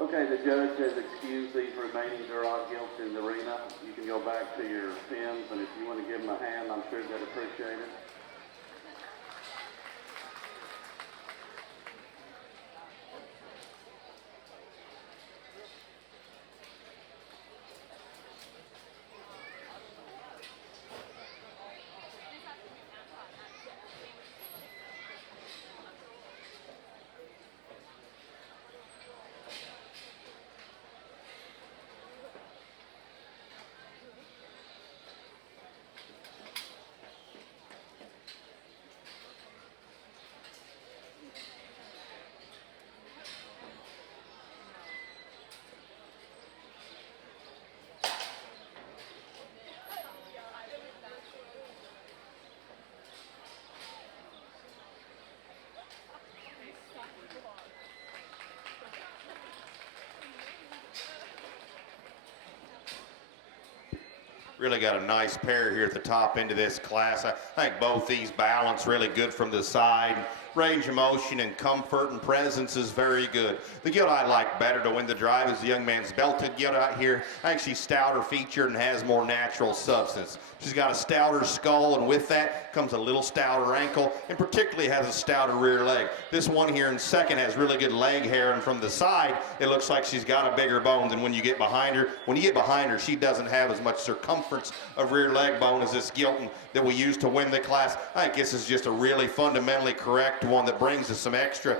Okay, the judge has excused these remaining Durant Gilts in the arena. You can go back to your pins, and if you want to give them a hand, I'm sure they'd appreciate it. Really got a nice pair here at the top end of this class. I think both these balance really good from the side. Range of motion and comfort and presence is very good. The gilt I like better to win the drive is the young man's belted gilt out here. I think she's stouter featured and has more natural substance. She's got a stouter skull, and with that comes a little stouter ankle, and particularly has a stouter rear leg. This one here in second has really good leg hair, and from the side, it looks like she's got a bigger bone than when you get behind her. When you get behind her, she doesn't have as much circumference circumference of rear leg bone as this Gilton that we use to win the class. I think this is just a really fundamentally correct one that brings us some extra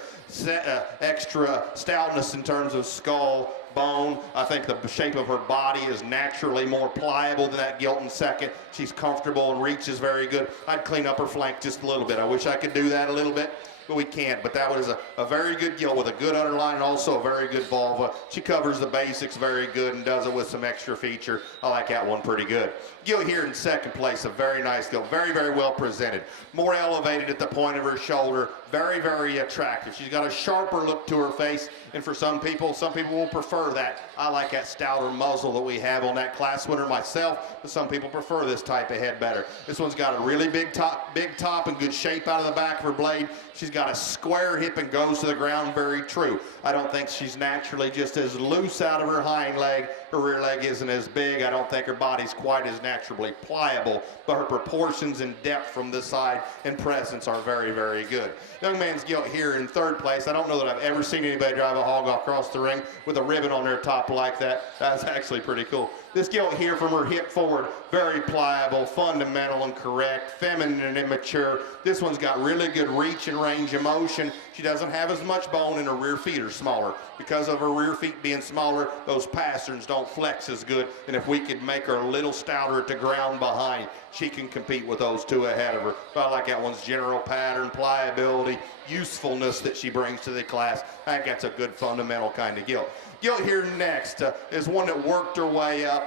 stoutness in terms of skull, bone. I think the shape of her body is naturally more pliable than that Gilton second. She's comfortable and reaches very good. I'd clean up her flank just a little bit. I wish I could do that a little bit, but we can't. But that was a very good gilt with a good underline and also a very good vulva. She covers the basics very good and does it with some extra feature. I like that one pretty good. Gilt here in second place, a very nice gilt, very, very well presented. More elevated at the point of her shoulder, very, very attractive. She's got a sharper look to her face, and for some people will prefer that. I like that stouter muzzle that we have on that class winner myself, but some people prefer this type of head better. This one's got a really big top and good shape out of the back of her blade. She's got a square hip and goes to the ground very true. I don't think she's naturally just as loose out of her hind leg. Her rear leg isn't as big. I don't think her body's quite as naturally pliable, but her proportions and depth from the side and presence are very, very good. Young man's gilt here in third place. I don't know that I've ever seen anybody drive a hog across the ring with a ribbon on their top like that. That's actually pretty cool. This gilt here from her hip forward, very pliable, fundamental and correct, feminine and immature. This one's got really good reach and range of motion. She doesn't have as much bone and her rear feet are smaller. Because of her rear feet being smaller, those pasterns don't flex as good. And if we could make her a little stouter at the ground behind, she can compete with those two ahead of her. But I like that one's general pattern, pliability, usefulness that she brings to the class. I think that's a good fundamental kind of gilt. Gilt here next is one that worked her way up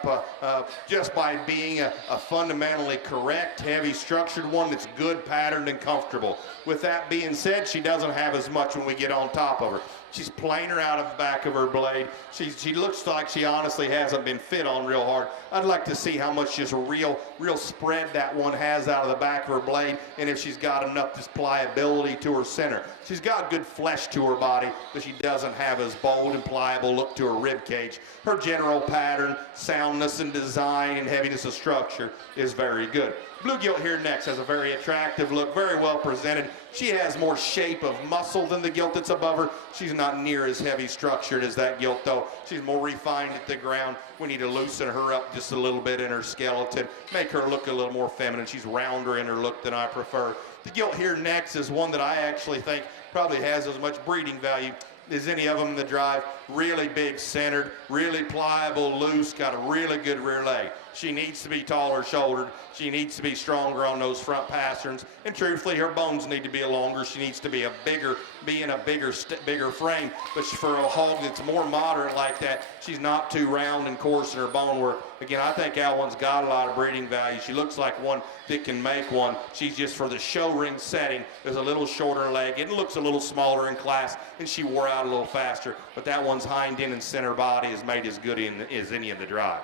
just by being a fundamentally correct, heavy structured one that's good patterned and comfortable. With that being said, she doesn't have as much when we get on top of her. She's plainer out of the back of her blade. She looks like she honestly hasn't been fit on real hard. I'd like to see how much just real spread that one has out of the back of her blade, and if she's got enough just pliability to her center. She's got good flesh to her body, but she doesn't have as bold and pliable look to her rib cage. Her general pattern, soundness and design and heaviness of structure is very good. Blue gilt here next has a very attractive look, very well presented. She has more shape of muscle than the gilt that's above her. She's not near as heavy structured as that gilt though. She's more refined at the ground. We need to loosen her up just a little bit in her skeleton, make her look a little more feminine. She's rounder in her look than I prefer. The gilt here next is one that I actually think probably has as much breeding value as any of them in the drive. Really big centered, really pliable, loose, got a really good rear leg. She needs to be taller shouldered. She needs to be stronger on those front pasterns. And truthfully, her bones need to be longer. She needs to be in a bigger frame. But for a hog that's more moderate like that, she's not too round and coarse in her bone work. Again, I think that one's got a lot of breeding value. She looks like one that can make one. She's just for the show ring setting. There's a little shorter leg. It looks a little smaller in class, and she wore out a little faster. But that one's hind end and center body is made as good as any in the drive.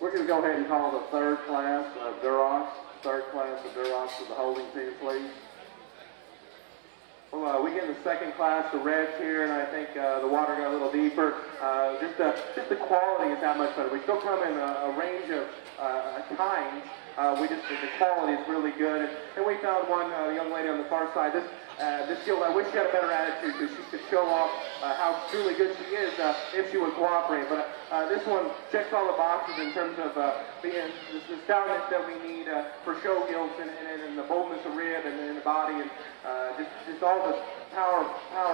We're going to go ahead and call the third class of Durocs. Third class of Durocs for the holding team, please. Well, we get in the second class, the reds here, and I think the water got a little deeper. Just the quality is that much better. We still come in a range of kinds. The quality is really good. And we found one young lady on the far side. This gilt, I wish she had a better attitude because she could show off how truly good she is if she would cooperate. But this one checks all the boxes in terms of being the stoutness that we need for show gilts and the boldness of rib and the body and just all the power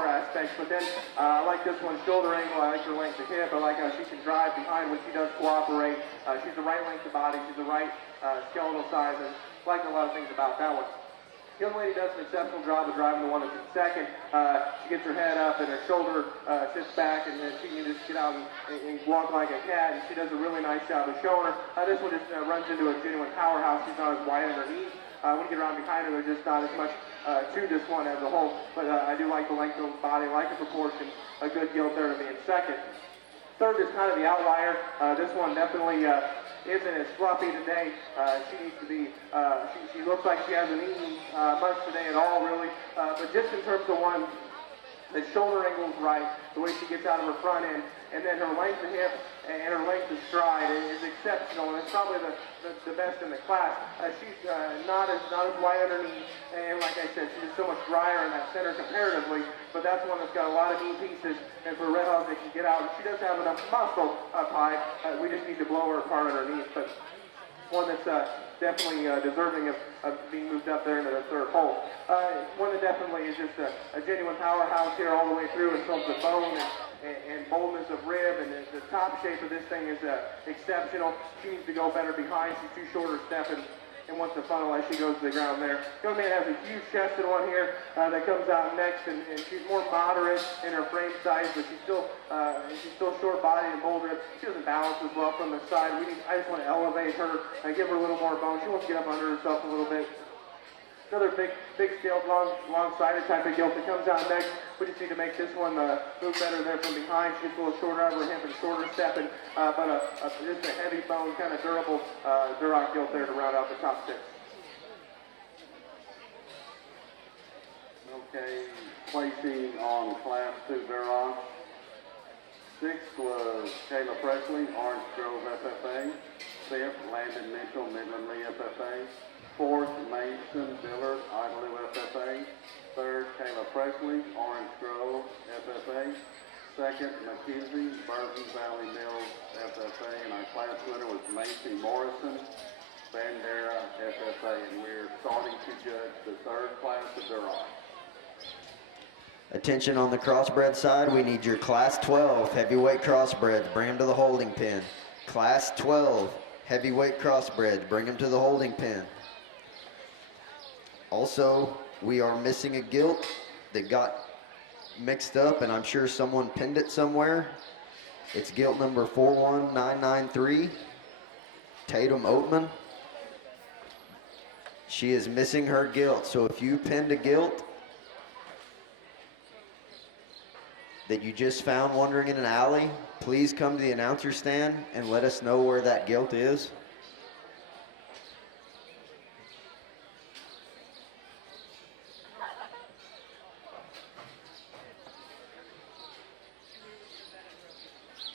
aspects. But then I like this one, shoulder angle. I like her length of hip. I like how she can drive behind when she does cooperate. She's the right length of body. She's the right skeletal size, and I like a lot of things about that one. The young lady does an exceptional job of driving the one that's in second. She gets her head up and her shoulder sits back, and then she can just get out and walk like a cat, and she does a really nice job of showing her. This one just runs into a genuine powerhouse. She's not as wide on her knees. When you get around behind her, there's just not as much to this one as a whole, but I do like the length of the body, like the proportion, a good gilt there to be in second. Third is kind of the outlier. This one definitely isn't as fluffy today. She needs to be, she looks like she hasn't eaten much today at all, really. But just in terms of one The shoulder angle's right, the way she gets out of her front end, and then her length of hip and her length of stride is exceptional, and it's probably the best in the class. She's not as wide underneath, and like I said, she's just so much drier in that center comparatively, but that's one that's got a lot of neat pieces, and for Red Hawk, they can get out. She does have enough muscle up high. We just need to blow her apart underneath, but one that's definitely deserving of being moved up there into the third hole. One that definitely is just a genuine powerhouse here all the way through in terms of bone and boldness of rib, and the top shape of this thing is exceptional. She needs to go better behind. She's too short her step and wants to funnel as she goes to the ground there. Young man has a huge chested one here that comes out next, and she's more moderate in her frame size, but she's still short-bodied and bold rib. She doesn't balance as well from the side. I just want to elevate her and give her a little more bone. She wants to get up under herself a little bit. Another big scaled, long-sided type of gilt that comes out next. We just need to make this one move better there from behind. She's a little shorter out of her hip and shorter stepping, but just a heavy bone, kind of durable Duroc gilt there to round out the top six. Okay, placing on Class 2 Duroc. Sixth was Kayla Presley, Orange Grove FFA. Fifth, Landon Mitchell, Midland Lee FFA. Fourth, Mason Dillard, Idlew FFA. Third, Kayla Presley, Orange Grove FFA. Second, McKenzie, Burton Valley Mills FFA. And our class winner was Macy Morrison, Bandera FFA. And we're starting to judge the third class of Duroc. Attention on the crossbred side, we need your Class 12 heavyweight crossbreds. Bring them to the holding pen. Class 12 heavyweight crossbreds. Bring them to the holding pen. Also, we are missing a gilt that got mixed up, and I'm sure someone pinned it somewhere. It's gilt number 41993, Tatum Oatman. She is missing her gilt, so if you pinned a gilt that you just found wandering in an alley, please come to the announcer stand and let us know where that gilt is.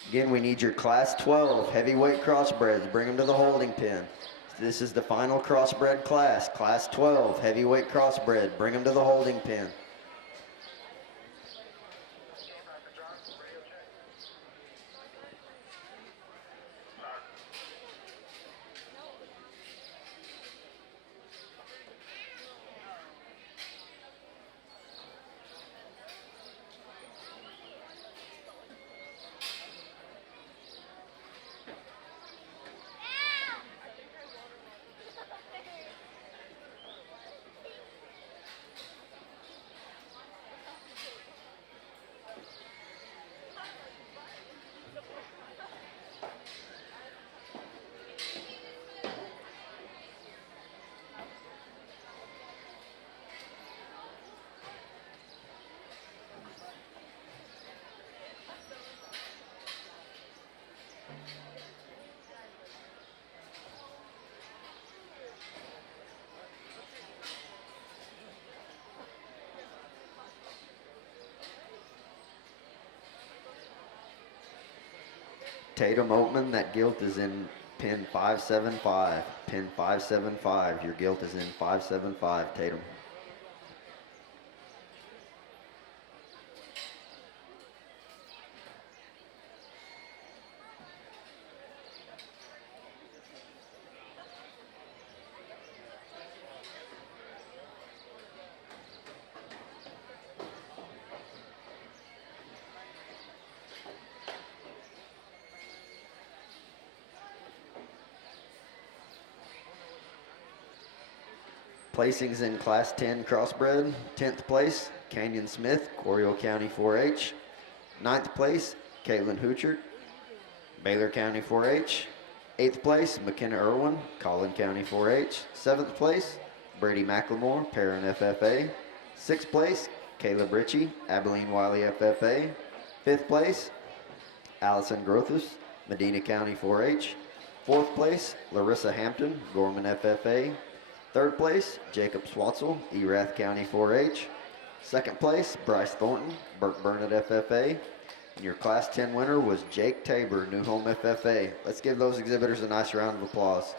Again, we need your Class 12 heavyweight crossbreds. Bring them to the holding pen. This is the final crossbred class. Class 12 heavyweight crossbred. Bring them to the holding pen. Tatum Oatman, that gilt is in pin 575. Pin 575. Your gilt is in 575, Tatum. Placings in Class 10 crossbred. 10th place, Canyon Smith, Corio County 4-H. 9th place, Caitlin Hoochert, Baylor County 4-H. 8th place, McKenna Irwin, Collin County 4-H. 7th place, Brady McLemore, Perrin FFA. 6th place, Caleb Ritchie, Abilene Wiley FFA. 5th place, Allison Grothus, Medina County 4-H. 4th place, Larissa Hampton, Gorman FFA. 3rd place, Jacob Swatzel, Erath County 4-H. Second place, Bryce Thornton, Burke Burnett FFA. And your Class 10 winner was Jake Tabor, New Home FFA. Let's give those exhibitors a nice round of applause.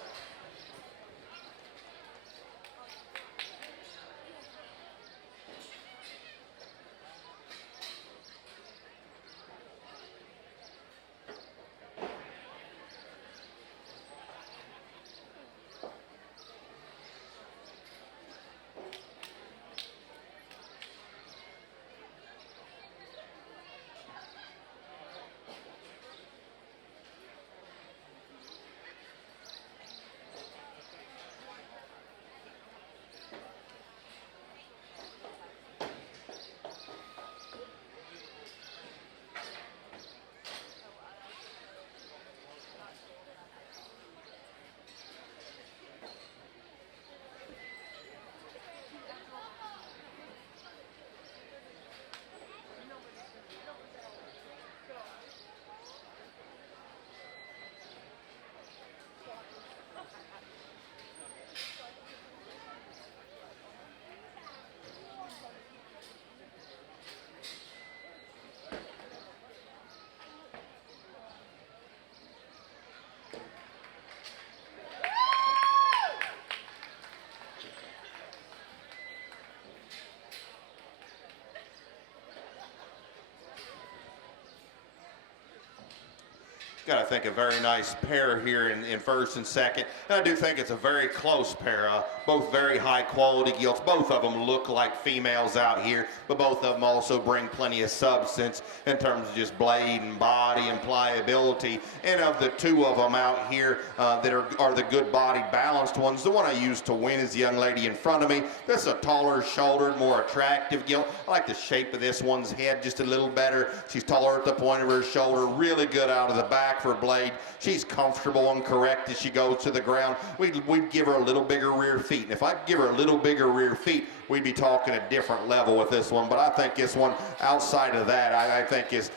Got, I think, a very nice pair here in first and second. And I do think it's a very close pair. Both very high quality gilts. Both of them look like females out here, but both of them also bring plenty of substance in terms of just blade and body and pliability. And of the two of them out here that are the good bodied balanced ones, the one I used to win is the young lady in front of me. This is a taller shouldered, more attractive gilt. I like the shape of this one's head just a little better. She's taller at the point of her shoulder, really good out of the back for a blade. She's comfortable and correct as she goes to the ground. We'd give her a little bigger rear feet. And if I give her a little bigger rear feet, we'd be talking a different level with this one. But I think this one, outside of that, I think is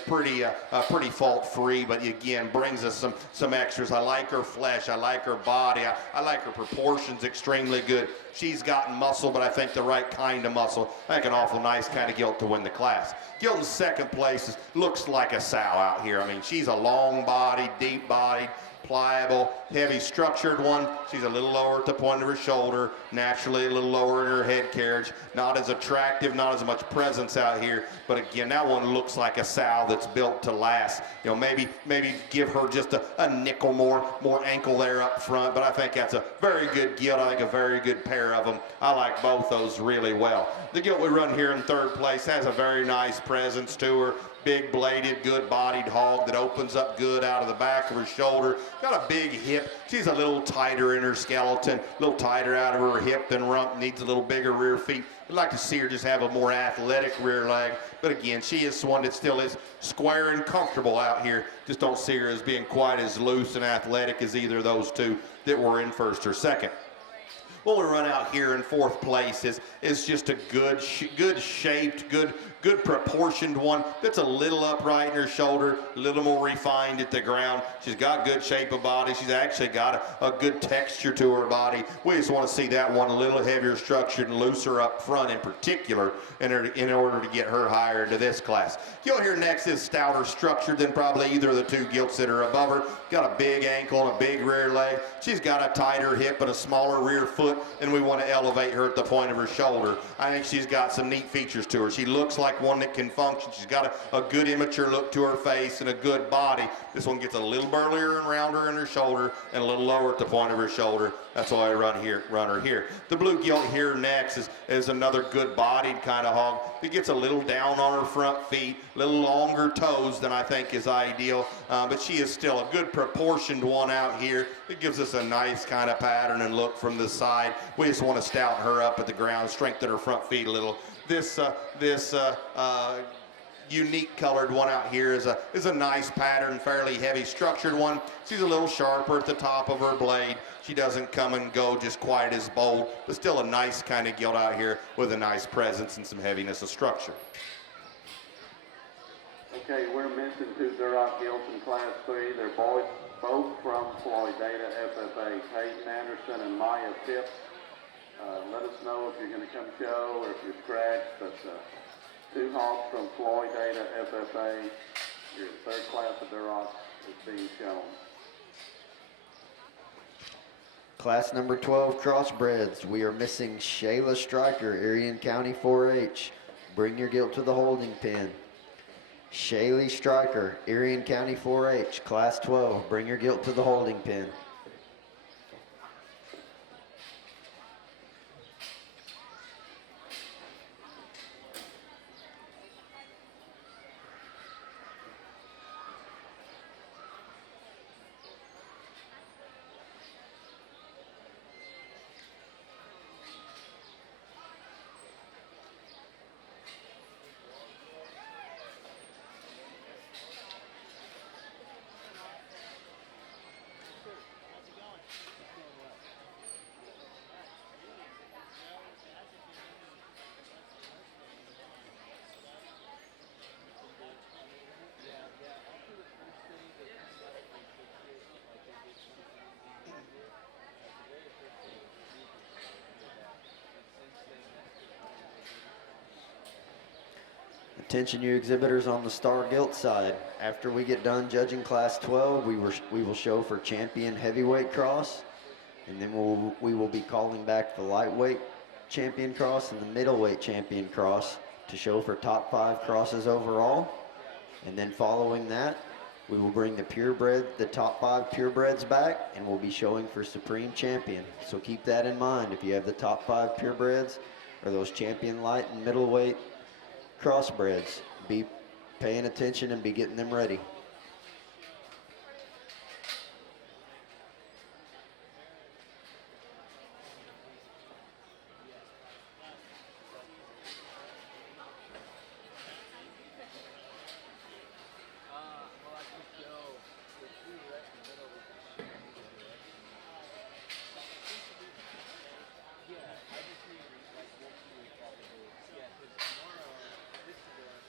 pretty fault free. But again, brings us some extras. I like her flesh. I like her body. I like her proportions extremely good. She's gotten muscle, but I think the right kind of muscle. I think an awful nice kind of gilt to win the class. Gilt in second place looks like a sow out here. I mean, she's a long-bodied, deep-bodied, pliable, heavy structured one. She's a little lower at the point of her shoulder, naturally a little lower in her head carriage. Not as attractive, not as much presence out here, but again, that one looks like a sow that's built to last. You know, maybe give her just a nickel more ankle there up front, but I think that's a very good gilt. I think a very good pair of them. I like both those really well. The gilt we run here in third place has a very nice presence to her. Big bladed, good bodied hog that opens up good out of the back of her shoulder. Got a big hip. She's a little tighter in her skeleton, a little tighter out of her hip than rump, needs a little bigger rear feet. I'd like to see her just have a more athletic rear leg. But again, she is one that still is square and comfortable out here. Just don't see her as being quite as loose and athletic as either of those two that were in first or second. What we run out here in fourth place is just a good shaped, good proportioned one that's a little upright in her shoulder, a little more refined at the ground. She's got good shape of body. She's actually got a good texture to her body. We just want to see that one a little heavier structured and looser up front in particular in order to get her higher into this class. Gilt here next is stouter structured than probably either of the two gilts that are above her. Got a big ankle and a big rear leg. She's got a tighter hip and a smaller rear foot, and we want to elevate her at the point of her shoulder. I think she's got some neat features to her. She looks like one that can function. She's got a good immature look to her face and a good body. This one gets a little burlier and rounder in her shoulder and a little lower at the point of her shoulder. That's why I run her here. The blue gilt here next is another good bodied kind of hog. It gets a little down on her front feet, a little longer toes than I think is ideal, but she is still a good proportioned one out here. It gives us a nice kind of pattern and look from the side. We just want to stout her up at the ground, strengthen her front feet a little. This unique colored one out here is a nice pattern, fairly heavy structured one. She's a little sharper at the top of her blade. She doesn't come and go just quite as bold, but still a nice kind of gilt out here with a nice presence and some heaviness of structure. Okay, we're missing two Duroc gilts in Class 3. They're both from Floydada FFA, Peyton Anderson and Maya Phipps. Let us know if you're going to come show or if you're scratched. But 2 Hawks from Floyd Ada FFA, your 3rd class of Duroc is being shown. Class number 12 crossbreds. We are missing Shayla Stryker, Arion County 4-H. Bring your gilt to the holding pen. Shaylee Stryker, Arion County 4-H, class 12. Bring your gilt to the holding pen. Attention you exhibitors on the Star Gilt side. After we get done judging class 12, we will show for champion heavyweight cross, and then we will be calling back the lightweight champion cross and the middleweight champion cross to show for top 5 crosses overall. And then following that, we will bring the top 5 purebreds back, and we'll be showing for supreme champion. So keep that in mind. If you have the top 5 purebreds or those champion light and middleweight crossbreds, be paying attention and be getting them ready.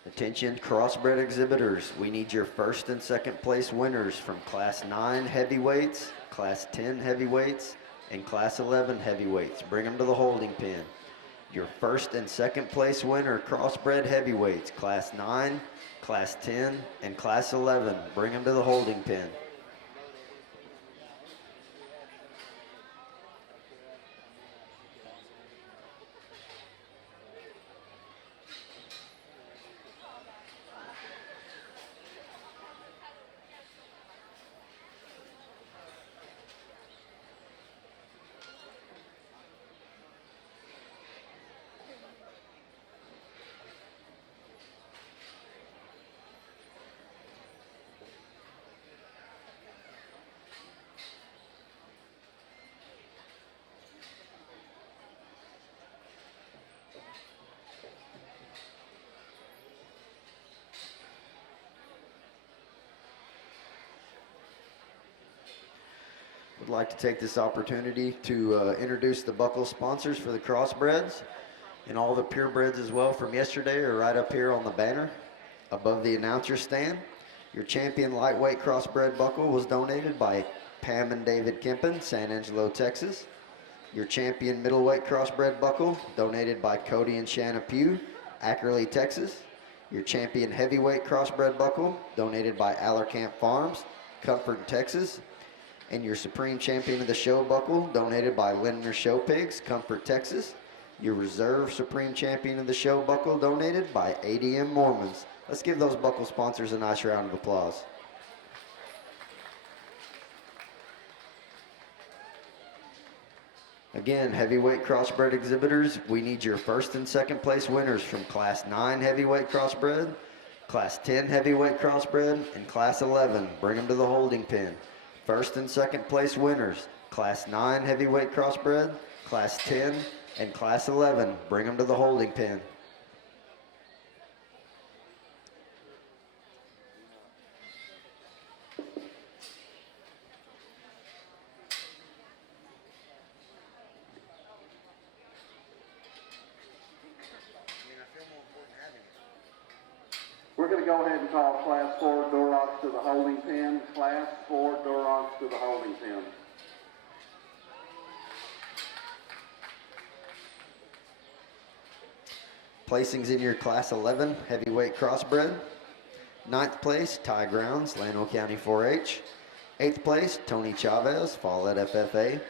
Attention crossbred exhibitors, we need your 1st and 2nd place winners from class 9 heavyweights, class 10 heavyweights, and class 11 heavyweights. Bring them to the holding pen. Your 1st and 2nd place winner crossbred heavyweights, class 9, class 10, and class 11. Bring them to the holding pen. Would like to take this opportunity to introduce the buckle sponsors for the crossbreds, and all the purebreds as well from yesterday are right up here on the banner above the announcer stand. Your champion lightweight crossbred buckle was donated by Pam and David Kempen, San Angelo, Texas. Your champion middleweight crossbred buckle donated by Cody and Shanna Pugh, Ackerley, Texas. Your champion heavyweight crossbred buckle donated by Allercamp Farms, Comfort, Texas. And your Supreme Champion of the Show buckle, donated by Lindner Show Pigs, Comfort, Texas. Your Reserve Supreme Champion of the Show buckle, donated by ADM Mormons. Let's give those buckle sponsors a nice round of applause. Again, heavyweight crossbred exhibitors, we need your 1st and 2nd place winners from class 9 heavyweight crossbred, class 10 heavyweight crossbred, and class 11. Bring them to the holding pen. 1st and 2nd place winners, class 9 heavyweight crossbred, class 10, and class 11. Bring them to the holding pen. We're going to go ahead and call class 4 Durocs to the holding pen. Class 4 Durocs to the holding pen. Placings in your Class 11 heavyweight crossbred. 9th place, Ty Grounds, Llano County 4-H. 8th place, Tony Chavez, Follett FFA.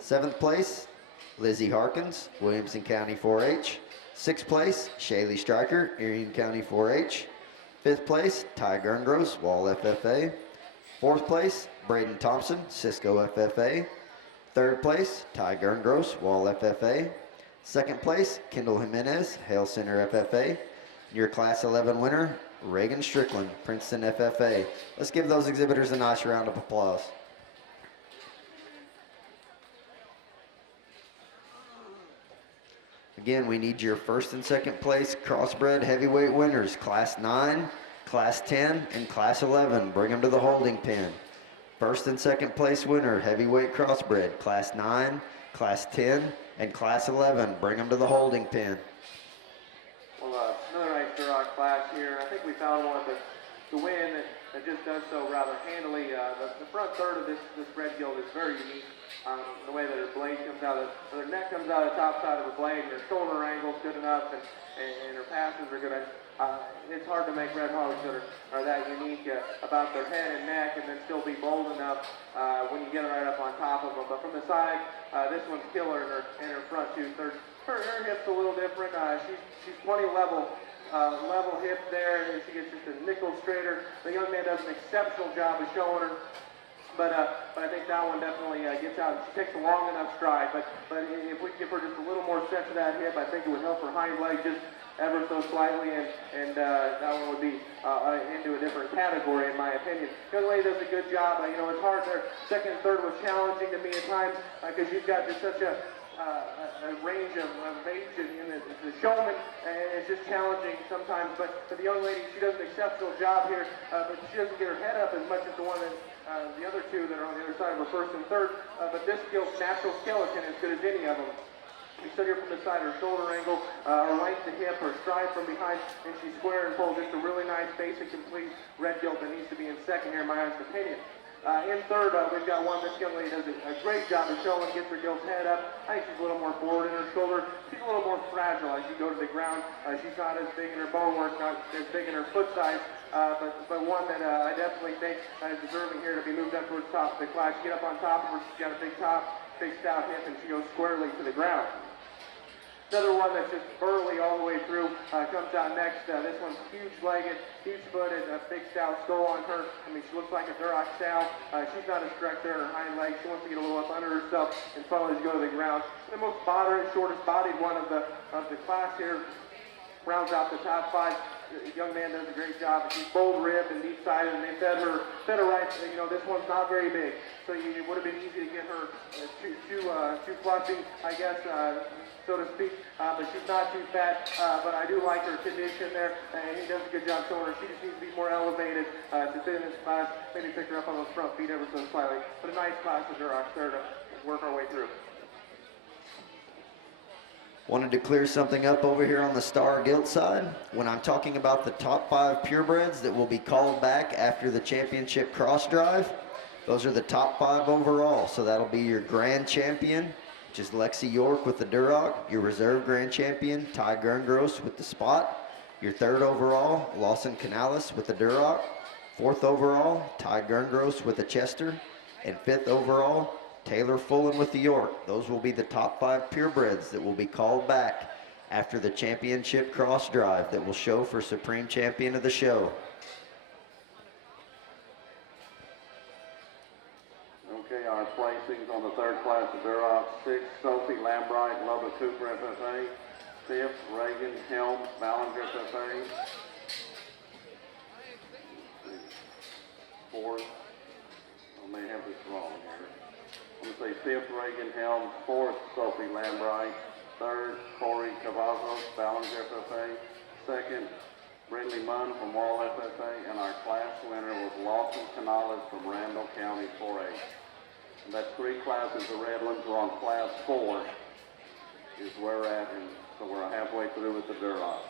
7th place, Lizzie Harkins, Williamson County 4-H. 6th place, Shaylee Stryker, Erie County 4-H. 5th place, Ty Gerngross, Wall FFA. 4th place, Braden Thompson, Cisco FFA. 3rd place, Ty Gerngross, Wall FFA. 2nd place, Kendall Jimenez, Hale Center FFA. Your Class 11 winner, Reagan Strickland, Princeton FFA. Let's give those exhibitors a nice round of applause. Again, we need your 1st and 2nd place crossbred heavyweight winners, Class 9, Class 10, and Class 11. Bring them to the holding pen. 1st and 2nd place winner, heavyweight crossbred, Class 9, Class 10, and Class 11. Bring them to the holding pen. Well, another nice Duroc class here. I think we found one to win that just does so rather handily. The front third of this red gilt is very unique. The way that her blade comes out, her neck comes out of the top side of the blade, and her shoulder angle's good enough, and her passes are good. It's hard to make red hogs that are that unique about their head and neck, and then still be bold enough when you get it right up on top of them. But from the side, this one's killer in her front two-thirds. Her hip's a little different. She's 20 level hip there, and she gets just a nickel straighter. The young man does an exceptional job of showing her. But I think that one definitely gets out. She takes a long enough stride. But if we give her just a little more stretch of that hip, I think it would help her hind leg just ever so slightly, and that one would be into a different category in my opinion. The young lady does a good job. It's hard. Their second and third was challenging to me at times because you've got just such a range of age in the showman, and it's just challenging sometimes. But the young lady, she does an exceptional job here, but she doesn't get her head up as much as the one that the other two that are on the other side of her 1st and 3rd. But this Gilts natural skeleton as good as any of them. You sit here from the side, her shoulder angle, her length to hip, her stride from behind, and she's square and full. Just a really nice, basic, complete red gilt that needs to be in 2nd here, in my honest opinion. In 3rd, we've got one. This young lady does a great job of showing, gets her gilt's head up. I think she's a little more forward in her shoulder. She's a little more fragile as you go to the ground. She's not as big in her bone work, not as big in her foot size, but one that I definitely think is deserving here to be moved up towards the top of the class. You get up on top of her, she's got a big top, big stout hip, and she goes squarely to the ground. Another one that's just burly all the way through comes out next. This one's huge-legged, huge-footed, a big stout skull on her. I mean, she looks like a Duroc sow. She's not as direct there in her hind legs. She wants to get a little up under herself and finally go to the ground. The most moderate, shortest-bodied one of the class here rounds out the top 5. The young man does a great job. She's bold-ribbed and deep-sided, and they fed her right. This one's not very big, so it would have been easy to get her too fluffy, I guess, so to speak, but she's not too fat, but I do like her condition there, and he does a good job showing her. She just needs to be more elevated to fit in this class, maybe pick her up on those front feet ever so slightly, but a nice class of Duroc there to work our way through. Wanted to clear something up over here on the Star Gilt side. When I'm talking about the top 5 purebreds that will be called back after the championship cross drive, those are the top 5 overall. So that'll be your grand champion, which is Lexi York with the Duroc, your reserve grand champion, Ty Gerngross with the Spot, your 3rd overall, Lawson Canales with the Duroc, 4th overall, Ty Gerngross with the Chester, and 5th overall, Taylor Fullen with the York. Those will be the top 5 purebreds that will be called back after the championship cross drive that will show for Supreme Champion of the show. Okay, our placings on the 3rd class of Duroc: 6th, Sophie Lambright, Lubbock Cooper FFA. 5th, Reagan Helms, Ballinger FFA. 4th, I may have this wrong here. I'm going to say 5th, Reagan Helms. 4th, Sophie Lambright. 3rd, Corey Cavazos, Ballinger FFA. 2nd, Brindley Munn from Wall FFA. And our class winner was Lawson Canales from Randall County 4-H. And that's 3 classes of Redlands. We're on class 4 is where we're at, and so we're halfway through with the Duroc.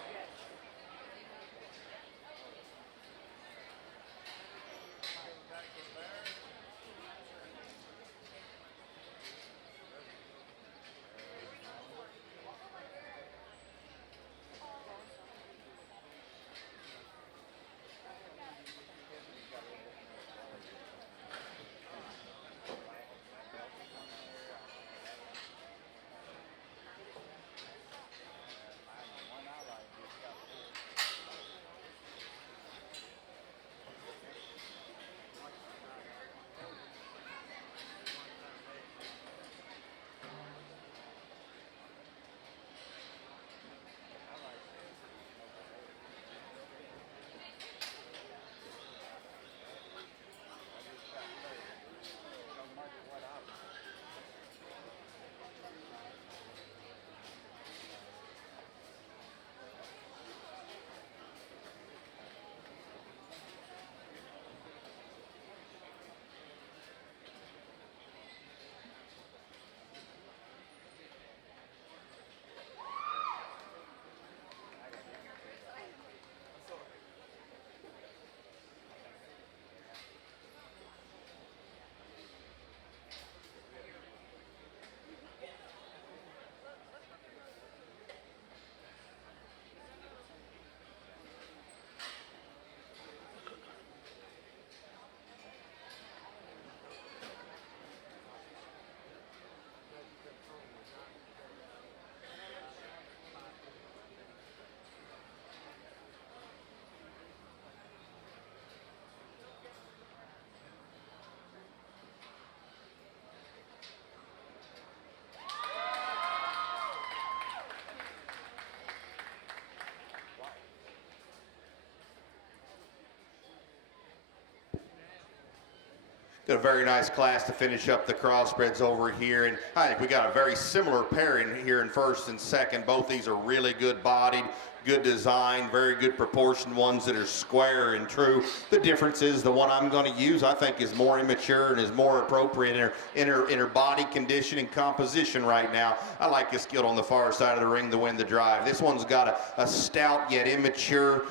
Got a very nice class to finish up the crossbreds over here, and I think we got a very similar pairing here in first and second. Both these are really good bodied, good design, very good proportion ones that are square and true. The difference is the one I'm going to use, I think, is more immature and is more appropriate in her body condition and composition right now. I like this gilt on the far side of the ring to win the drive. This one's got a stout yet immature,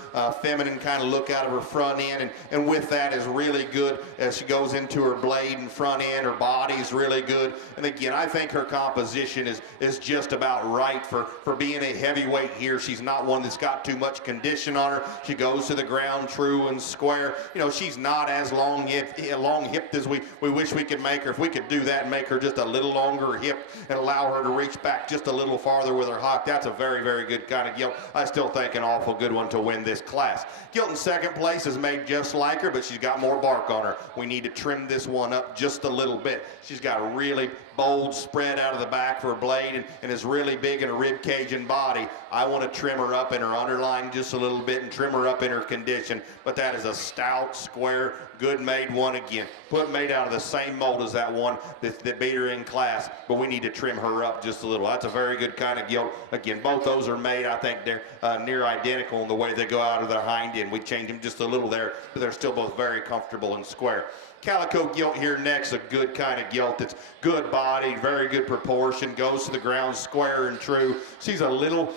feminine kind of look out of her front end, and with that is really good as she goes into her blade and front end. Her body is really good, and again, I think her composition is just about right for being a heavyweight here. She's not one that's got too much condition on her. She goes to the ground true and square. You know, she's not as long-hipped as we wish we could make her. If we could do that and make her just a little longer hip and allow her to reach back just a little farther with her hock, that's a very, very good kind of gilt. I still think an awful good one to win this class. Gilt in second place is made just like her, but she's got more bark on her. We need to trim this one up just a little bit. She's got a really bold spread out of the back for her blade and is really big in her rib cage and body. I want to trim her up in her underline just a little bit and trim her up in her condition, but that is a stout, square, good made one again. Made out of the same mold as that one that beat her in class, but we need to trim her up just a little. That's a very good kind of gilt. Again, both those are made, I think they're near identical in the way they go out of their hind end. We changed them just a little there, but they're still both very comfortable and square. Calico gilt here next, a good kind of gilt. It's good bodied, very good proportion, goes to the ground square and true. She's a little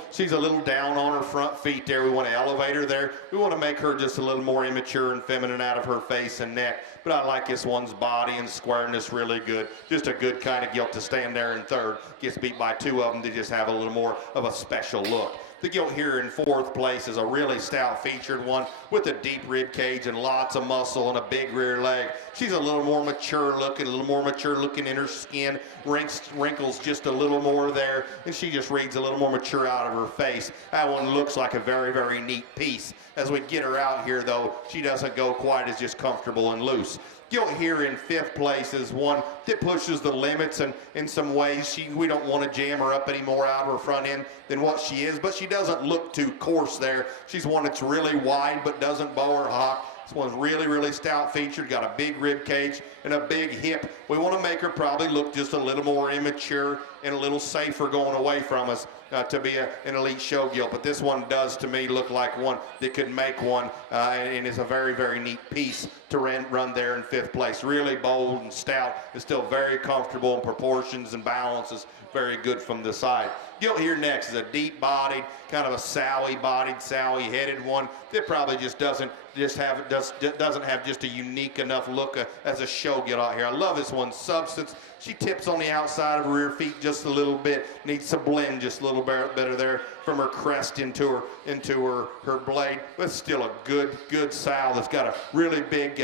down on her front feet there. We want to elevate her there. We want to make her just a little more immature and feminine out of her face and neck. But I like this one's body and squareness really good. Just a good kind of gilt to stand there in third. Gets beat by two of them to just have a little more of a special look. The gilt here in fourth place is a really stout featured one with a deep rib cage and lots of muscle and a big rear leg. She's a little more mature looking in her skin. Wrinkles just a little more there, and she just reads a little more mature out of her face. That one looks like a very, very neat piece. As we get her out here, though, she doesn't go quite as just comfortable and loose. Gilt here in fifth place is one that pushes the limits, and in some ways we don't want to jam her up any more out of her front end than what she is, but she doesn't look too coarse there. She's one that's really wide but doesn't bow her hock. This one's really, really stout featured, got a big rib cage and a big hip. We want to make her probably look just a little more immature and a little safer going away from us to be an elite show gilt. But this one does, to me, look like one that could make one and is a very, very neat piece to run there in fifth place. Really bold and stout. It's still very comfortable in proportions and balances. Very good from the side. Gilt here next is a deep-bodied, kind of a sowy-bodied, sowy-headed one that probably just doesn't have just a unique enough look as a show gilt out here. I love this one's substance. She tips on the outside of her rear feet just a little bit. Needs to blend just a little bit better there from her crest into her blade. But still a good sow that's got a really big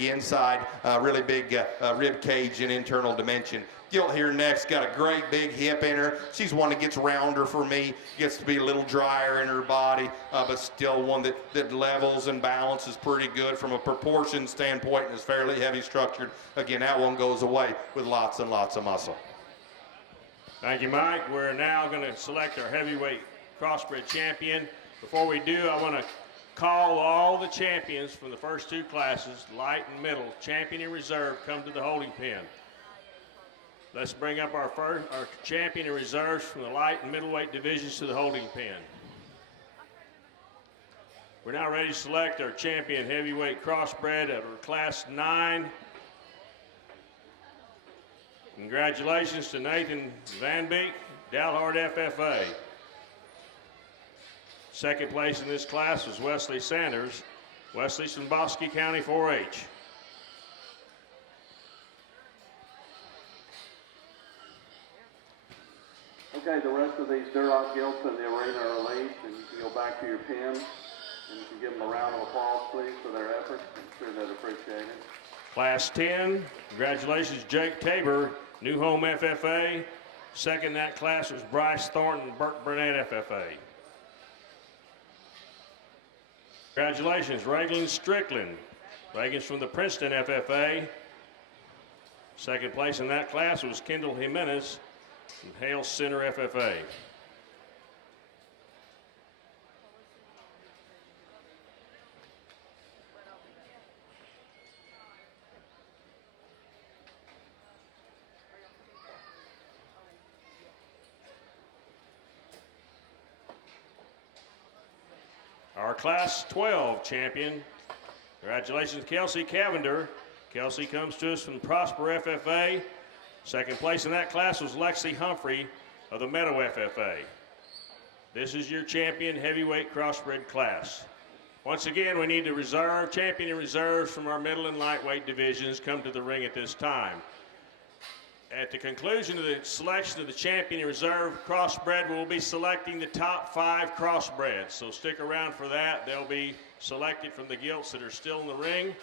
inside, really big rib cage and internal dimension. Gilt here next, got a great big hip in her. She's one that gets rounder for me, gets to be a little drier in her body, but still one that levels and balances pretty good from a proportion standpoint and is fairly heavy structured. Again, that one goes away with lots and lots of muscle. Thank you, Mike. We're now going to select our heavyweight crossbred champion. Before we do, I want to call all the champions from the first two classes, light and middle, champion and reserve, come to the holding pen. Let's bring up our champion and reserves from the light and middleweight divisions to the holding pen. We're now ready to select our champion heavyweight crossbred of our class 9. Congratulations to Nathan Van Beek, Dalhart FFA. Second place in this class was Wesley Sanders, Wesley from Bosque County 4-H. Okay, the rest of these Duroc gilts in the arena are released, and you can go back to your pen, and you can give them a round of applause, please, for their efforts. I'm sure they'd appreciate it. Class 10, congratulations, Jake Tabor, New Home FFA. Second in that class was Bryce Thornton, Burt Burnett FFA. Congratulations, Reagan Strickland. Reagan's from the Princeton FFA. Second place in that class was Kendall Jimenez from Hale Center FFA. our Class 12 champion. Congratulations, Kelsey Cavender. Kelsey comes to us from Prosper FFA. Second place in that class was Lexi Humphrey of the Meadow FFA. This is your champion heavyweight crossbred class. Once again, we need the reserve, champion and reserves from our middle and lightweight divisions come to the ring at this time. At the conclusion of the selection of the champion and reserve crossbred, we'll be selecting the top 5 crossbreds. So stick around for that. They'll be selected from the gilts that are still in the ring.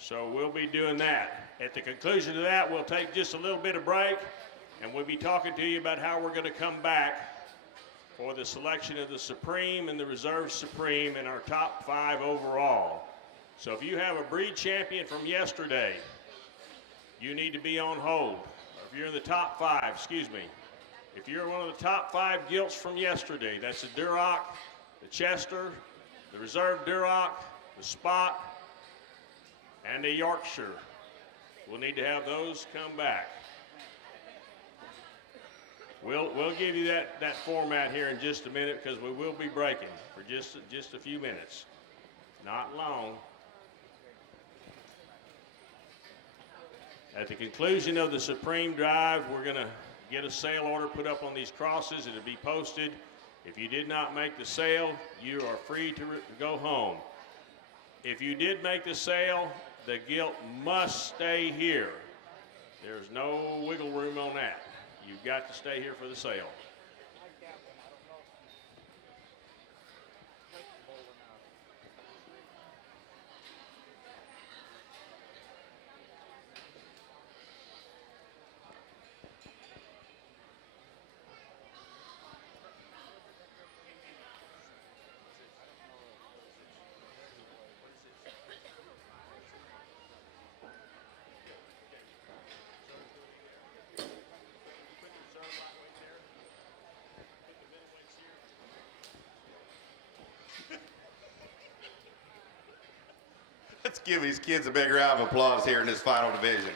So we'll be doing that. At the conclusion of that, we'll take just a little bit of break, and we'll be talking to you about how we're going to come back for the selection of the Supreme and the Reserve Supreme in our top 5 overall. So if you have a breed champion from yesterday, you need to be on hold. If you're in the top 5, if you're one of the top 5 gilts from yesterday, that's the Duroc, the Chester, the Reserve Duroc, the Spot, and the Yorkshire. We'll need to have those come back. We'll give you that format here in just a minute because we will be breaking for just a few minutes. Not long. At the conclusion of the Supreme Drive, we're going to get a sale order put up on these crosses. It'll be posted. If you did not make the sale, you are free to go home. If you did make the sale, the gilt must stay here. There's no wiggle room on that. You've got to stay here for the sale. Let's give these kids a big round of applause here in this final division.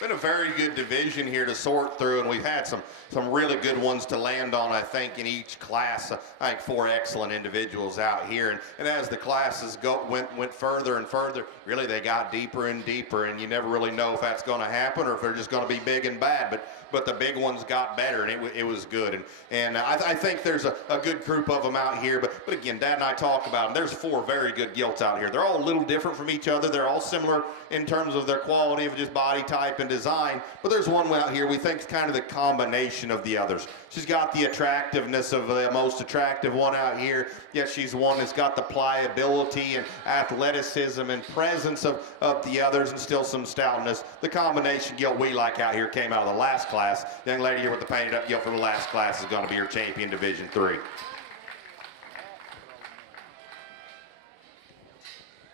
Been a very good division here to sort through, and we've had some really good ones to land on, I think, in each class. I think 4 excellent individuals out here, and as the classes went further and further, really they got deeper and deeper, and you never really know if that's going to happen or if they're just going to be big and bad, but the big ones got better, and it was good. And I think there's a good group of them out here, but again, Dad and I talk about them. There's 4 very good gilts out here. They're all a little different from each other. They're all similar in terms of their quality of just body type and design, but there's one out here we think is kind of the combination of the others. She's got the attractiveness of the most attractive one out here, yet she's one that's got the pliability and athleticism and presence of the others, and still some stoutness. The combination gilt we like out here came out of the last class. Young lady here with the painted up gilt for the last class is going to be your champion, Division 3.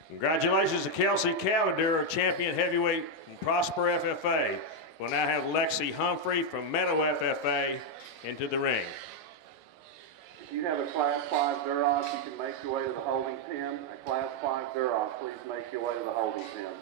Congratulations to Kelsey Cavender, our champion heavyweight from Prosper FFA. We'll now have Lexi Humphrey from Meadow FFA into the ring. If you have a Class 5 Duroc, you can make your way to the holding pen. A Class 5 Duroc, please make your way to the holding pen.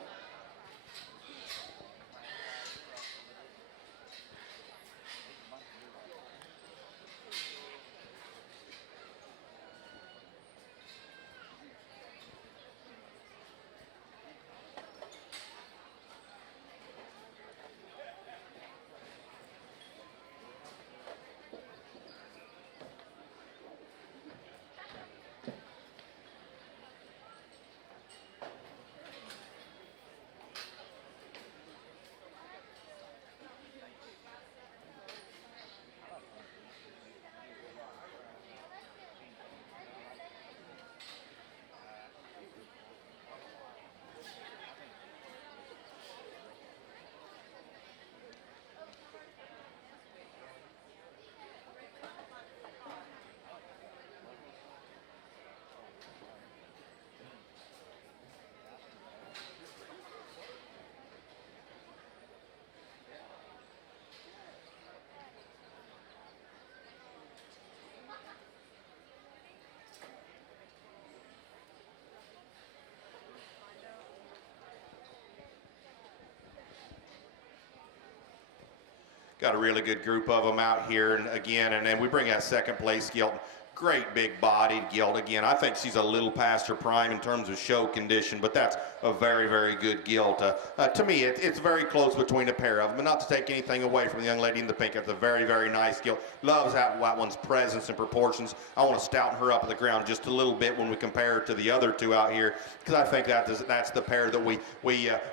Got a really good group of them out here, and again, and then we bring that second place gilt Great big bodied gilt. Again, I think she's a little past her prime in terms of show condition, but that's a very, very good gilt. To me, it's very close between a pair of them. And not to take anything away from the young lady in the pink, it's a very, very nice gilt. Loves that one's presence and proportions. I want to stouten her up at the ground just a little bit when we compare her to the other two out here, because I think that's the pair that we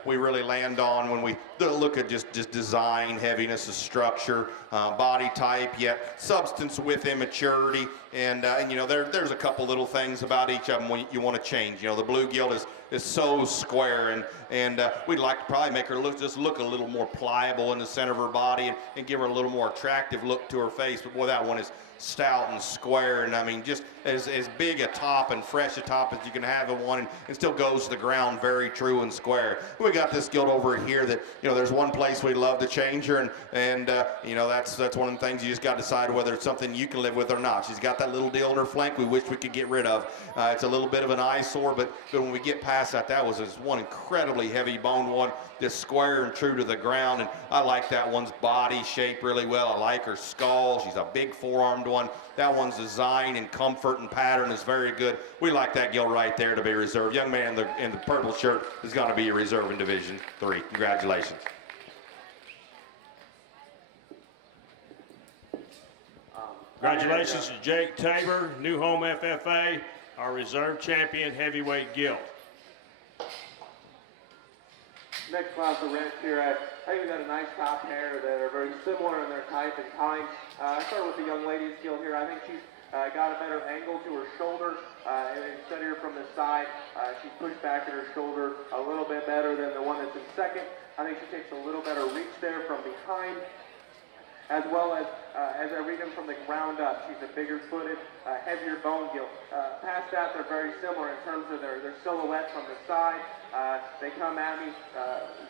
really land on when we look at just design, heaviness of structure, body type, yet substance with immaturity. And you know, there's a couple little things about each of them you want to change. You know, the blue gilt is so square, and we'd like to probably make her look a little more pliable in the center of her body and give her a little more attractive look to her face. But boy, that one is stout and square, and I mean, just as big a top and fresh a top as you can have in one, and still goes to the ground very true and square. We got this gilt over here that, you know, there's one place we'd love to change her, and you know, that's one of the things you just got to decide whether it's something you can live with or not. She's got that little deal in her flank we wish we could get rid of. It's a little bit of an eyesore, but when we get past that was this one incredibly heavy boned one, just square and true to the ground, and I like that one's body shape really well. I like her skull. She's a big four-armed one. That one's design and comfort and pattern is very good. We like that gilt right there to be reserved. Young man in the purple shirt is going to be a reserve in Division 3. Congratulations. Congratulations to Jake Tabor, New Home FFA, our reserve champion heavyweight gilt. Next class of rents here, I think we got a nice top pair that are very similar in their type and kind. I start with the young lady's gilt here. I think she's got a better angle to her shoulder. Instead of here from the side, she's pushed back at her shoulder a little bit better than the one that's in second. I think she takes a little better reach there from behind, as well as I read them from the ground up. She's a bigger footed, heavier bone gilt. Past that, they're very similar in terms of their silhouette from the side. They come at me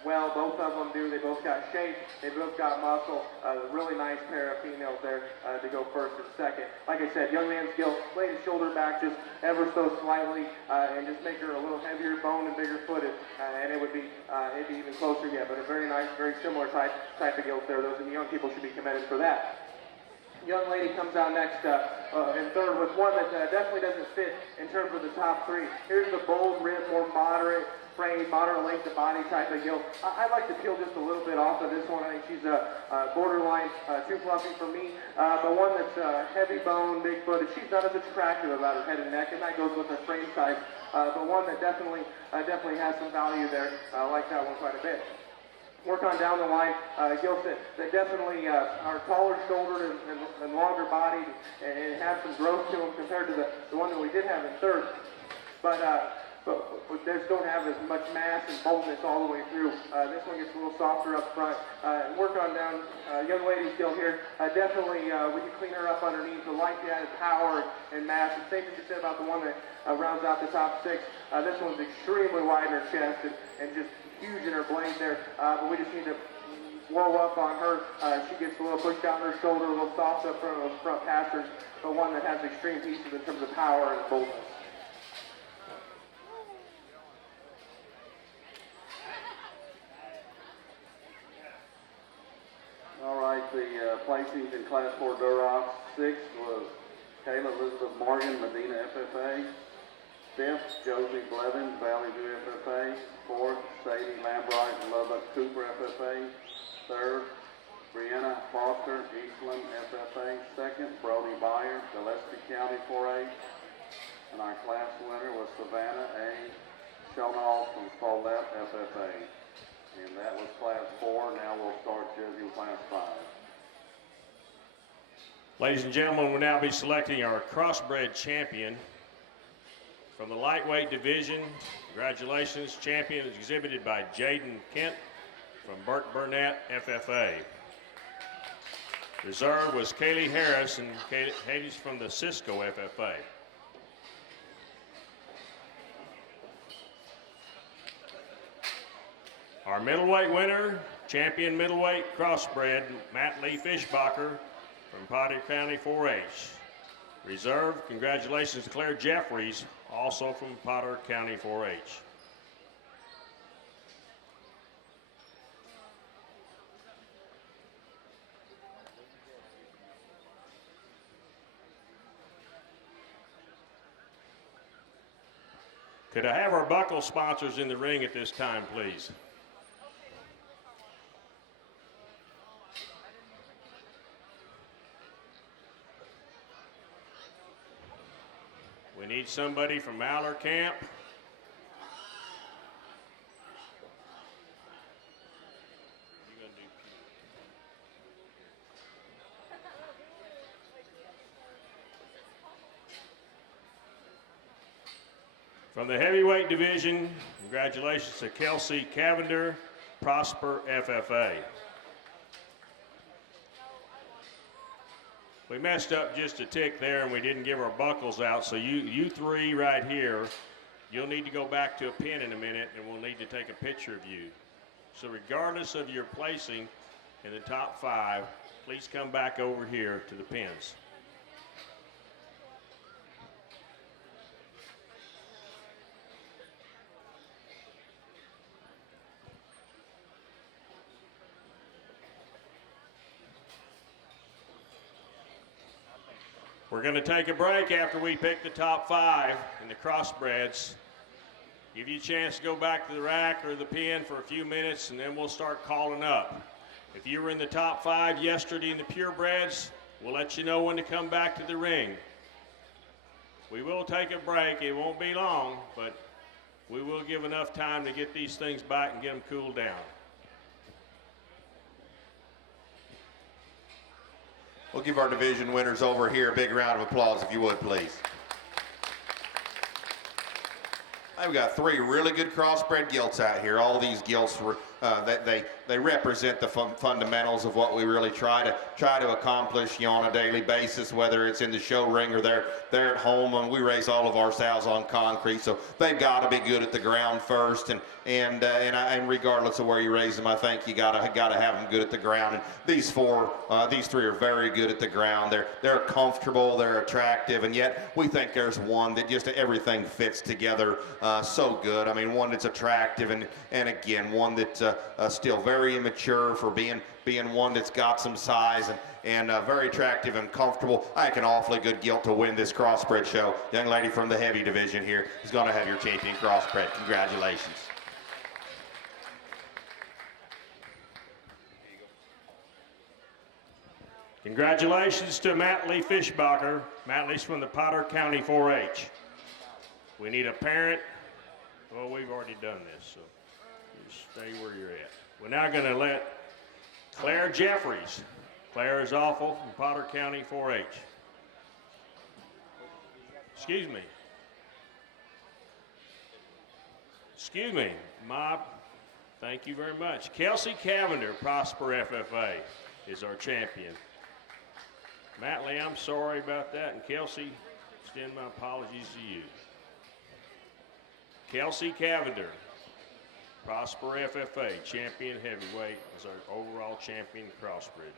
well, both of them do. They both got shape, they both got muscle. Really nice pair of females there to go first and second. Like I said, young man's gilt, lay the shoulder back just ever so slightly, and just make her a little heavier bone and bigger footed, and it'd be even closer yet. But a very nice, very similar type of gilt there. Those young people should be commended for that. Young lady comes out next in third with one that definitely doesn't fit in terms of the top three. Here's the bold rib, more moderate frame, moderate length of body type of gilt. I'd like to peel just a little bit off of this one. I think she's borderline too fluffy for me. The one that's heavy bone, big footed, she's not as attractive about her head and neck, and that goes with her frame size. But one that definitely has some value there. I like that one quite a bit. Work on down the line, gilts that definitely are taller shouldered and longer bodied and have some growth to them compared to the one that we did have in third. But they just don't have as much mass and boldness all the way through. This one gets a little softer up front. Work on down, young lady's gilt here. Definitely, we can clean her up underneath. I like the added power and mass. The same thing you said about the one that rounds out the top six. This one's extremely wide in her chest and just huge in her blade there, but we just need to blow up on her. She gets a little pushed down her shoulder, a little soft up front of those front passers, but one that has extreme pieces in terms of power and boldness. All right, the placings in Class 4 Duroc. Sixth was Kayla Elizabeth Morgan, Medina FFA. Fifth, Josie Blevins, Valley View FFA. Fourth, Sadie Lambright, Lubbock Cooper FFA. Third, Brianna Foster, Eastland FFA. Second, Brody Byer, Gillespie County 4A. And our class winner was Savannah A. Shonall from Follett FFA. And that was Class 4. Now we'll start judging Class 5. Ladies and gentlemen, we'll now be selecting our crossbred champion from the lightweight division. Congratulations, champion is exhibited by Jaden Kent from Burke Burnett FFA. Reserve was Kaylee Harris, and Katie's from the Cisco FFA. Our middleweight winner, champion middleweight crossbred, Matt Lee Fishbacher from Potter County 4H. Reserve, congratulations to Claire Jeffries, also from Potter County 4H. Could I have our buckle sponsors in the ring at this time, please? We need somebody from Mallard Camp. From the heavyweight division, congratulations to Kelsey Cavender, Prosper FFA. We messed up just a tick there and we didn't give our buckles out, so you three right here, you'll need to go back to a pin in a minute and we'll need to take a picture of you. So regardless of your placing in the top 5, please come back over here to the pins. We're going to take a break after we pick the top 5 in the crossbreds. Give you a chance to go back to the rack or the pin for a few minutes, and then we'll start calling up. If you were in the top 5 yesterday in the purebreds, we'll let you know when to come back to the ring. We will take a break. It won't be long, but we will give enough time to get these things back and get them cooled down. We'll give our division winners over here a big round of applause, if you would, please. I've got 3 really good crossbred gilts out here. All these gilts were they represent the fundamentals of what we really try to accomplish, on a daily basis, whether it's in the show ring or they're at home. And we raise all of our sows on concrete, so they've got to be good at the ground first. And regardless of where you raise them, I think you gotta have them good at the ground. And these 3 are very good at the ground. They're comfortable, they're attractive, and yet we think there's one that just everything fits together so good. I mean, one that's attractive and again one that's still very immature for being one that's got some size and very attractive and comfortable. I think an awfully good gilt to win this crossbred show. Young lady from the heavy division here is going to have your champion crossbred. Congratulations. Congratulations to Matt Lee Fishbacher. Matt Lee's from the Potter County 4-H. We need a parent. Well, we've already done this, so you stay where you're at. We're now going to let Claire Jeffries. Claire is awful from Potter County 4-H. Excuse me. Excuse me. Thank you very much. Kelsey Cavender, Prosper FFA, is our champion. Matt Lee, I'm sorry about that, and Kelsey, extend my apologies to you. Kelsey Cavender, Prosper FFA, champion heavyweight, is our overall champion crossbred.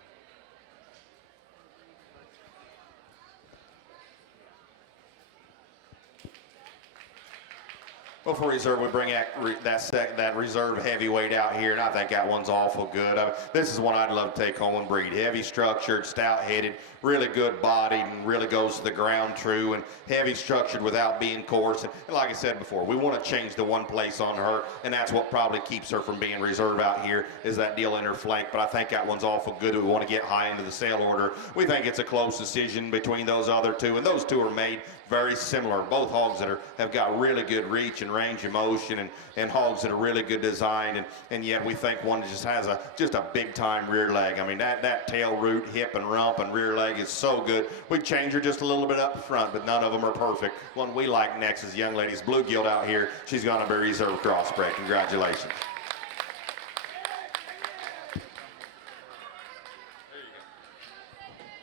Well, for reserve, we bring that reserve heavyweight out here, and I think that one's awful good. This is one I'd love to take home and breed. Heavy structured, stout-headed, really good bodied, and really goes to the ground true, and heavy structured without being coarse. And like I said before, we want to change the one place on her, and that's what probably keeps her from being reserve out here, is that deal in her flank. But I think that one's awful good. We want to get high into the sale order. We think it's a close decision between those other 2, and those 2 are made very similar. Both hogs that have got really good reach and range of motion, and hogs that are really good design, and yet we think one just has just a big time rear leg. I mean, that tail root, hip and rump and rear leg is so good. We change her just a little bit up front, but none of them are perfect. One we like next is young lady's blue gilt out here. She's going to be reserve crossbred. Congratulations.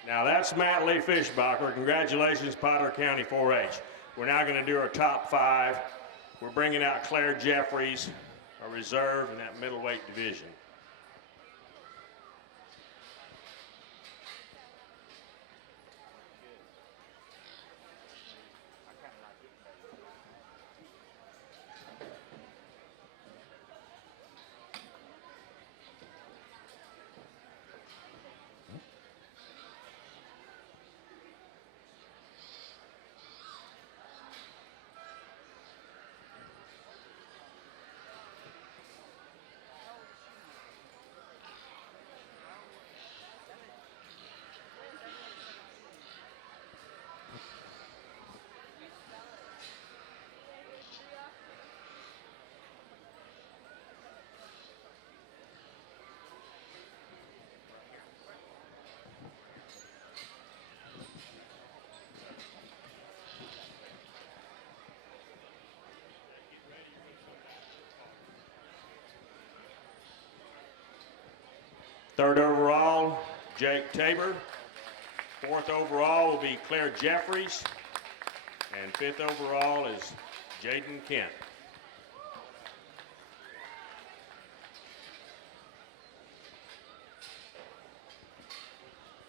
Now that's Matt Lee Fishbacher. Congratulations, Potter County 4-H. We're now going to do our top 5. We're bringing out Claire Jeffries, our reserve in that middleweight division. Third overall, Jake Tabor. Fourth overall will be Claire Jeffries. And fifth overall is Jaden Kent.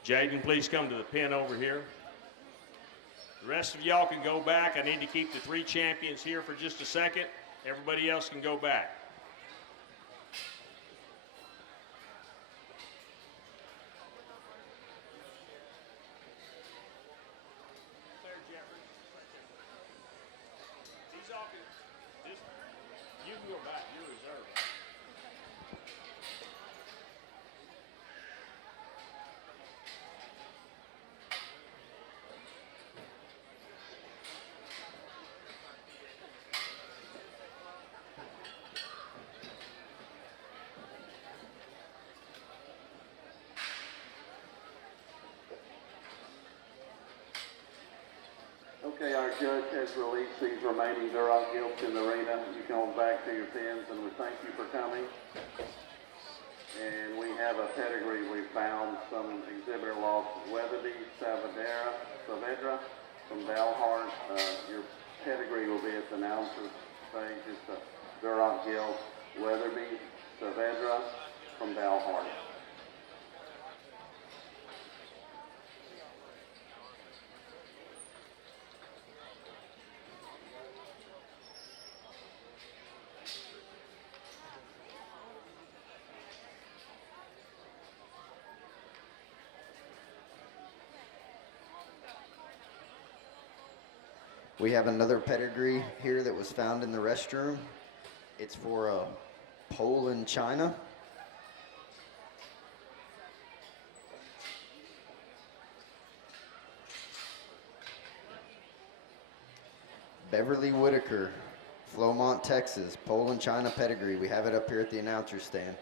Jaden, please come to the pen over here. The rest of y'all can go back. I need to keep the three champions here for just a second. Everybody else can go back. These all can, just, you can go back, you're reserved. Okay, our judge has released these remaining Duroc Gilts in the arena. You can go back to your pins, and we thank you for coming. And we have a pedigree. We found some exhibitor lost Weatherby Saavedra from Dalhart. Your pedigree will be at the announcer's stage. It's the Duroc Gilt Weatherby Saavedra from Dalhart. We have another pedigree here that was found in the restroom. It's for Poland, China. Beverly Whitaker, Flomont, Texas, Poland, China pedigree. We have it up here at the announcer's stand.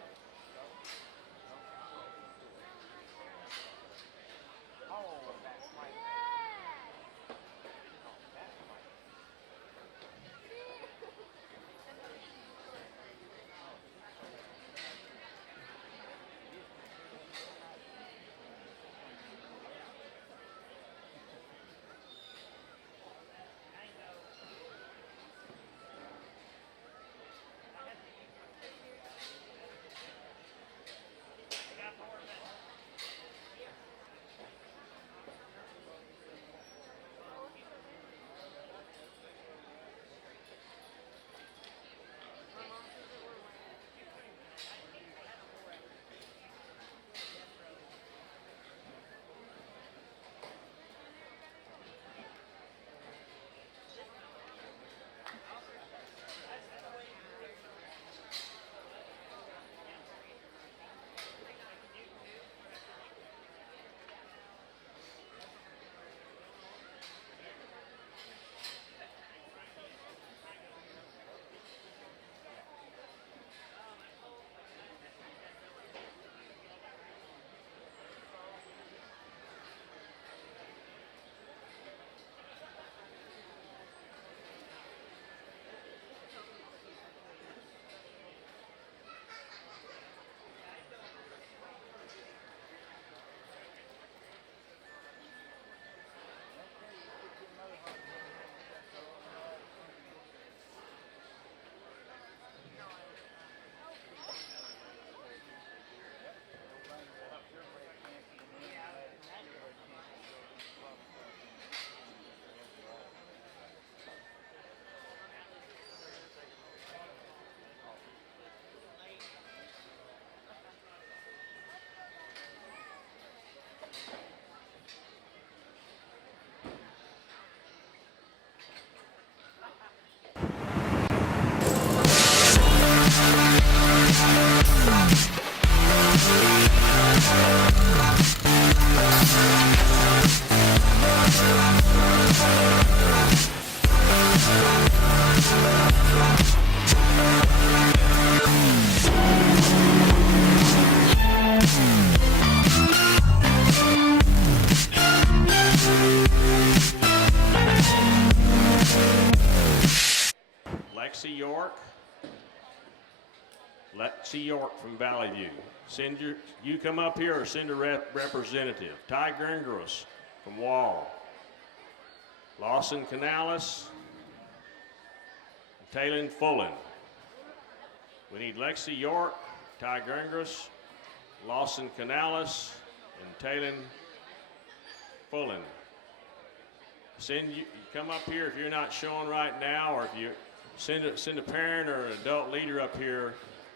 Lexi York from Valley View. You come up here or send a representative. Ty Gringras from Wall. Lawson Canales. Taylor Fullen. We need Lexi York, Ty Gringras, Lawson Canales, and Taylor Fullen. You come up here if you're not showing right now, or if you send a parent or an adult leader up here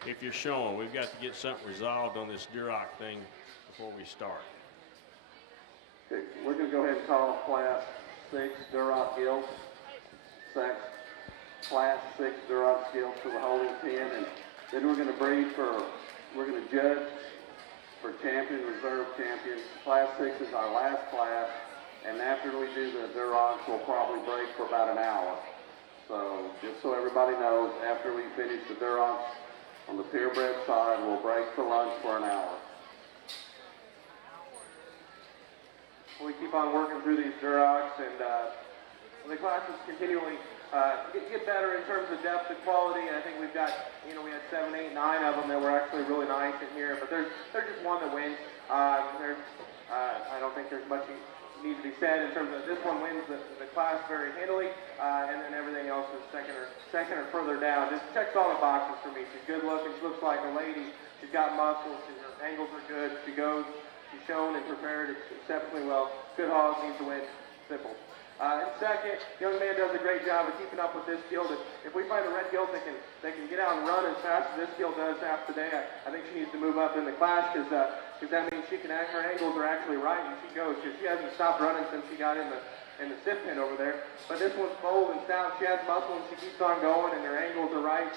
if you're showing. We've got to get something resolved on this Duroc thing before we start. Okay, we're going to go ahead and call Class 6 Duroc Gilts. Class 6 Duroc Gilts for the holding pen, and then we're going to judge for champion, reserve champion. Class 6 is our last class, and after we do the Durocs, we'll probably break for about an hour. So just so everybody knows, after we finish the Durocs on the purebred side, we'll break for lunch for an hour. We keep on working through these Durocs, and the classes continually get better in terms of depth and quality. And I think we've got, we had 7, 8, 9 of them that were actually really nice in here, but there's just one that wins. I don't think there's much needs to be said in terms of this one wins the class very handily, and then everything else is second or further down. Just checks all the boxes for me. She's good looking. She looks like a lady. She's got muscles. Her angles are good. She's shown and prepared exceptionally well. Good hog, needs to win. Simple. And second, young man does a great job of keeping up with this gilt. If we find a red gilt that can get out and run as fast as this gilt does half today, I think she needs to move up in the class because that means her angles are actually right and she goes, because she hasn't stopped running since she got in the sip pen over there. But this one's bold and stout. She has muscle and she keeps on going and her angles are right.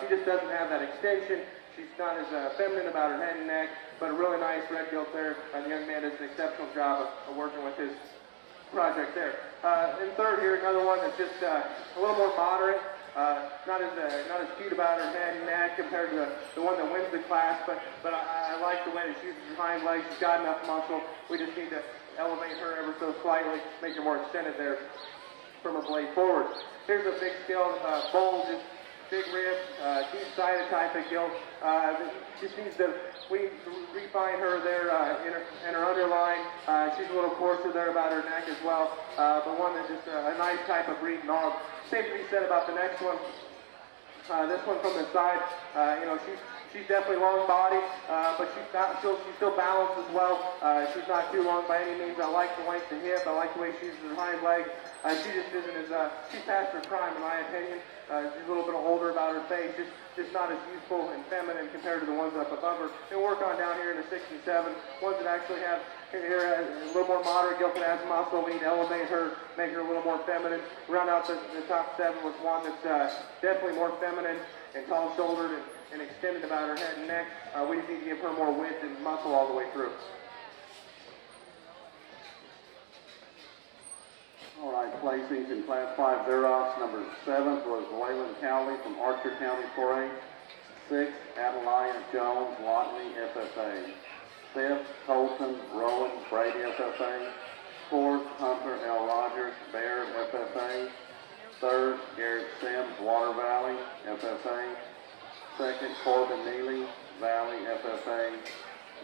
She just doesn't have that extension. She's not as feminine about her head and neck, but a really nice red gilt there. The young man does an exceptional job of working with his project there. And third here, another one that's just a little more moderate, not as cute about her head and neck compared to the one that wins the class, but I like the way that she uses her hind legs. She's got enough muscle. We just need to elevate her ever so slightly, make her more extended there from her blade forward. Here's a big scale, bold, just big rib, deep-sided type of gilt. We need to refine her there in her underline. She's a little coarser there about her neck as well, but one that's just a nice type of breed hog. Same to be said about the next one. This one from the side, she's definitely long body, but she's still balanced as well. She's not too long by any means. I like the length of hip. I like the way she uses her hind leg. She just isn't she's past her prime in my opinion. She's a little bit older about her face, just not as youthful and feminine compared to the ones up above her. And work on down here in the 67, ones that actually have here a little more moderate gilt that has muscle. We need to elevate her, make her a little more feminine. Round out the top 7 with one that's definitely more feminine and tall-shouldered and extended about her head and neck. We just need to give her more width and muscle all the way through. All right, placings in Class 5 Durocs. Number 7th was Waylon Cowley from Archer County 4A. 6th, Adelia Jones, Lotley, FFA. 5th, Colton Rowan, Brady, FFA. 4th, Hunter L. Rogers, Baird, FFA. 3rd, Garrett Sims, Water Valley, FFA. 2nd, Corbin Neely, Valley, FFA.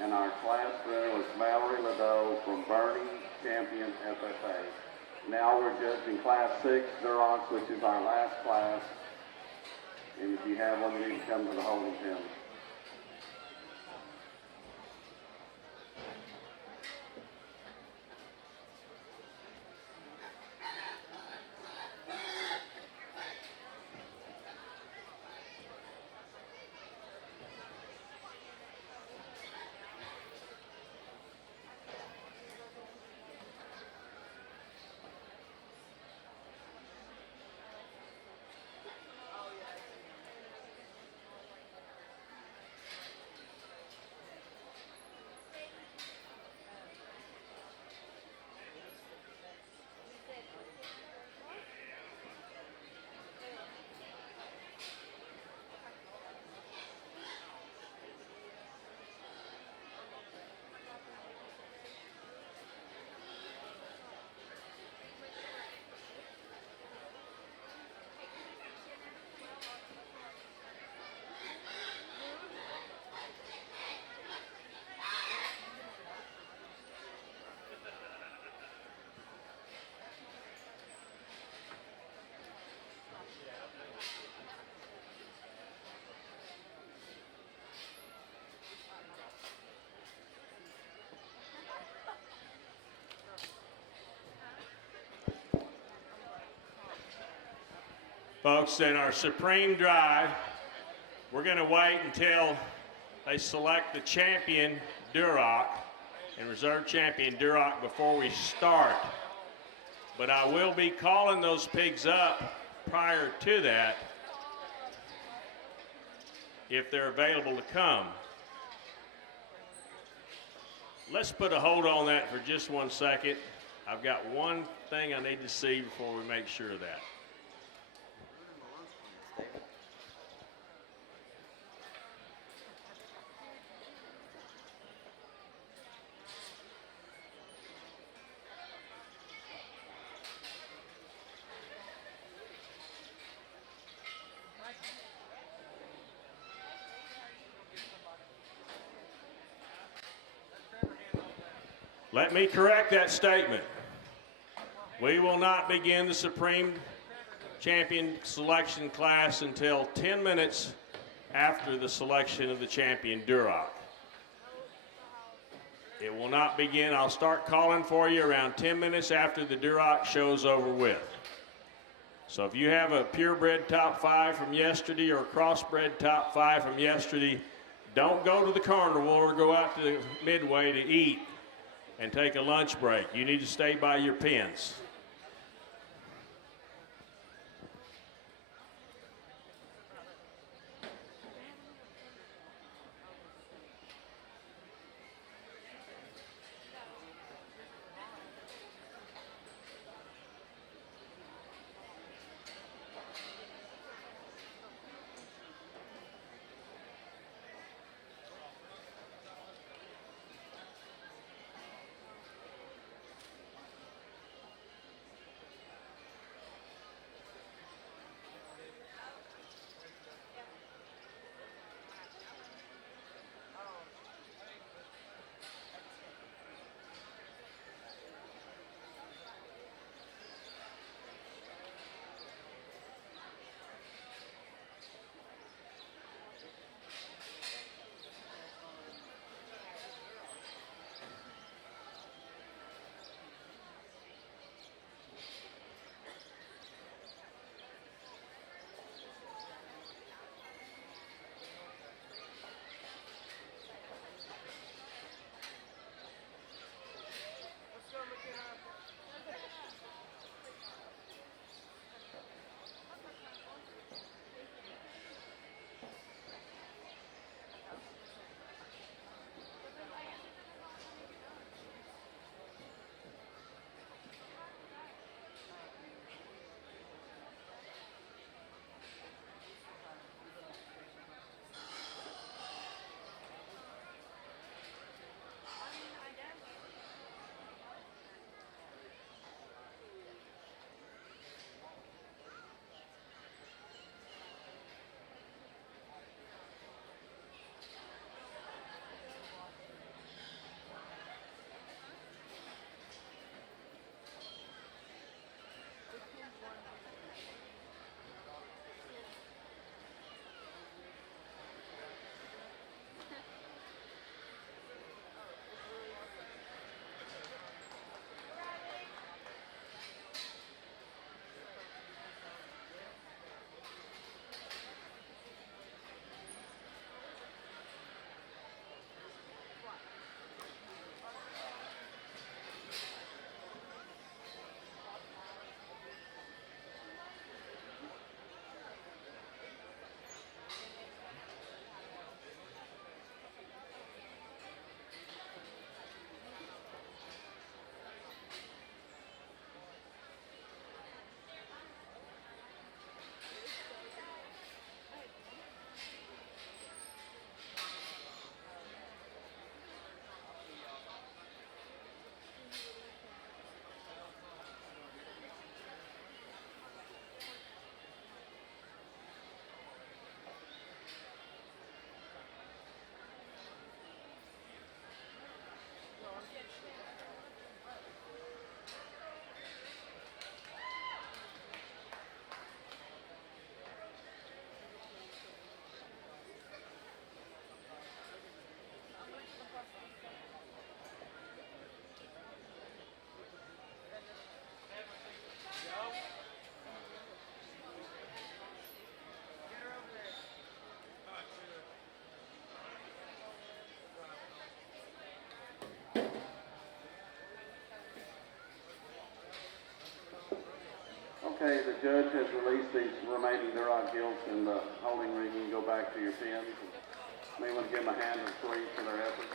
And our class winner was Mallory Ladeau from Bernie, Champion, FFA. Now we're judging Class 6 Durocs, which is our last class. And if you have one, you can come to the holding pen. Folks, in our Supreme Drive, we're going to wait until they select the champion Duroc and reserve champion Duroc before we start. But I will be calling those pigs up prior to that if they're available to come. Let's put a hold on that for just 1 second. I've got one thing I need to see before we make sure of that. Let me correct that statement. We will not begin the Supreme Champion selection class until 10 minutes after the selection of the champion Duroc. It will not begin. I'll start calling for you around 10 minutes after the Duroc show's over with. So if you have a purebred top 5 from yesterday or a crossbred top 5 from yesterday, don't go to the carnival or go out to Midway to eat and take a lunch break. You need to stay by your pens. Okay, the judge has released these remaining Duroc Gilts in the holding ring. You can go back to your pins. May want to give them a hand of praise for their effort.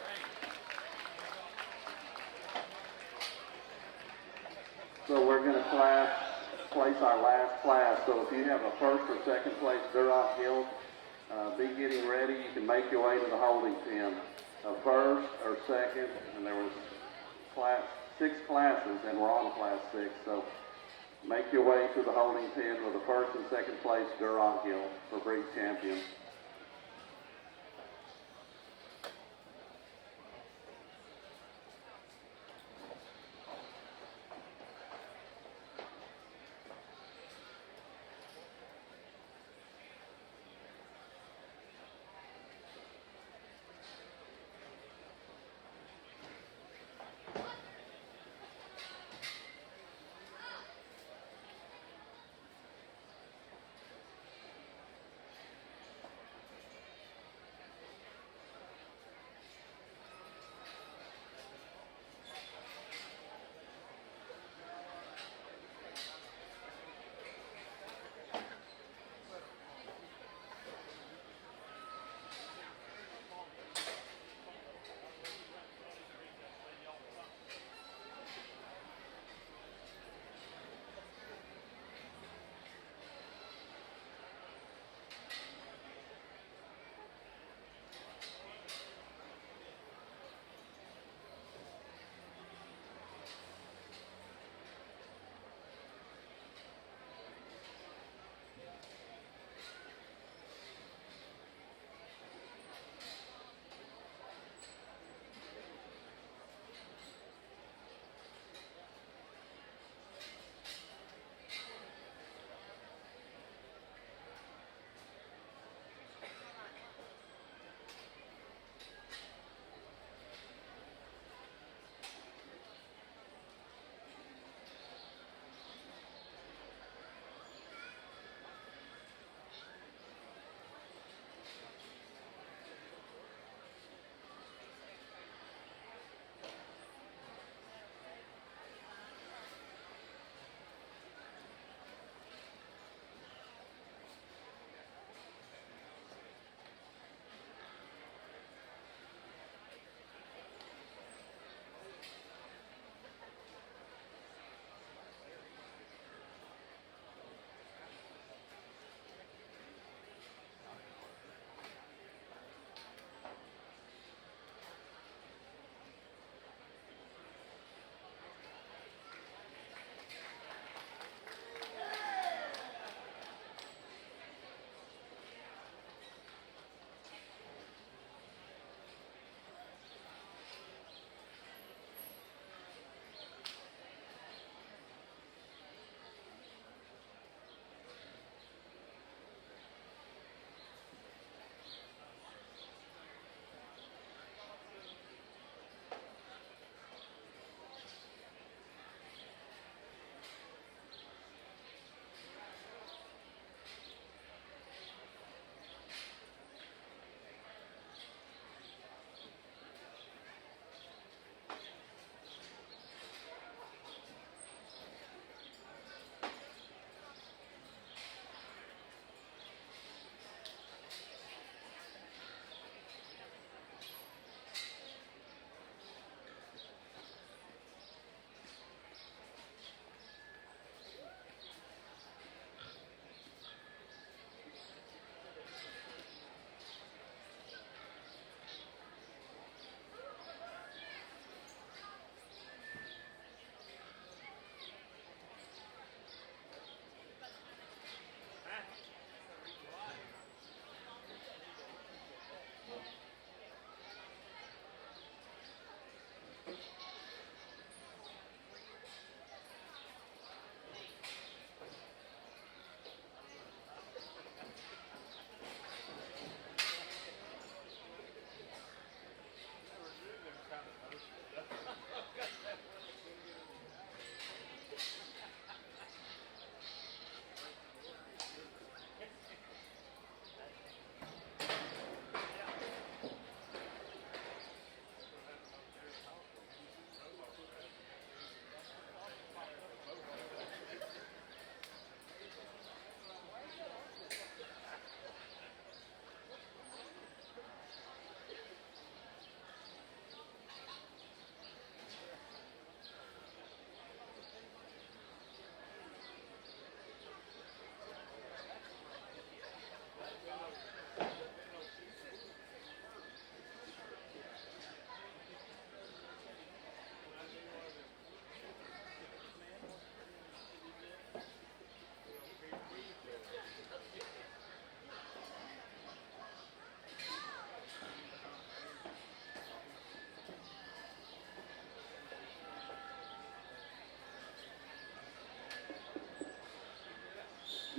So we're going to place our last class. So if you have a first or second place Duroc Gilt, be getting ready. You can make your way to the holding pin. A first or second, and there was 6 classes, and we're on class 6. So make your way to the holding pin with a first and second place Duroc Gilt for Briggs champion.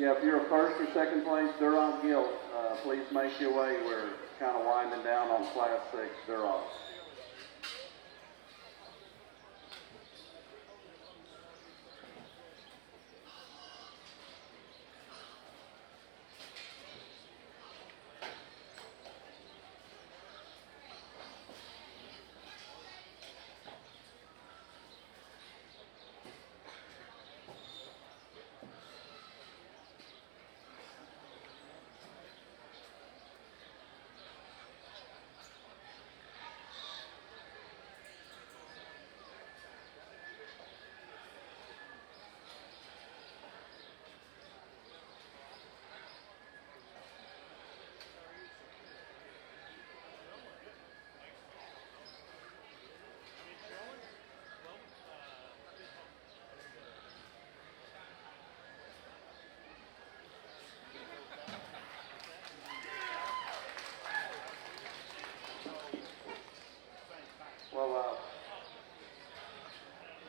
Yeah, if you're a first or second place Duroc Gilt, please make your way. We're kind of winding down on Class 6 Duroc. Well,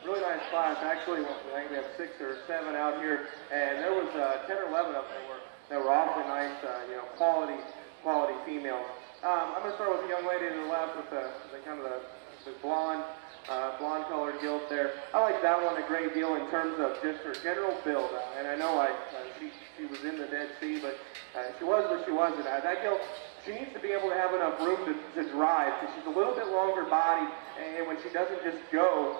really nice class. Actually, I think we have 6 or 7 out here, and there was 10 or 11 of them that were awfully nice, quality females. I'm going to start with the young lady to the left with the blonde colored gilt there. I like that one a great deal in terms of just her general build. And I know she was in the Dead Sea, but she was what she wasn't. That gilt, she needs to be able to have enough room to drive, because she's a little bit longer bodied, and when she doesn't just go,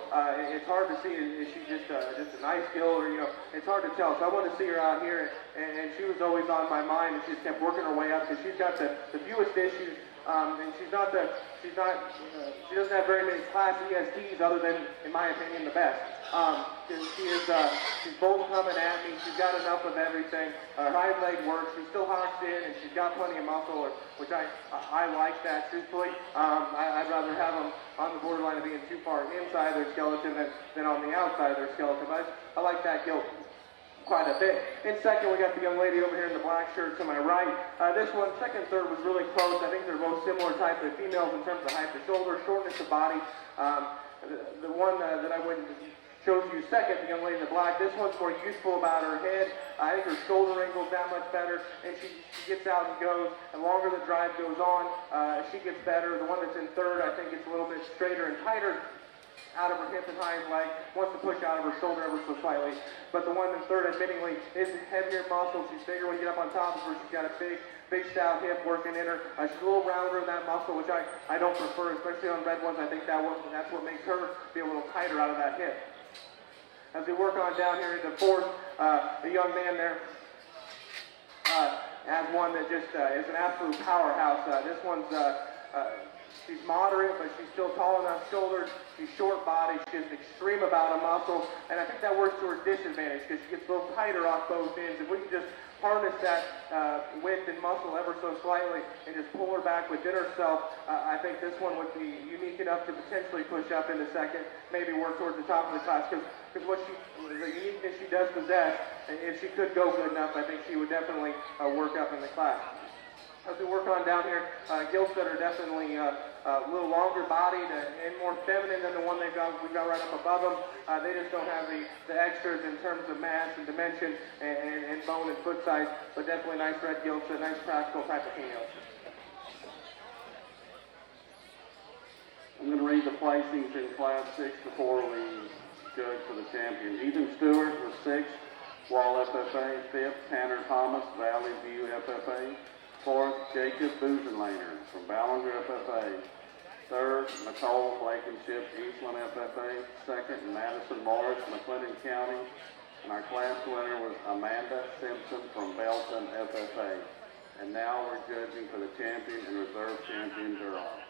it's hard to see, is she just a nice gilt, or, it's hard to tell. So I wanted to see her out here, and she was always on my mind, and she just kept working her way up, because she's got the fewest issues, and she doesn't have very many Class ESTs other than, in my opinion, the best. She's both coming at me. She's got enough of everything. Her hind leg works. She still hocks in, and she's got plenty of muscle, which I like that, truthfully. I'd rather have them on the borderline of being too far inside their skeleton than on the outside of their skeleton. But I like that gilt quite a bit. In second, we got the young lady over here in the black shirt to my right. This one, second, third was really close. I think they're both similar types of females in terms of height of shoulder, shortness of body. The one that I wouldn't shows you second, the young lady in the black. This one's more useful about her head. I think her shoulder angle's that much better, and she gets out and goes. And longer the drive goes on, she gets better. The one that's in third, I think it's a little bit straighter and tighter out of her hip and hind leg, wants to push out of her shoulder ever so slightly. But the one in third, admittingly, is heavier muscle. She's bigger when you get up on top of her. She's got a big stout hip working in her. She's a little rounder in that muscle, which I don't prefer, especially on red ones. I think that's what makes her be a little tighter out of that hip. As we work on down here into fourth, the young man there has one that just is an absolute powerhouse. This one's, she's moderate, but she's still tall enough shoulders. She's short-bodied. She's extreme about a muscle, and I think that works to her disadvantage because she gets a little tighter off both ends. If we can just harness that width and muscle ever so slightly and just pull her back within herself, I think this one would be unique enough to potentially push up into second, maybe work towards the top of the class, because the uniqueness she does possess, if she could go good enough, I think she would definitely work up in the class. As we work on down here, gilts that are definitely a little longer bodied and more feminine than the one we've got right up above them. They just don't have the extras in terms of mass and dimension and bone and foot size, but definitely nice red gilts, a nice practical type of female. I'm going to read the placings in Class 6 before we judge for the champions. Ethan Stewart was 6th, Wall FFA. 5th, Tanner Thomas, Valley View FFA. 4th, Jacob Busenlaner from Ballinger FFA. 3rd, Nicole Blankenship, Eastland FFA. 2nd, Madison Morris, McLennan County. And our class winner was Amanda Simpson from Belton FFA. And now we're judging for the champion and reserve champion Duroc.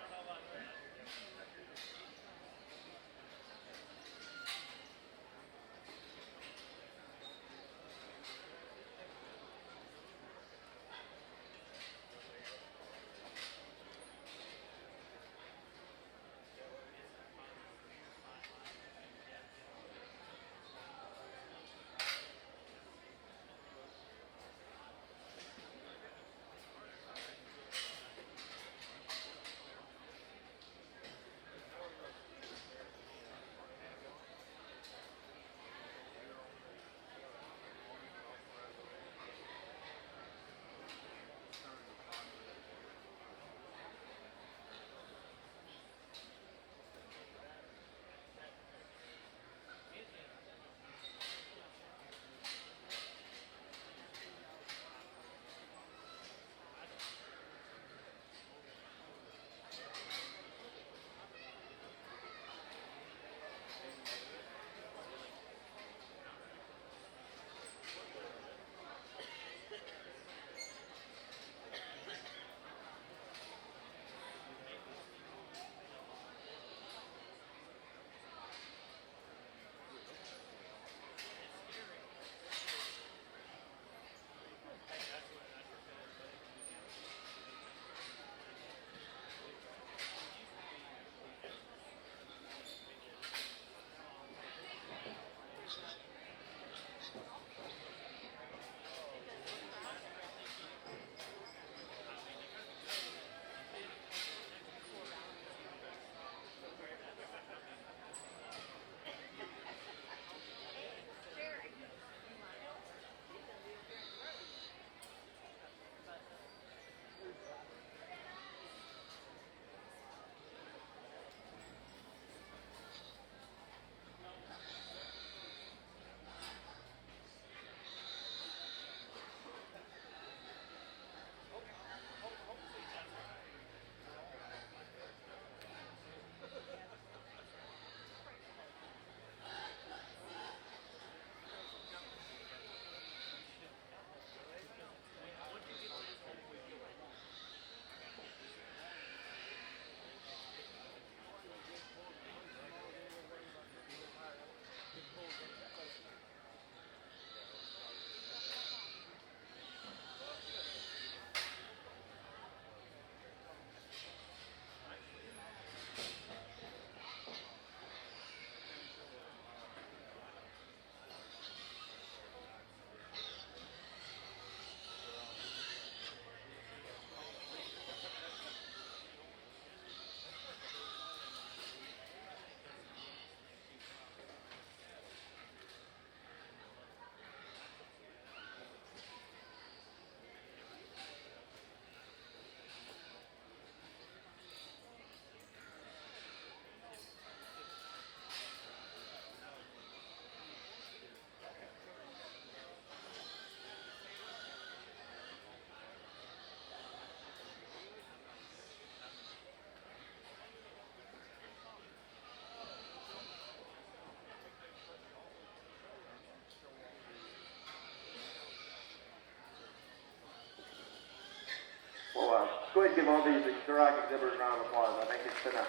give all these Duroc exhibitors a round of applause. I think it's been an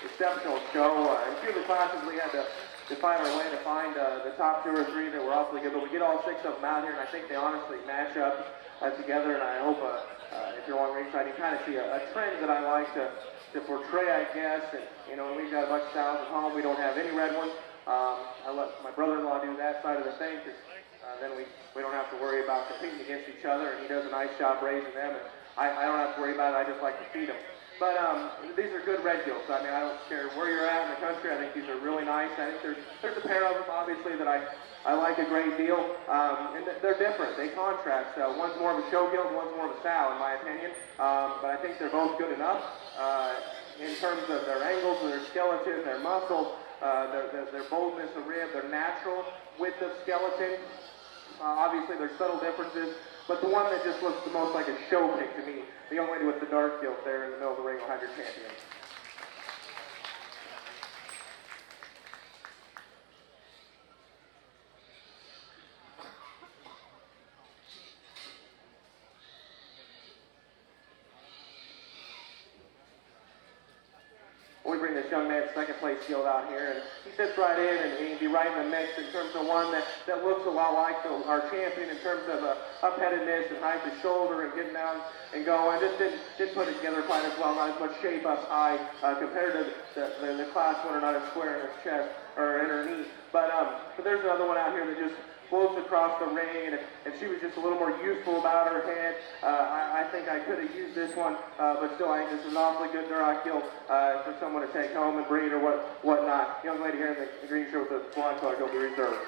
exceptional show. In a few of the classes we had to find our way to find the top 2 or 3 that were awfully good, but we get all 6 of them out here, and I think they honestly match up together, and I hope if you're along ringside, you kind of see a trend that I like to portray, I guess. And, you know, when we've got a bunch of styles at home, we don't have any red ones. I let my brother-in-law do that side of the thing, because then we don't have to worry about competing against each other, and he does a nice job raising them, and I don't have to worry about it. I just like to feed them. But these are good red gilts. I mean, I don't care where you're at in the country. I think these are really nice. I think there's a pair of them, obviously, that I like a great deal. And they're different. They contrast. One's more of a show gilt, one's more of a sow, in my opinion. But I think they're both good enough in terms of their angles, their skeleton, their muscle, their boldness of rib, their natural width of skeleton. Obviously, there's subtle differences, but the one that just looks the most like a show pick to me, the young lady with the dark gilt there in the middle of the ring will have your champion. We bring this young man's second place gilt out here, and he fits right in, and he'd be right in the mix in terms of one that looks a lot like our champion in terms of up-headedness and height of shoulder and getting down and going. Just didn't put it together quite as well, not as much shape up high compared to the class winner, not as square in his chest or in her knee. But there's another one out here that just floats across the ring, and she was just a little more youthful about her head. I think I could have used this one, but still, I think this is an awfully good Duroc gilt for someone to take home and breed or whatnot. Young lady here in the green shirt with the blonde color gilt, be reserved.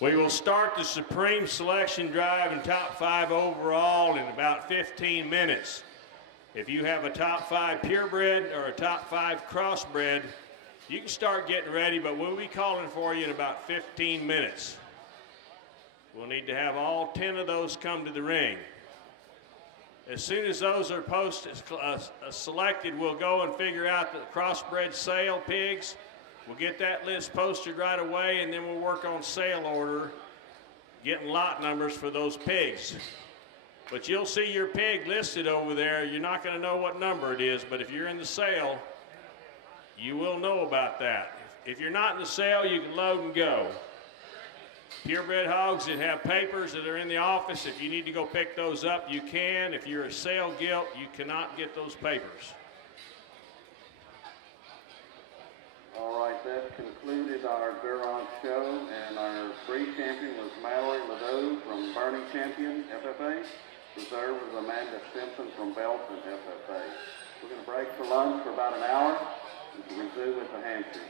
We will start the Supreme Selection Drive and Top 5 overall in about 15 minutes. If you have a Top 5 purebred or a Top 5 crossbred, you can start getting ready, but we'll be calling for you in about 15 minutes. We'll need to have all 10 of those come to the ring. As soon as those are selected, we'll go and figure out the crossbred sale pigs. We'll get that list posted right away, and then we'll work on sale order, getting lot numbers for those pigs. But you'll see your pig listed over there. You're not going to know what number it is, but if you're in the sale, you will know about that. If you're not in the sale, you can load and go. Purebred hogs that have papers that are in the office, if you need to go pick those up, you can. If you're a sale gilt, you cannot get those papers. All right, that concluded our Duroc show, and our breed champion was Mallory Ladeau from Burning Champion FFA. Reserve was Amanda Simpson from Belton FFA. We're going to break for lunch for about an hour and resume with the handshake.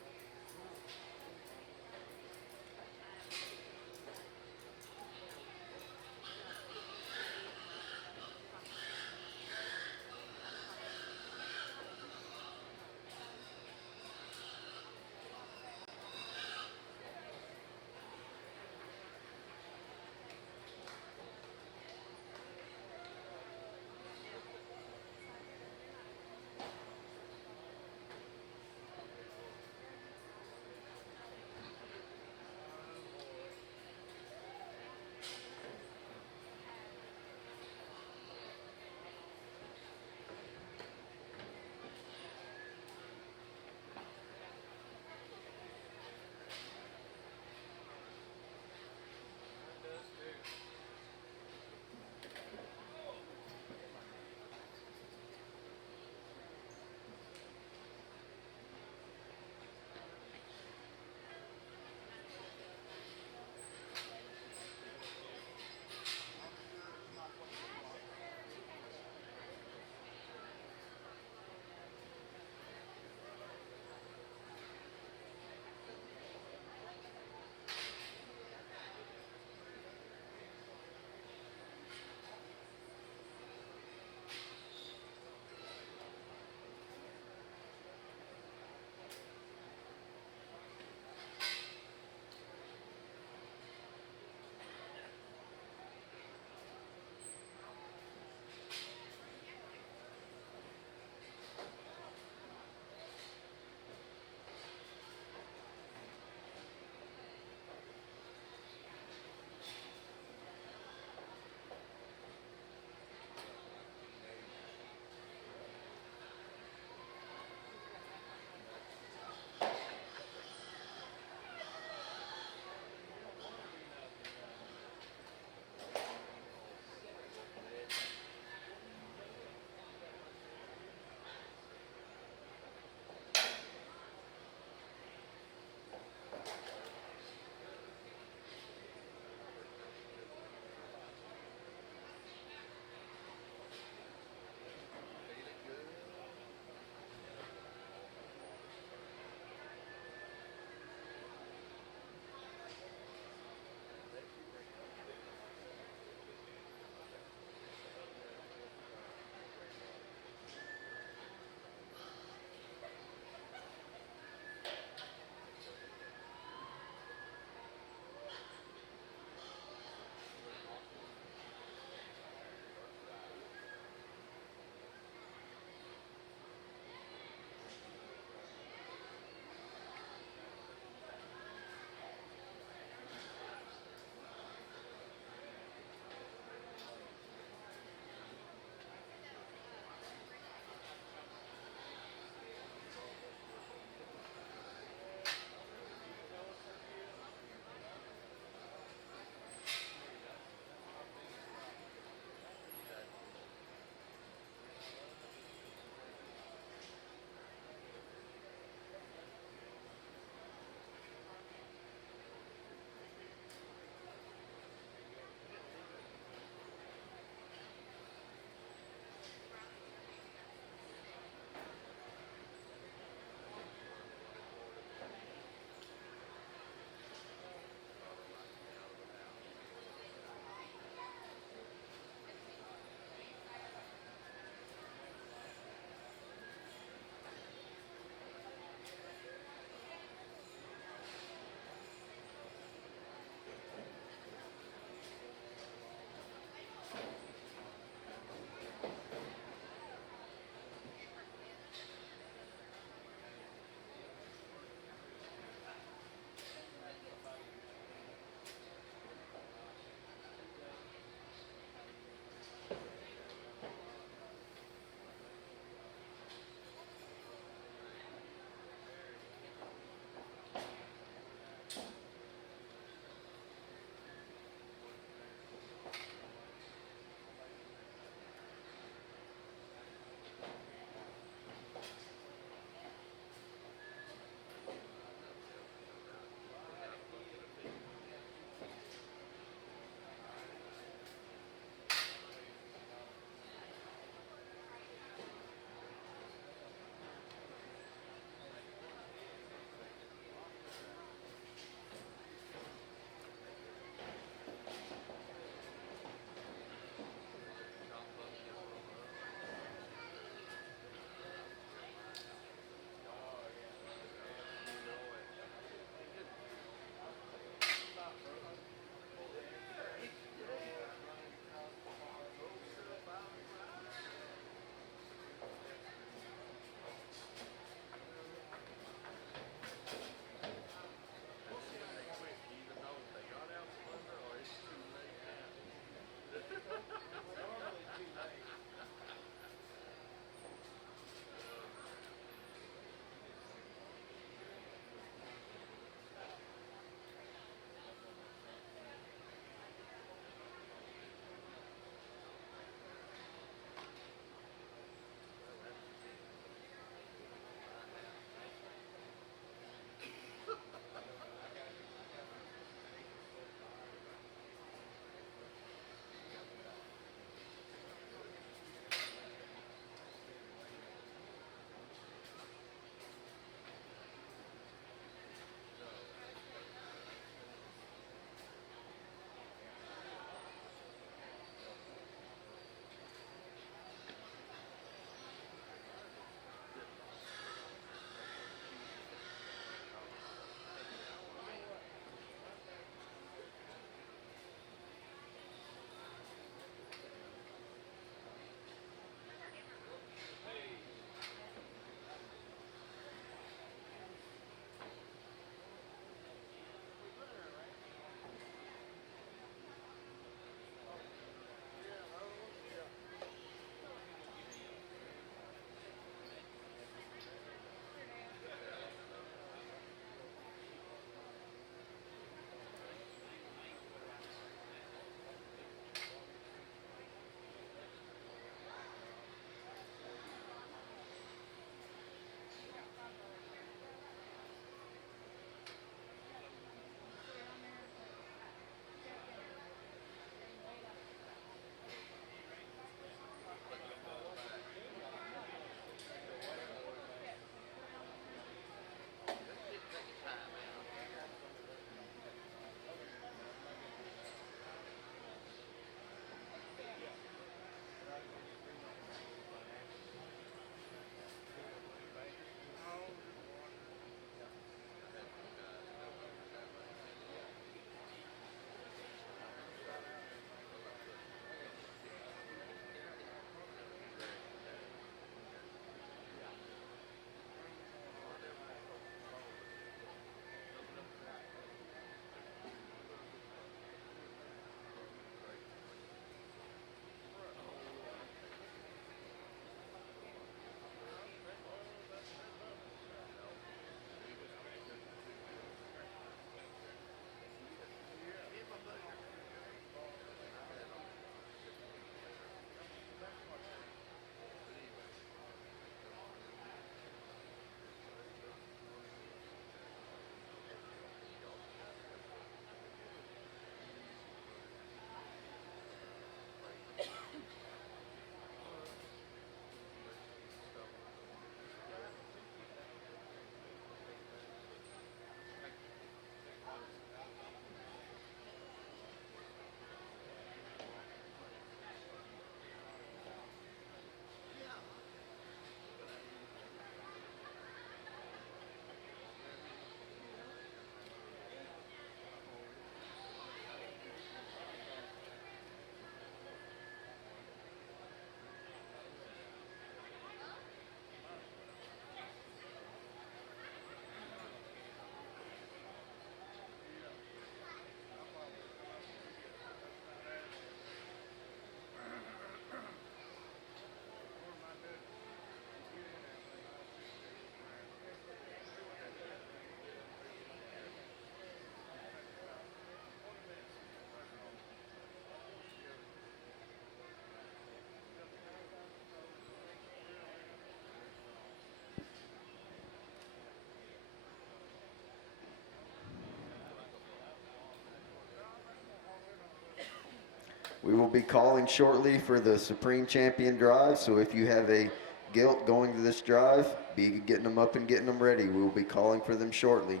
We will be calling shortly for the Supreme Champion Drive, so if you have a gilt going to this drive, be getting them up and getting them ready. We will be calling for them shortly.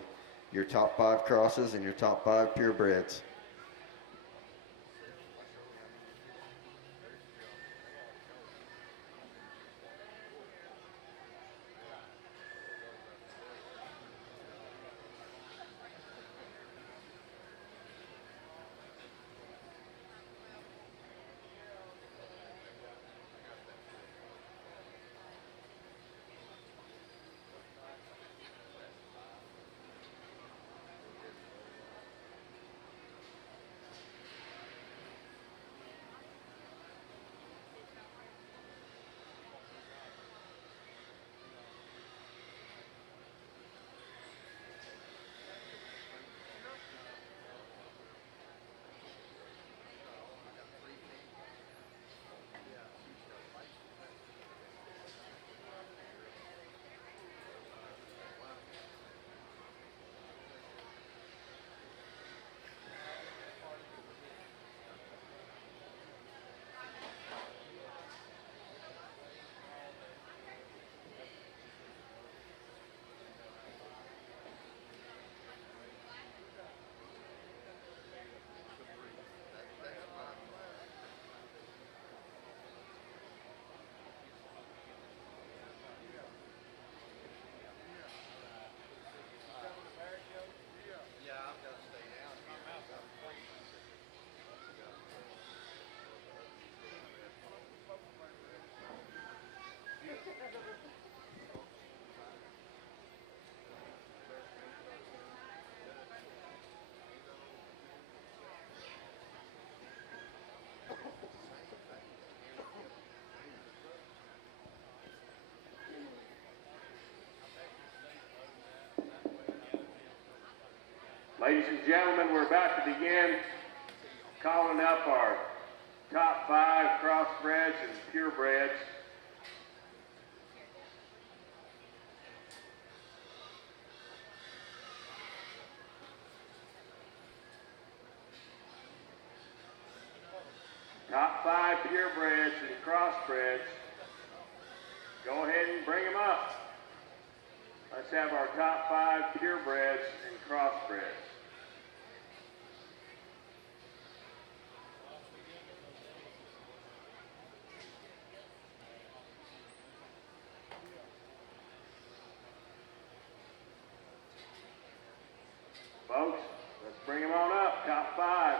Your top 5 crosses and your top 5 purebreds. Ladies and gentlemen, we're about to begin calling up our top 5 crossbreds and purebreds. Top 5 purebreds and crossbreds. Go ahead and bring them up. Let's have our top 5 purebreds and crossbreds. Folks, let's bring them on up, top 5.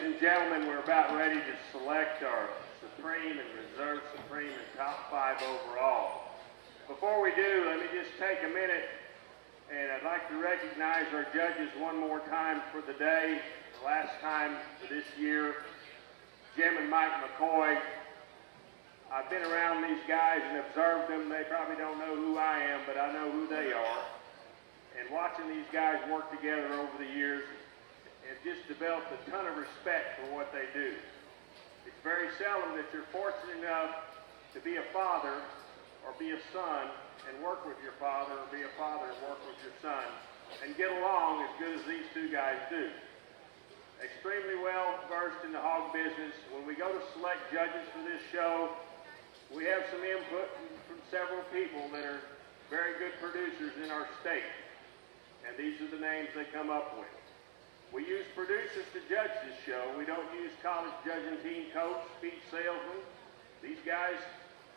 Ladies and gentlemen, we're about ready to select our Supreme and Reserve Supreme and top 5 overall. Before we do, let me just take a minute, and I'd like to recognize our judges one more time for the day. The last time for this year, Jim and Mike McCoy. I've been around these guys and observed them. They probably don't know who I am, but I know who they are. And watching these guys work together over the years, have just developed a ton of respect for what they do. It's very seldom that you're fortunate enough to be a father or be a son and work with your father, or be a father and work with your son and get along as good as these two guys do. Extremely well versed in the hog business. When we go to select judges for this show, we have some input from several people that are very good producers in our state. And these are the names they come up with. We use producers to judge this show. We don't use college judging team coach, speech salesmen. These guys,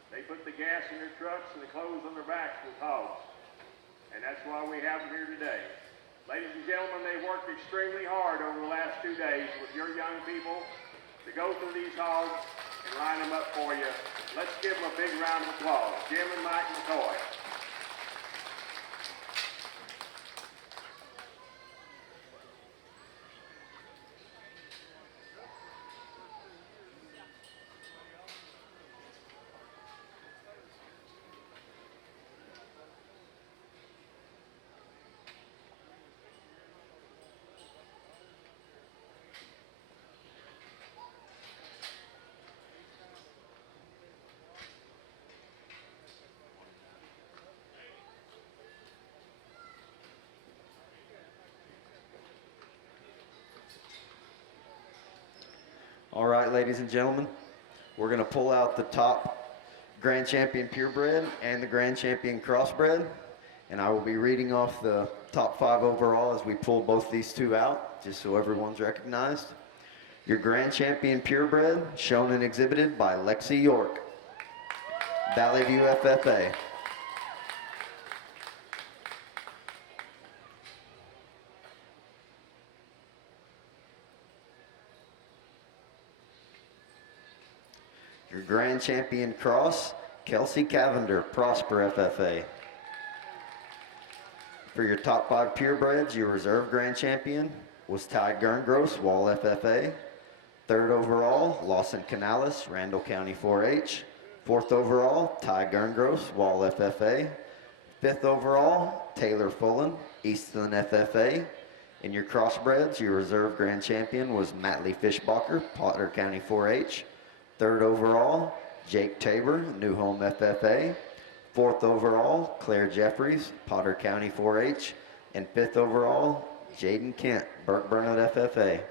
they put the gas in their trucks and the clothes on their backs with hogs. And that's why we have them here today. Ladies and gentlemen, they worked extremely hard over the last 2 days with your young people to go through these hogs and line them up for you. Let's give them a big round of applause. Jim and Mike McCoy. All right, ladies and gentlemen, we're going to pull out the top Grand Champion Purebred and the Grand Champion Crossbred, and I will be reading off the top 5 overall as we pull both these two out, just so everyone's recognized. Your Grand Champion Purebred, shown and exhibited by Lexi York, Valley View FFA. Your Grand Champion Cross, Kelsey Cavender, Prosper FFA. For your top 5 purebreds, your reserve Grand Champion was Ty Gerngross, Wall FFA. 3rd overall, Lawson Canales, Randall County 4-H. 4th overall, Ty Gerngross, Wall FFA. 5th overall, Taylor Fullen, Easton FFA. In your crossbreds, your reserve Grand Champion was Matley Fishbacher, Potter County 4-H. 3rd overall, Jake Tabor, New Home FFA. 4th overall, Claire Jeffries, Potter County 4-H. And 5th overall, Jaden Kent, Burke Burnett FFA.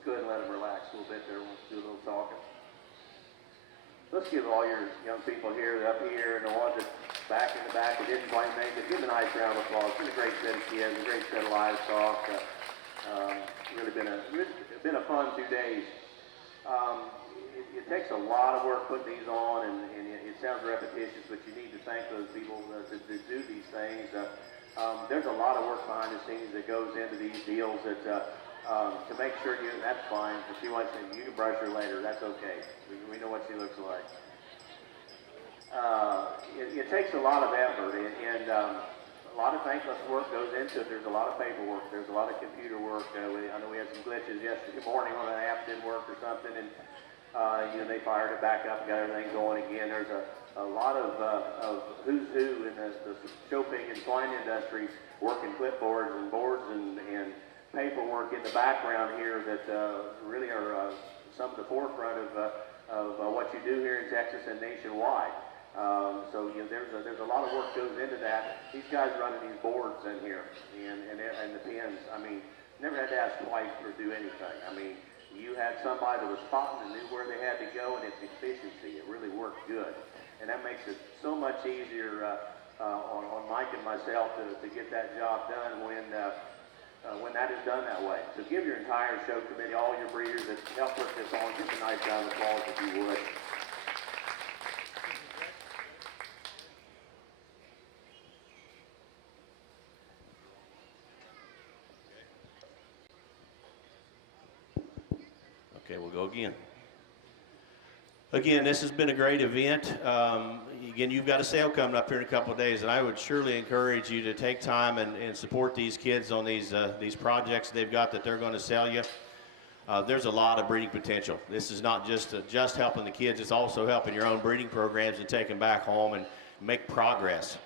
Let's go ahead and let them relax a little bit there. We'll do a little talking. Let's give all your young people here, up here, and the ones that back in the back that didn't quite make it, give them a nice round of applause. It's been a great set of kids, a great set of livestock. Really been a fun 2 days. It takes a lot of work putting these on, and it sounds repetitious, but you need to thank those people that do these things. There's a lot of work behind the scenes that goes into these deals that to make sure that's fine. If she wants to, you can brush her later, that's okay. We know what she looks like. It takes a lot of effort, and a lot of thankless work goes into it. There's a lot of paperwork. There's a lot of computer work. I know we had some glitches yesterday morning when an app didn't work or something, and they fired it back up and got everything going again. There's a lot of who's who in the show pig and swine industries working clipboards and boards and paperwork in the background here that really are some of the forefront of what you do here in Texas and nationwide. So there's a lot of work goes into that. These guys running these boards in here and the pins. I mean, never had to ask twice or do anything. I mean, you had somebody that was spotting and knew where they had to go, and its efficiency. It really worked good. And that makes it so much easier on Mike and myself to get that job done when that is done that way. So give your entire show committee, all your breeders that help put this on, just a nice round of applause if you would. Okay, we'll go again. Again, this has been a great event. Again, you've got a sale coming up here in a couple of days, and I would surely encourage you to take time and support these kids on these projects they've got that they're going to sell you. There's a lot of breeding potential. This is not just helping the kids, it's also helping your own breeding programs and take them back home and make progress.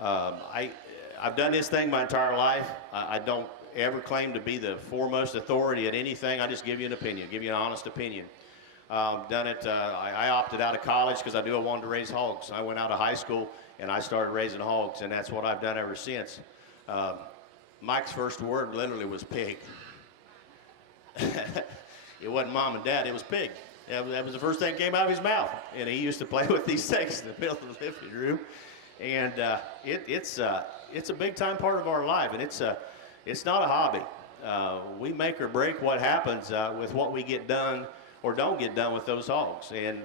I've done this thing my entire life. I don't ever claim to be the foremost authority at anything. I just give you an opinion, give you an honest opinion. Done it. I opted out of college because I knew I wanted to raise hogs. I went out of high school and I started raising hogs, and that's what I've done ever since. Mike's first word literally was pig. It wasn't mom and dad, it was pig. That was the first thing that came out of his mouth. And he used to play with these things in the middle of the living room. And it's a big time part of our life, and it's not a hobby. We make or break what happens with what we get done or don't get done with those hogs. And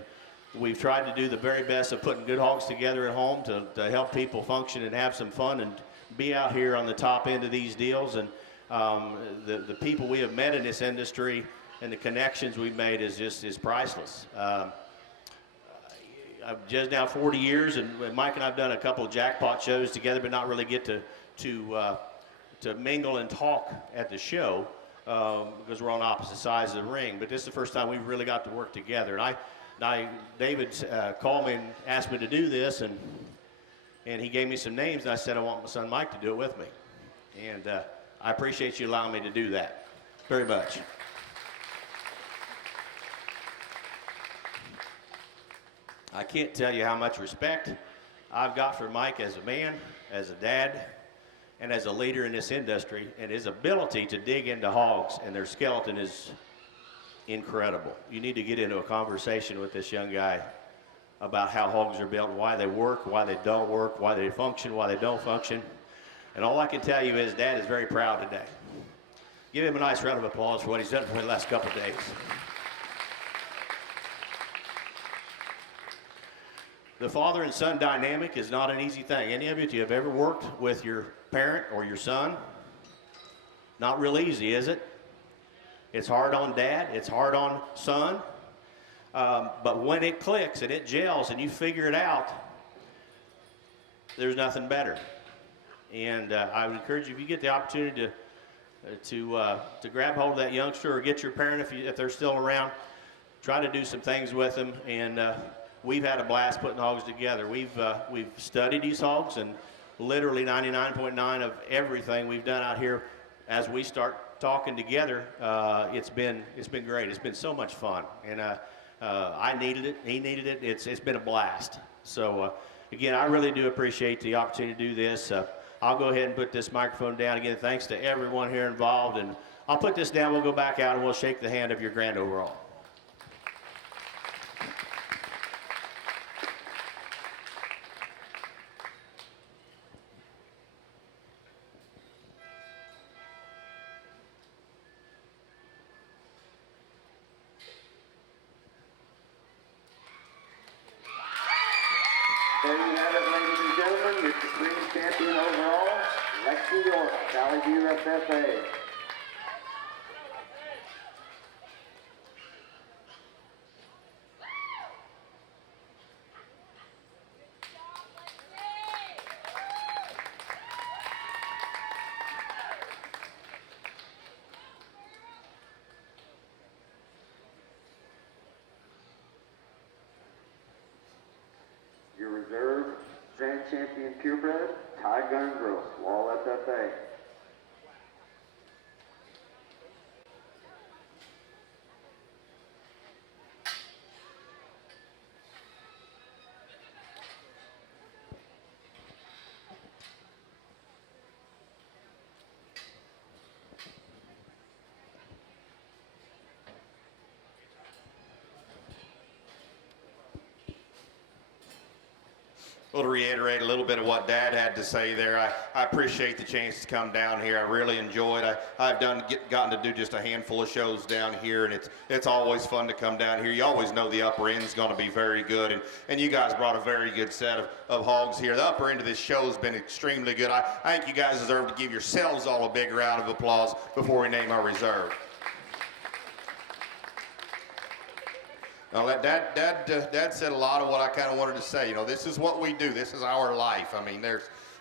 we've tried to do the very best of putting good hogs together at home to help people function and have some fun and be out here on the top end of these deals. And the people we have met in this industry and the connections we've made is priceless. I'm just now 40 years, and Mike and I have done a couple of jackpot shows together, but not really get to mingle and talk at the show because we're on opposite sides of the ring. But this is the first time we've really got to work together. And David called me and asked me to do this, and he gave me some names, and I said I want my son Mike to do it with me. And I appreciate you allowing me to do that very much. I can't tell you how much respect I've got for Mike as a man, as a dad, and as a leader in this industry, and his ability to dig into hogs and their skeleton is incredible. You need to get into a conversation with this young guy about how hogs are built, why they work, why they don't work, why they function, why they don't function. And all I can tell you is Dad is very proud today. Give him a nice round of applause for what he's done for the last couple of days. The father and son dynamic is not an easy thing. Any of you, if you have ever worked with your parent or your son, not real easy, is it? It's hard on dad, it's hard on son, but when it clicks and it gels and you figure it out, there's nothing better. And I would encourage you, if you get the opportunity to grab hold of that youngster or get your parent if they're still around, try to do some things with them. And we've had a blast putting hogs together. We've studied these hogs, and literally 99.9% of everything we've done out here, as we start talking together, it's been great. It's been so much fun, and I needed it. He needed it. It's been a blast. So again, I really do appreciate the opportunity to do this. I'll go ahead and put this microphone down again. Thanks to everyone here involved, and I'll put this down. We'll go back out and we'll shake the hand of your grand overall. There you have it, ladies and gentlemen, your Supreme Champion overall, Lexi York, Valley View FFA. Your reserve Grand Champion Purebred, Ty Gungrove, Wall FFA. Well, to reiterate a little bit of what Dad had to say there, I appreciate the chance to come down here. I really enjoyed it. I've gotten to do just a handful of shows down here, and it's always fun to come down here. You always know the upper end's going to be very good, and you guys brought a very good set of hogs here. The upper end of this show has been extremely good. I think you guys deserve to give yourselves all a big round of applause before we name our reserve. Now, Dad said a lot of what I kind of wanted to say. You know, this is what we do. This is our life. I mean,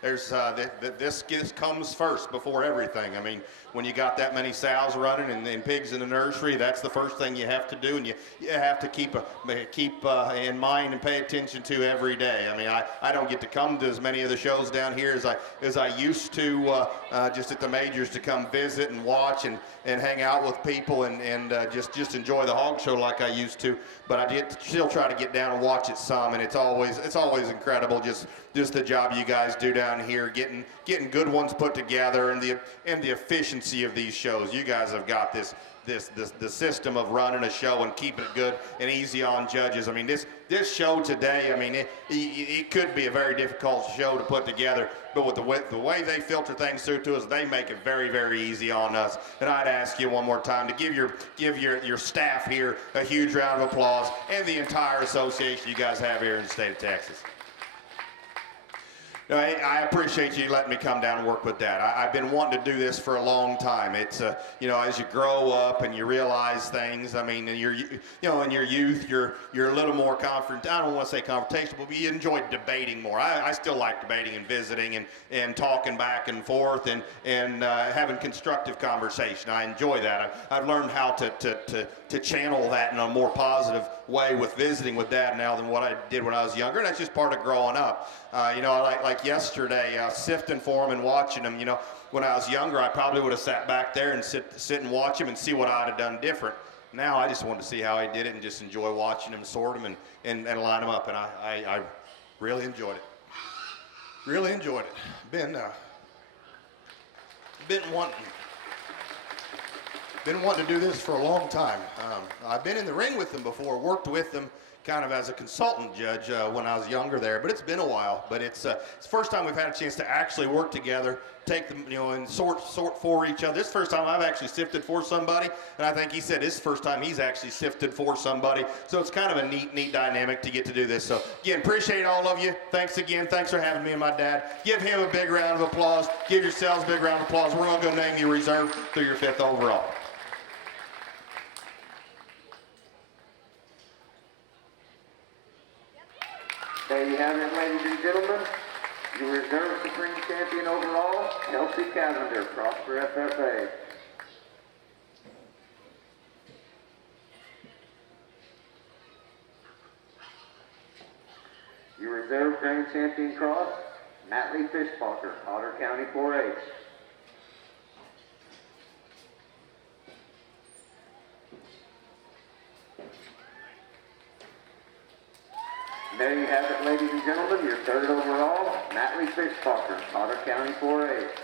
this comes first before everything. I mean, when you got that many sows running and pigs in the nursery, that's the first thing you have to do, and you have to keep in mind and pay attention to every day. I mean, I don't get to come to as many of the shows down here as I used to just at the majors, to come visit and watch and hang out with people and just enjoy the hog show like I used to. But I did still try to get down and watch it some, and it's always incredible just the job you guys do down here, getting good ones put together, and the efficiency of these shows. You guys have got the system of running a show and keeping it good and easy on judges. I mean, this show today, I mean, it could be a very difficult show to put together, but with the way they filter things through to us, they make it very, very easy on us. And I'd ask you one more time to give your staff here a huge round of applause, and the entire association you guys have here in the state of Texas. No, I appreciate you letting me come down and work with Dad. I've been wanting to do this for a long time. It's you know, as you grow up and you realize things. I mean, in your youth, you're a little more I don't want to say confrontational, but you enjoy debating more. I still like debating and visiting and talking back and forth and having constructive conversation. I enjoy that. I've learned how to channel that in a more positive way with visiting with Dad now than what I did when I was younger, and that's just part of growing up. You know, like yesterday, sifting for him and watching him. You know, when I was younger, I probably would have sat back there and sit and watch him and see what I'd have done different. Now I just wanted to see how he did it and just enjoy watching him, sort him, and line him up, and I really enjoyed it. Really enjoyed it. Been wanting to do this for a long time. I've been in the ring with them before, worked with them kind of as a consultant judge when I was younger there, but it's been a while. But it's the first time we've had a chance to actually work together, take them, you know, and sort for each other. This is the first time I've actually sifted for somebody, and I think he said this is the first time he's actually sifted for somebody. So it's kind of a neat dynamic to get to do this. So again, appreciate all of you. Thanks again. Thanks for having me and my dad. Give him a big round of applause. Give yourselves a big round of applause. We're going to go name you reserve through your 5th overall. There you have it, ladies and gentlemen. Your reserve Supreme Champion overall, Kelsey Cavender, Prosper FFA. Your reserve Grand Champion Cross, Natalie Fishbacher, Otter County 4-H. There you have it, ladies and gentlemen, your 3rd overall, Natalie Fishbacher, Otter County 4-H.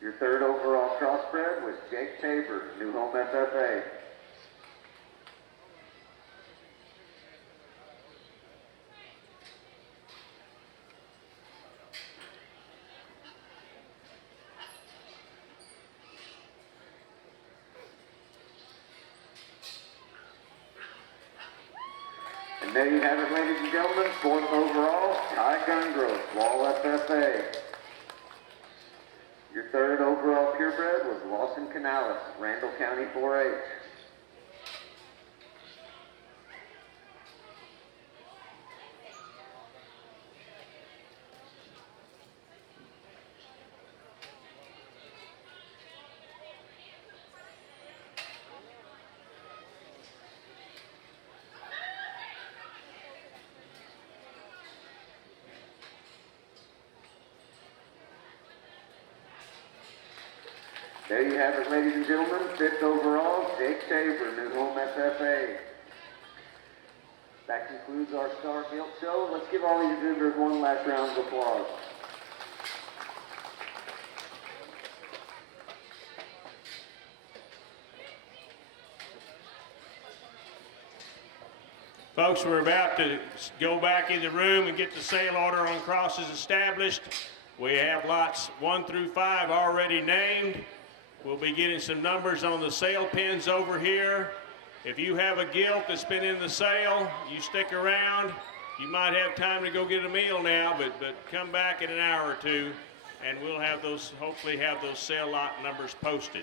Your 3rd overall crossbred was Jake Tabor, New Home FFA. And there you have it, ladies and gentlemen, 4th overall, Ty Gungrove, Wall FFA. Your 3rd overall purebred was Lawson Canales, Randall County 4-H. There you have it, ladies and gentlemen, 5th overall, Jake Tabor, New Home FFA. That concludes our Star Gilt show. Let's give all these vendors one last round of applause. Folks, we're about to go back in the room and get the sale order on crosses established. We have lots 1 through 5 already named. We'll be getting some numbers on the sale pins over here. If you have a gilt that's been in the sale, you stick around. You might have time to go get a meal now, but come back in an hour or two, and we'll have those, hopefully have those sale lot numbers posted.